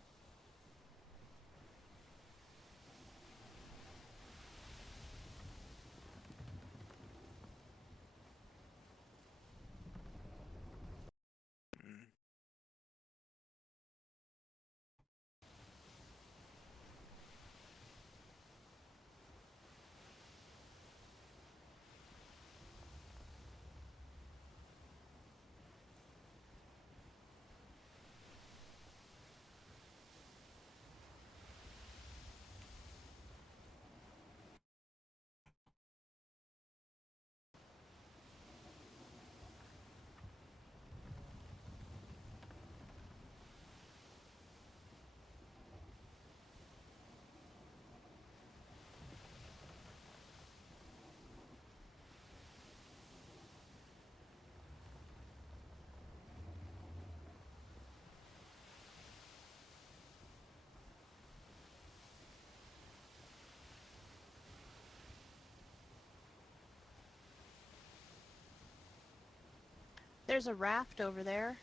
There's a raft over there.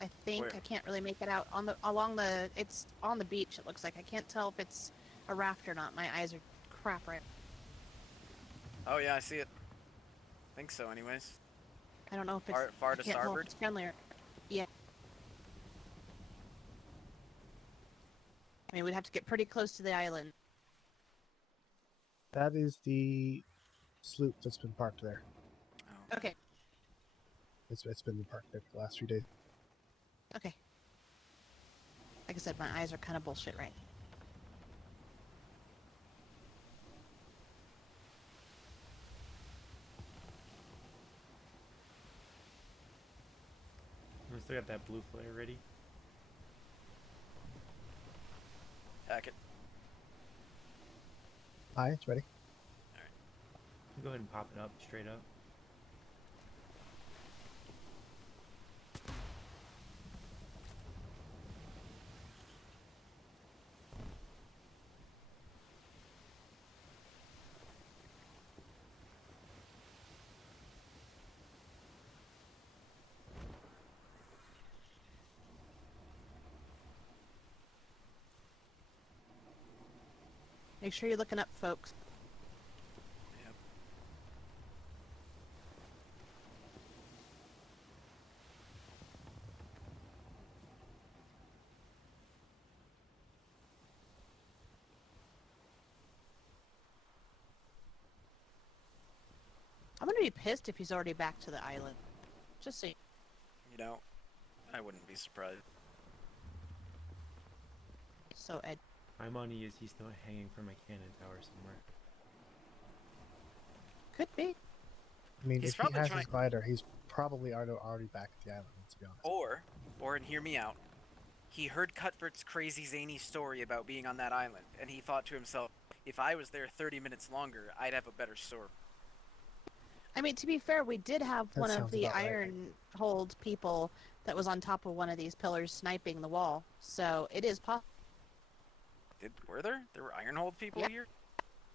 I think Where? I can't really make it out on the along the. It's on the beach. It looks like I can't tell if it's a raft or not. My eyes are crap right. Oh yeah, I see it. Think so, anyways. I don't know if it's far I to can't tell if starboard? it's friendly or. Yeah. I mean, we'd have to get pretty close to the island. That is the sloop that's been parked there. Okay. It's been parked there for the last few days. Okay. Like I said, my eyes are kind of bullshit right. We still got that blue flare ready. Hack it. Hi, it's ready. Go ahead and pop it up, straight up. Make sure you're looking up, folks. Yep. I'm gonna be pissed if he's already back to the island. Just so. You know, I wouldn't be surprised. So Ed. My money is he's still hanging from a cannon tower somewhere. Could be. I mean, He's if he probably has trying- his glider, he's probably already back at the island, let's be honest. Or, and hear me out, he heard Cuthbert's crazy zany story about being on that island, and he thought to himself, if I was there 30 minutes longer, I'd have a better story. I mean, to be fair, we did have That one of sounds the about right. iron hold people that was on top of one of these pillars sniping the wall. So it is possible. Were there? There were ironhold people Yeah. here?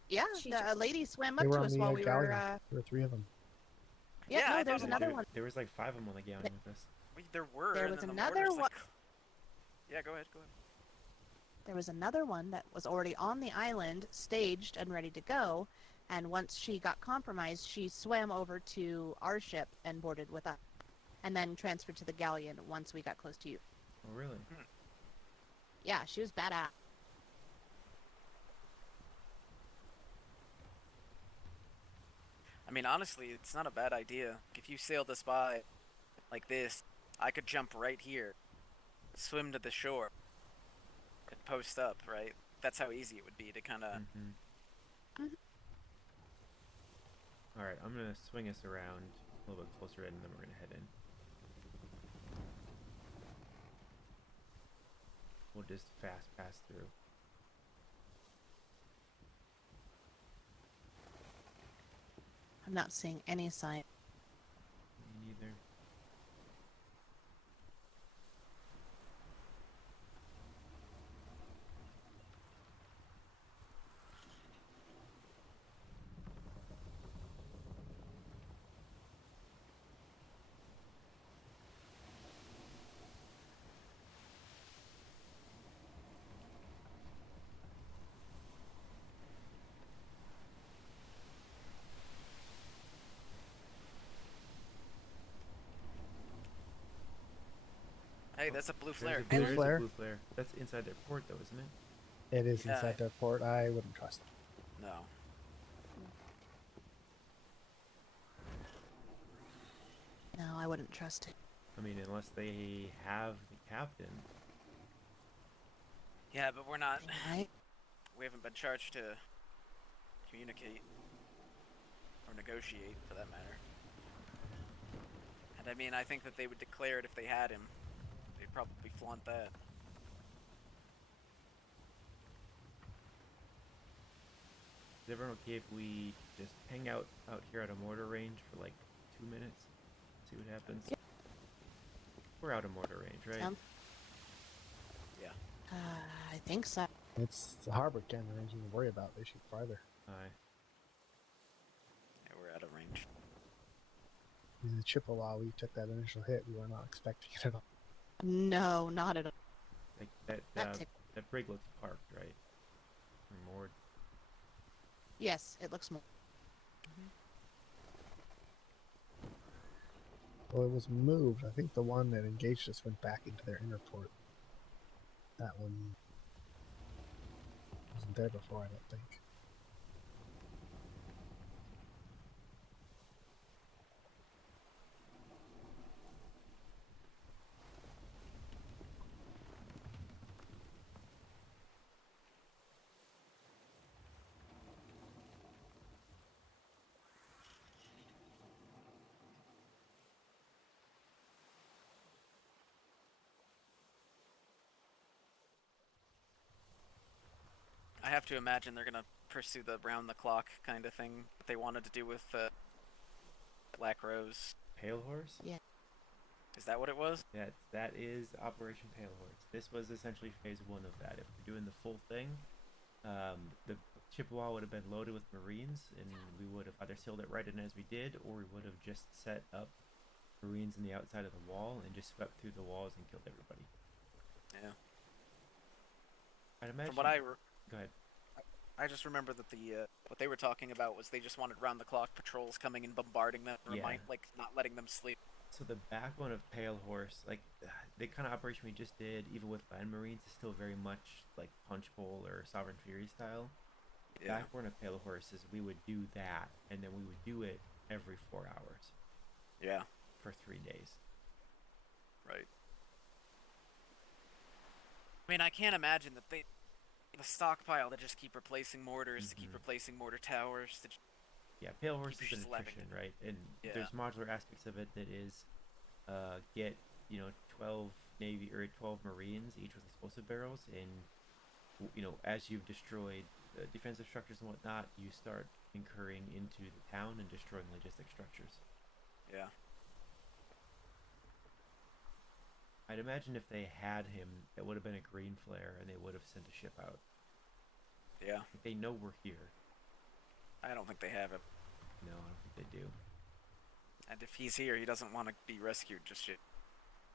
Yeah, a lady swam They up were to on us the while we were. galleon. There were 3 of them. Yeah, no, I there's thought another one. There was like 5 of them on the galleon with us. There were. There and was then the another mortar's one. like... Yeah, go ahead. Go ahead. There was another one that was already on the island, staged and ready to go. And once she got compromised, she swam over to our ship and boarded with us. And then transferred to the galleon once we got close to you. Oh, really? Yeah, she was badass. I mean, honestly, it's not a bad idea. If you sailed us by like this, I could jump right here, swim to the shore, and post up, right? That's how easy it would be to kind of... Alright, I'm gonna swing us around a little bit closer in, and then we're gonna head in. We'll just fast pass through. I'm not seeing any sign. Me neither. Hey, that's a blue There's flare. a Blue flare? blue flare. That's inside their port, though, isn't it? It is Yeah. inside their port. I wouldn't trust them. No. No, I wouldn't trust it. I mean, unless they have the captain. Yeah, but we're not... Right? We haven't been charged to communicate. Or negotiate, for that matter. And I mean, I think that they would declare it if they had him. They'd probably flaunt that. Is everyone okay if we just hang out here at a mortar range for like 2 minutes? See what happens? Yeah. We're out of mortar range, right? Sounds- Yeah. I think so. It's the harbor cannon range you can worry about. They shoot farther. Aye. Yeah, we're out of range. With the Chippewa, we took that initial hit. We were not expecting it at all. No, not at all. Like That that brig looks parked, right? Or moored. Yes, it looks more. Well, it was moved. I think the one that engaged us went back into their inner port. That one wasn't there before, I don't think. I have to imagine they're gonna pursue the round-the-clock kind of thing that they wanted to do with Black Rose. Pale Horse? Yeah. Is that what it was? Yeah, that is Operation Pale Horse. This was essentially phase 1 of that. If we're doing the full thing, the Chippewa would have been loaded with Marines, and we would have either sailed it right in as we did, or we would have just set up Marines on the outside of the wall and just swept through the walls and killed everybody. Yeah. I'd imagine. From what Go ahead. I just remember that the what they were talking about was they just wanted round-the-clock patrols coming and bombarding them, Yeah. not letting them sleep. So the backbone of Pale Horse, like the kind of operation we just did, even with land marines, is still very much like Punch Bowl or Sovereign Fury style. Yeah. Backbone of Pale Horse is we would do that, and then we would do it every 4 hours. Yeah. For 3 days. Right. I mean, I can't imagine that they the stockpile to just keep replacing mortars, to keep replacing mortar towers. To Yeah, Pale Horse keep is an slapping attrition, right? And Yeah. there's modular aspects of it that is, get 12 Navy or 12 Marines, each with explosive barrels, and as you've destroyed defensive structures and whatnot, you start incurring into the town and destroying logistic structures. Yeah. I'd imagine if they had him, it would have been a green flare, and they would have sent a ship out. Yeah. They know we're here. I don't think they have him. No, I don't think they do. And if he's here, he doesn't want to be rescued just yet.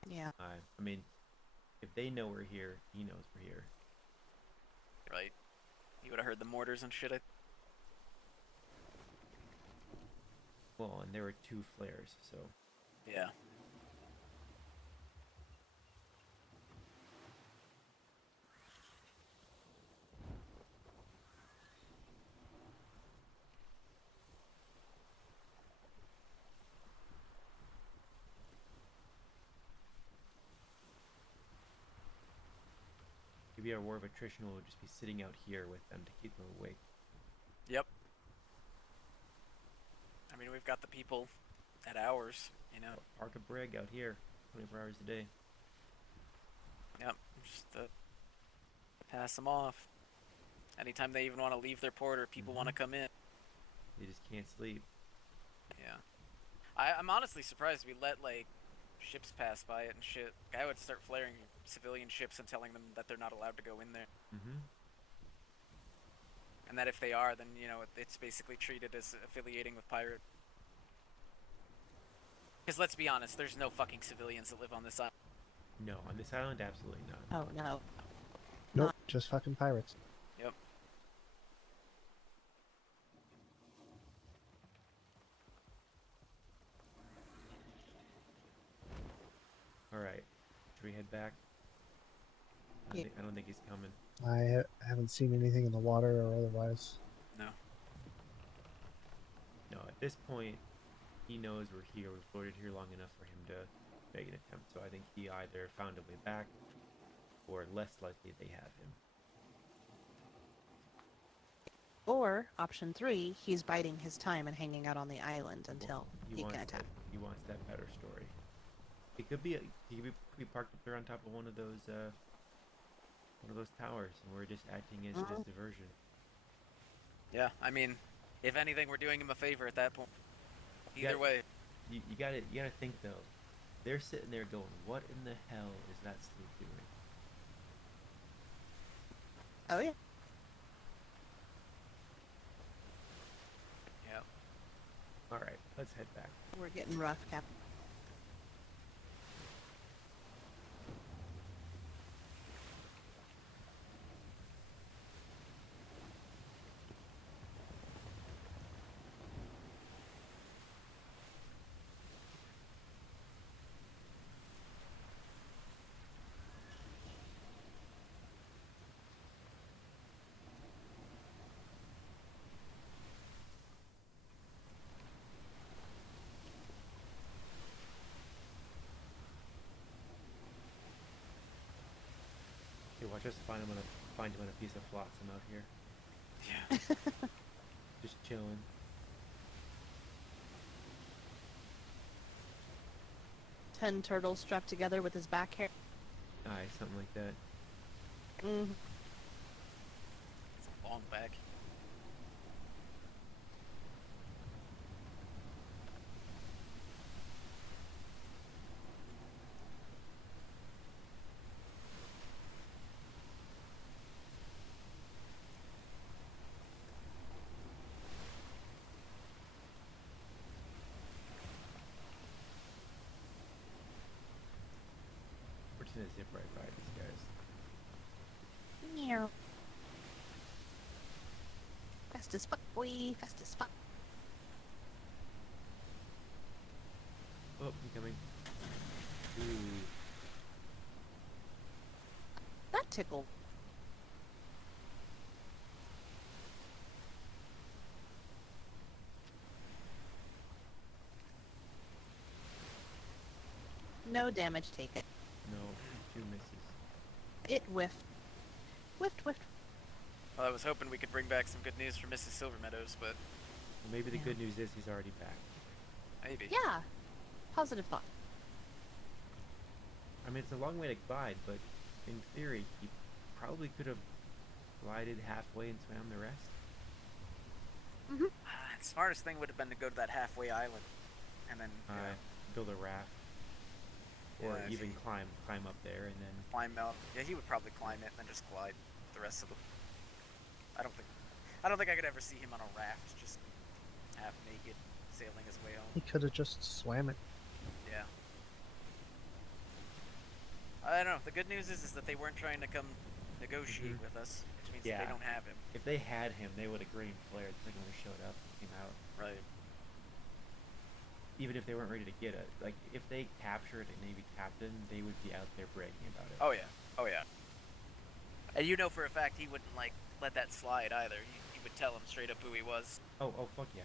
Yeah. I mean, if they know we're here, he knows we're here. Right. He would have heard the mortars and shit. Well, and there were 2 flares, so... Yeah. Maybe our war of attrition will just be sitting out here with them to keep them awake. Yep. I mean, we've got the people at ours, you know. Park a brig out here, 24 hours a day. Yep. Just pass them off. Anytime they even want to leave their port or people want to come in. They just can't sleep. Yeah. I'm honestly surprised we let, like, ships pass by it and shit. I would start flaring civilian ships and telling them that they're not allowed to go in there. And that if they are, then, you know, it's basically treated as affiliating with pirate. Because let's be honest, there's no fucking civilians that live on this island. No, on this island, absolutely not. Oh, no. Nope, just fucking pirates. Yep. Alright, should we head back? I don't think he's coming. I haven't seen anything in the water or otherwise. No. No, at this point, he knows we're here. We've floated here long enough for him to make an attempt. So I think he either found a way back, or less likely they have him. Or, option 3, he's biding his time and hanging out on the island until he can attack. He wants that better story. He could be parked up there on top of one of those towers, and we're just acting as his diversion. Yeah, I mean, if anything, we're doing him a favor at that point. Either way. You gotta think though. They're sitting there going, "What in the hell is that sloop doing?" Oh yeah. Yeah. All right, let's head back. We're getting rough, Captain. Okay, watch us find him on a piece of flotsam out here. Yeah. Just chilling. Ten turtles strapped together with his back hair. Aye, something like that. Mm. It's a long back. We're just gonna zip right by these guys. Meow. Fast as fuck, boy. Fast as fuck. Oh, incoming. Ooh. That tickled. No damage taken. No, 2 misses. It whiffed. Whiffed. Well, I was hoping we could bring back some good news for Mrs. Silvermeadows, but... Well, maybe the good news is he's already back. Maybe. Yeah. Positive thought. I mean, it's a long way to glide, but in theory, he probably could have glided halfway and swam the rest? Mm-hmm. The smartest thing would have been to go to that halfway island, and then Build a raft. Or Yeah, if even he- climb up there and then climb out. Yeah, he would probably climb it and then just glide the rest of the. I don't think I could ever see him on a raft, just half naked, sailing his way home. He could have just swam it. Yeah. I don't know. The good news is that they weren't trying to come negotiate with us, which means that they don't have him. If they had him, they would have green flared the second we showed up and came out. Right. Even if they weren't ready to get it, like if they captured a Navy captain, they would be out there bragging about it. Oh yeah. Oh yeah. And you know for a fact he wouldn't like let that slide either. He would tell him straight up who he was. Oh fuck yeah.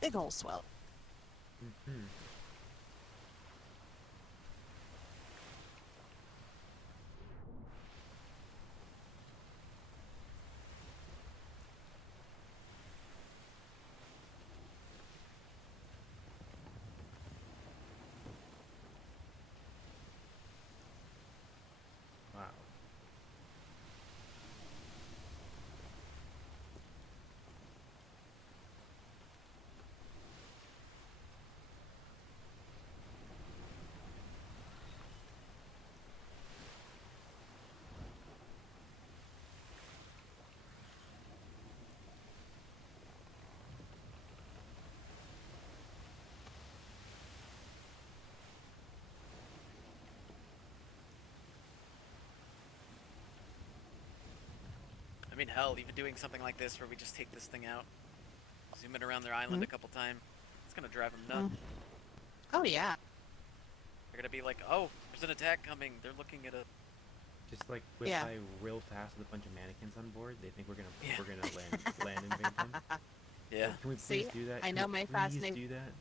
Big ol' swell. Mm-hmm. Wow. I mean, hell, even doing something like this where we just take this thing out, zoom it around their island a couple times, it's gonna drive them nuts. Oh yeah. They're gonna be like, oh, there's an attack coming. They're looking at a. Just like whip by real fast with a bunch of mannequins on board. They think we're gonna land invade them. Yeah. Can we please See, do that? I Can know we my please fascination. do that?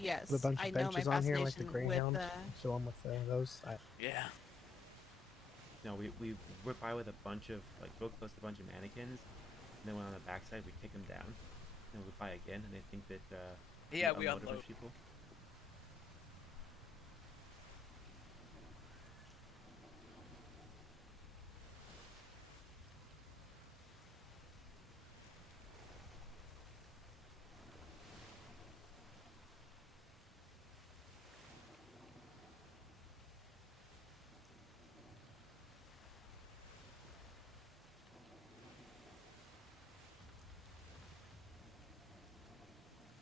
Yes, With a bunch I of know my benches on here, like the fascination Greyhound. with Fill them with those. Yeah. No, we whip by with a bunch of like real close to a bunch of mannequins, and then when on the backside we take them down, and we whip by again, and they think that Yeah, we unload a bunch unload. of people.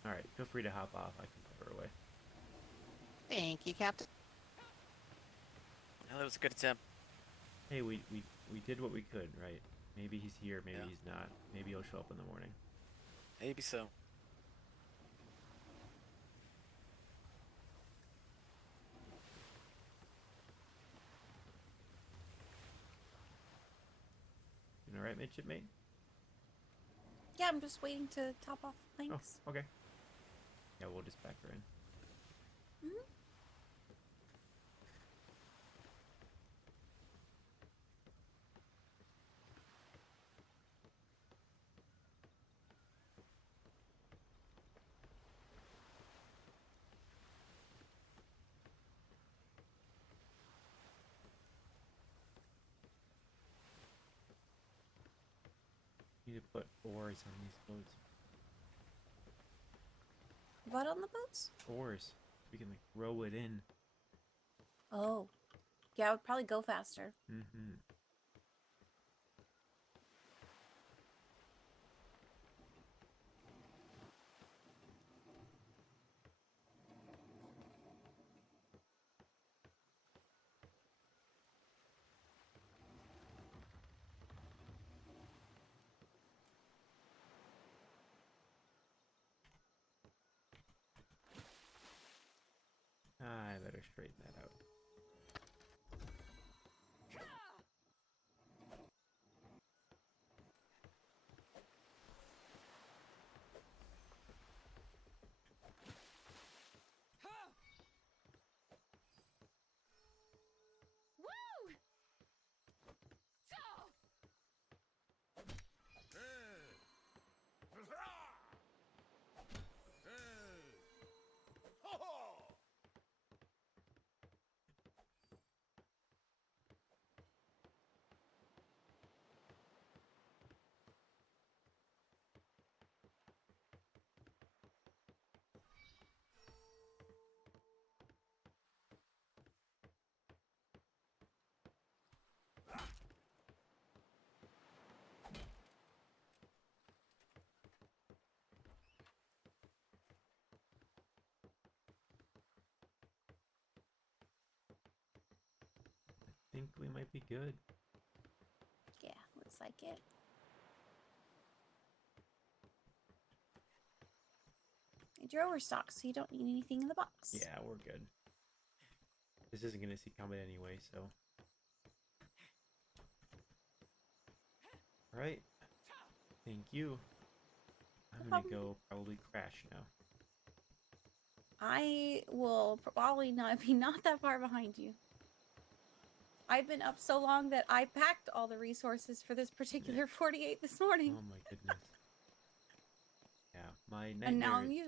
All right, feel free to hop off. I can put her away. Thank you, Captain. No, that was a good attempt. Hey, we did what we could, right? Maybe he's here, maybe he's not. Maybe he'll show up in the morning. Maybe so. You all right, midshipmate? Yeah, I'm just waiting to top off planks. Oh, okay. Yeah, we'll just back her in. Need to put oars on these boats. What on the boats? Oars. We can like row it in. Oh. Yeah, I would probably go faster. Mm-hmm. I better straighten that out. Think we might be good. Yeah, looks like it. And you're overstocked, so you don't need anything in the box. Yeah, we're good. This isn't gonna see combat anyway, so. Alright. Thank you. I'm gonna go probably crash now. I will probably not be not that far behind you. I've been up so long that I packed all the resources for this particular 48 this morning. Oh my goodness. Yeah, my nightmare. And now I'm you.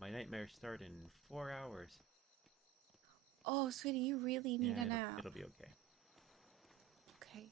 My nightmares start in 4 hours. Oh, sweetie, you really need a nap. It'll be okay. Okay.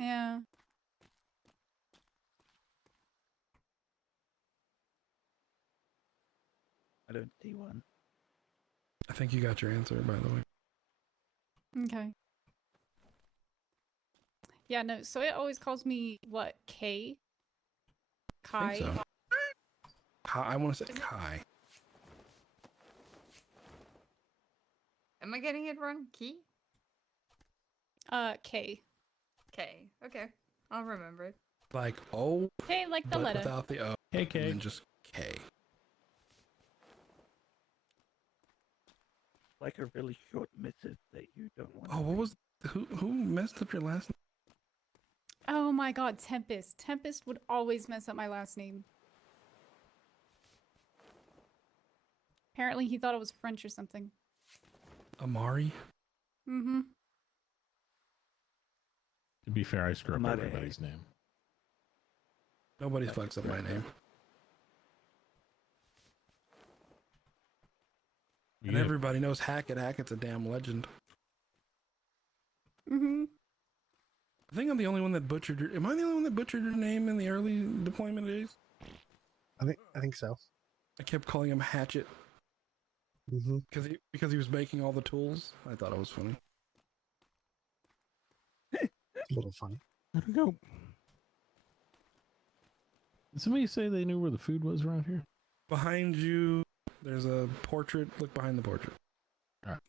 Yeah. I don't see one. I think you got your answer, by the way. Okay. Yeah, no, so it always calls me, what, K? Kai? I think so. I want to say Kai. Am I getting it wrong? Key? K. K. Okay. I'll remember it. Like O, K like the but letter. without the O. Hey, K. And then just K. Like a really short missive that you don't want. Oh, what was who messed up your last name? Oh my god, Tempest. Tempest would always mess up my last name. Apparently he thought it was French or something. Amari? Mm-hmm. To be fair, I screw up Amade. everybody's name. Nobody fucks up my name. And Yeah. everybody knows Hackett. Hackett's a damn legend. Mm-hmm. I think I'm the only one that butchered your... Am I the only one that butchered your name in the early deployment days? I think so. I kept calling him Hatchet. Mm-hmm. Because he was making all the tools. I thought it was funny. A little funny. Let her go. Did somebody say they knew where the food was around here? Behind you, there's a portrait. Look behind the portrait. All right.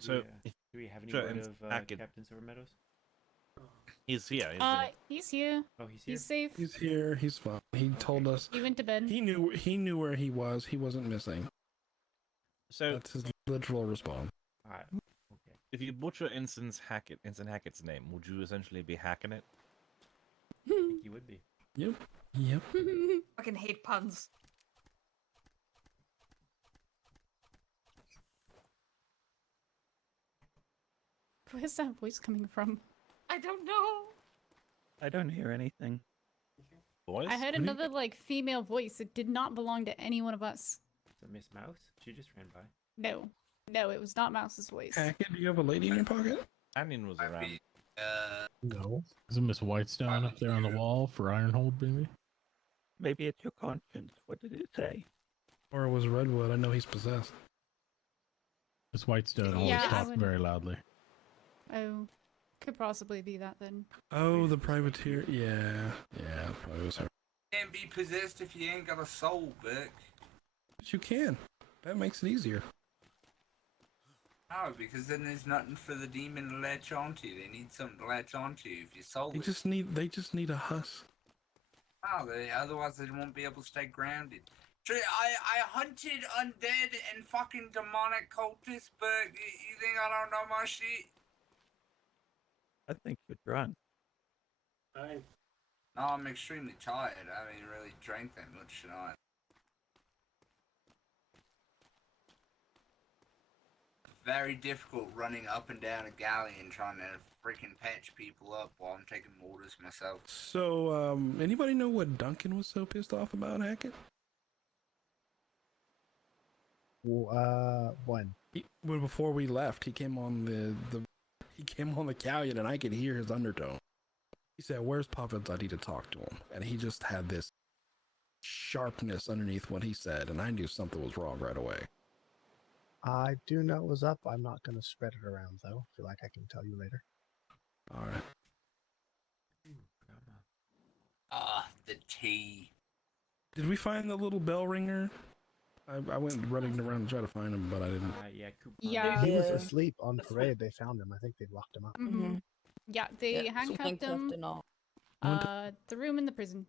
So, do we have any word of Captain Silvermeadows? He's here. He's here. Oh, he's here. He's safe. He's here. He's fine. He told us. He went to bed. He knew where he was. He wasn't missing. So that's his literal response. Alright. Okay. If you butcher Ensign Hackett's name, would you essentially be hacking it? I think you would be. Yep. Yep. Fucking hate puns. Where's that voice coming from? I don't know. I don't hear anything. Voice? I heard another like female voice. It did not belong to any one of us. Is it Miss Mouse? She just ran by. No, it was not Mouse's voice. Hackett, do you have a lady in your pocket? Onion was around. No. Is it Miss Whitestone up there on the wall for Ironhold, maybe? Maybe it's your conscience. What did it say? Or it was Redwood. I know he's possessed. Miss Whitestone always Yeah, I talked would- very loudly. Oh, could possibly be that then. Oh, the privateer. Yeah, probably was her. Can't be possessed if you ain't got a soul, Vic. But you can. That makes it easier. No, because then there's nothing for the demon to latch onto. They need something to latch onto if your soul They is. just need a husk. Oh, otherwise they won't be able to stay grounded. I hunted undead and fucking demonic cultists, but you think I don't know my shit? I think you're drunk. No, I'm extremely tired. I haven't really drank that much tonight. Very difficult running up and down a galley and trying to freaking patch people up while I'm taking orders myself. So, anybody know what Duncan was so pissed off about, Hackett? When? When before we left, he came on he came on the galleon and I could hear his undertone. He said, "Where's Puffins? I need to talk to him." And he just had this sharpness underneath what he said, and I knew something was wrong right away. I do know it was up. I'm not going to spread it around, though. Feel like I can tell you later. All right. The tea. Did we find the little bell ringer? I went running around to try to find him, but I didn't. Yeah, Yeah. He was asleep on parade. They found him. I think they locked him up. Mm-hmm. Yeah, they Yeah, handcuffed handcuffed him. and all. The room in the prison.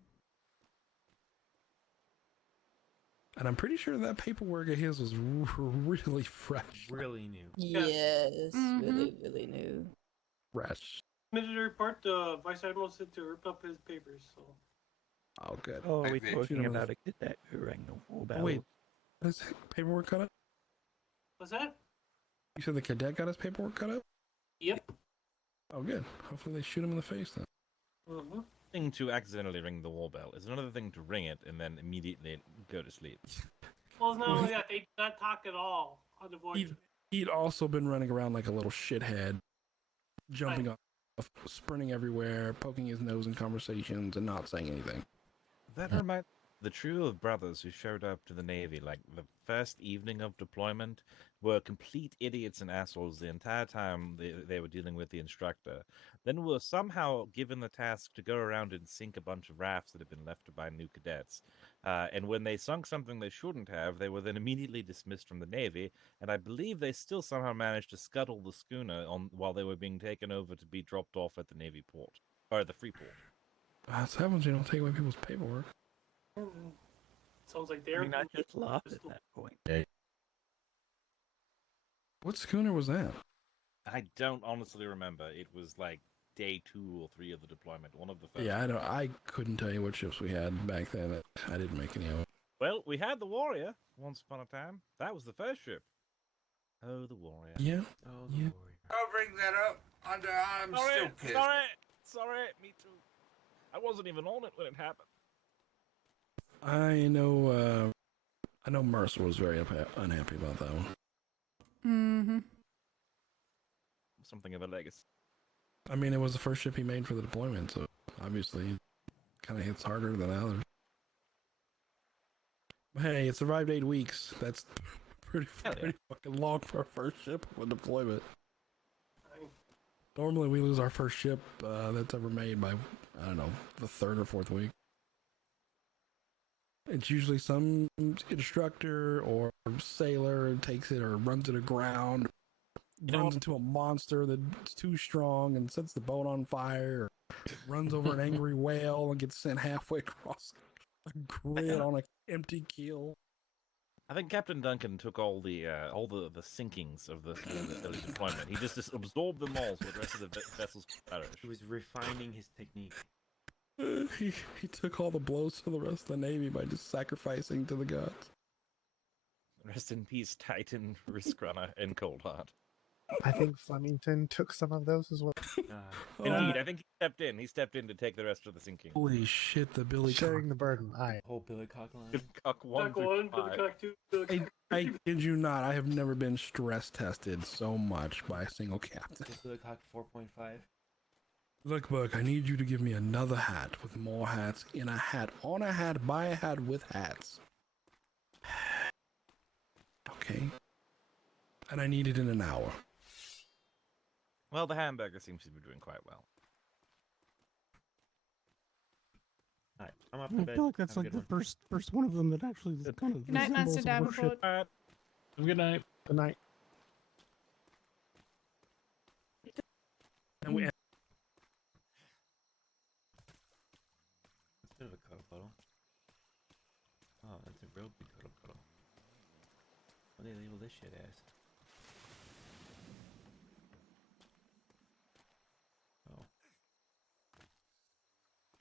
And I'm pretty sure that paperwork of his was really fresh. Really new. Yes, Mhm. really new. Fresh. Submitted a report. The Vice Admiral said to rip up his papers. So. Oh, good. Oh, are we Okay. talking about a cadet who rang the doorbell? Oh, wait. His paperwork cut up? What's that? You said the cadet got his paperwork cut up? Yep. Oh, good. Hopefully they shoot him in the face then. Mm-hmm. Thing to accidentally ring the warbell is another thing to ring it and then immediately go to sleep. Well, it's not only that, they did not talk at all on the voyage. He'd also been running around like a little shithead, jumping off, sprinting everywhere, poking his nose in conversations, and not saying anything. That reminds the trio of brothers who showed up to the Navy, like the first evening of deployment, were complete idiots and assholes the entire time they were dealing with the instructor. Then were somehow given the task to go around and sink a bunch of rafts that had been left by new cadets. And when they sunk something they shouldn't have, they were then immediately dismissed from the Navy. And I believe they still somehow managed to scuttle the schooner while they were being taken over to be dropped off at the Navy port, or the free port. That's happens. You don't take away people's paperwork. Sounds like they're. I just laughed at that point. What schooner was that? I don't honestly remember. It was like day 2 or 3 of the deployment. One of the first. Yeah, I couldn't tell you what ships we had back then. I didn't make any of them. Well, we had the Warrior once upon a time. That was the first ship. Oh, the Warrior. Yeah. Oh, yeah. I'll bring that up. I'm still pissed. Sorry, me too. I wasn't even on it when it happened. I know Mercer was very unhappy about that one. Mm-hmm. Something of a legacy. I mean, it was the first ship he made for the deployment, so obviously it kind of hits harder than others. Hey, it survived 8 weeks. That's pretty, Hell yeah. pretty fucking long for our first ship of a deployment. Normally, we lose our first ship that's ever made by, I don't know, the 3rd or 4th week. It's usually some instructor or sailor takes it or runs it aground, runs into a monster that's too strong and sets the boat on fire, or runs over an angry whale and gets sent halfway across a grid on an empty keel. I think Captain Duncan took all the sinkings of the early deployment. He just absorbed them all, so the rest of the vessels could perish. He was refining his technique. He took all the blows to the rest of the Navy by just sacrificing to the gods. Rest in peace, Titan, Riskrunner, and Coldheart. I think Flemington took some of those as well. Indeed, I think he stepped in. He stepped in to take the rest of the sinking. Holy shit, the Billy Sharing the burden. Whole Billy Cock line. Billy Cock 1 Cock through 1, Billy 5. Cock 2, Billy Cock I kid you not, I have never been stress tested so much by a single captain. Billy Cock 4.5. Look, Buck, I need you to give me another hat with more hats in a hat, on a hat, by a hat, with hats. Okay. And I need it in an hour. Well, the hamburger seems to be doing quite well. Alright, I'm off I to bed. feel like that's Have a like good the one. first one of them that actually is kind of. Good night, Master Davenport. Alright. Good night. Good night. And we It's a bit of a cuddle puddle. Oh, that's a real big cuddle puddle. What do they label this shit as? Oh.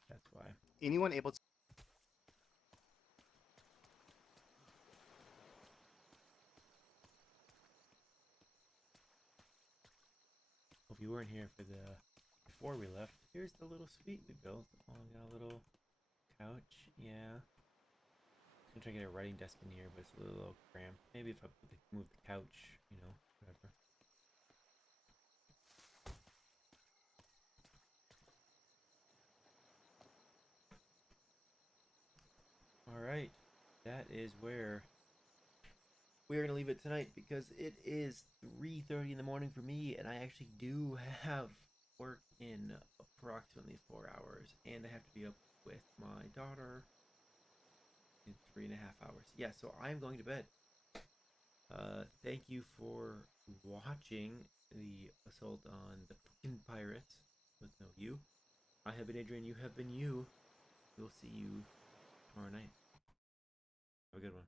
That's why. Anyone able to... If you weren't here for the before we left, here's the little suite we built. Oh, got a little couch. Yeah. I'm gonna try to get a writing desk in here, but it's a little cramped. Maybe if I move the couch, you know, whatever. Alright, that is where we're going to leave it tonight because it is 3:30 in the morning for me, and I actually do have work in approximately 4 hours, and I have to be up with my daughter in 3.5 hours. Yeah, so I'm going to bed. Thank you for watching the assault on the fucking pirates with no you. I have been Adrian, you have been you. We'll see you tomorrow night. Have a good one.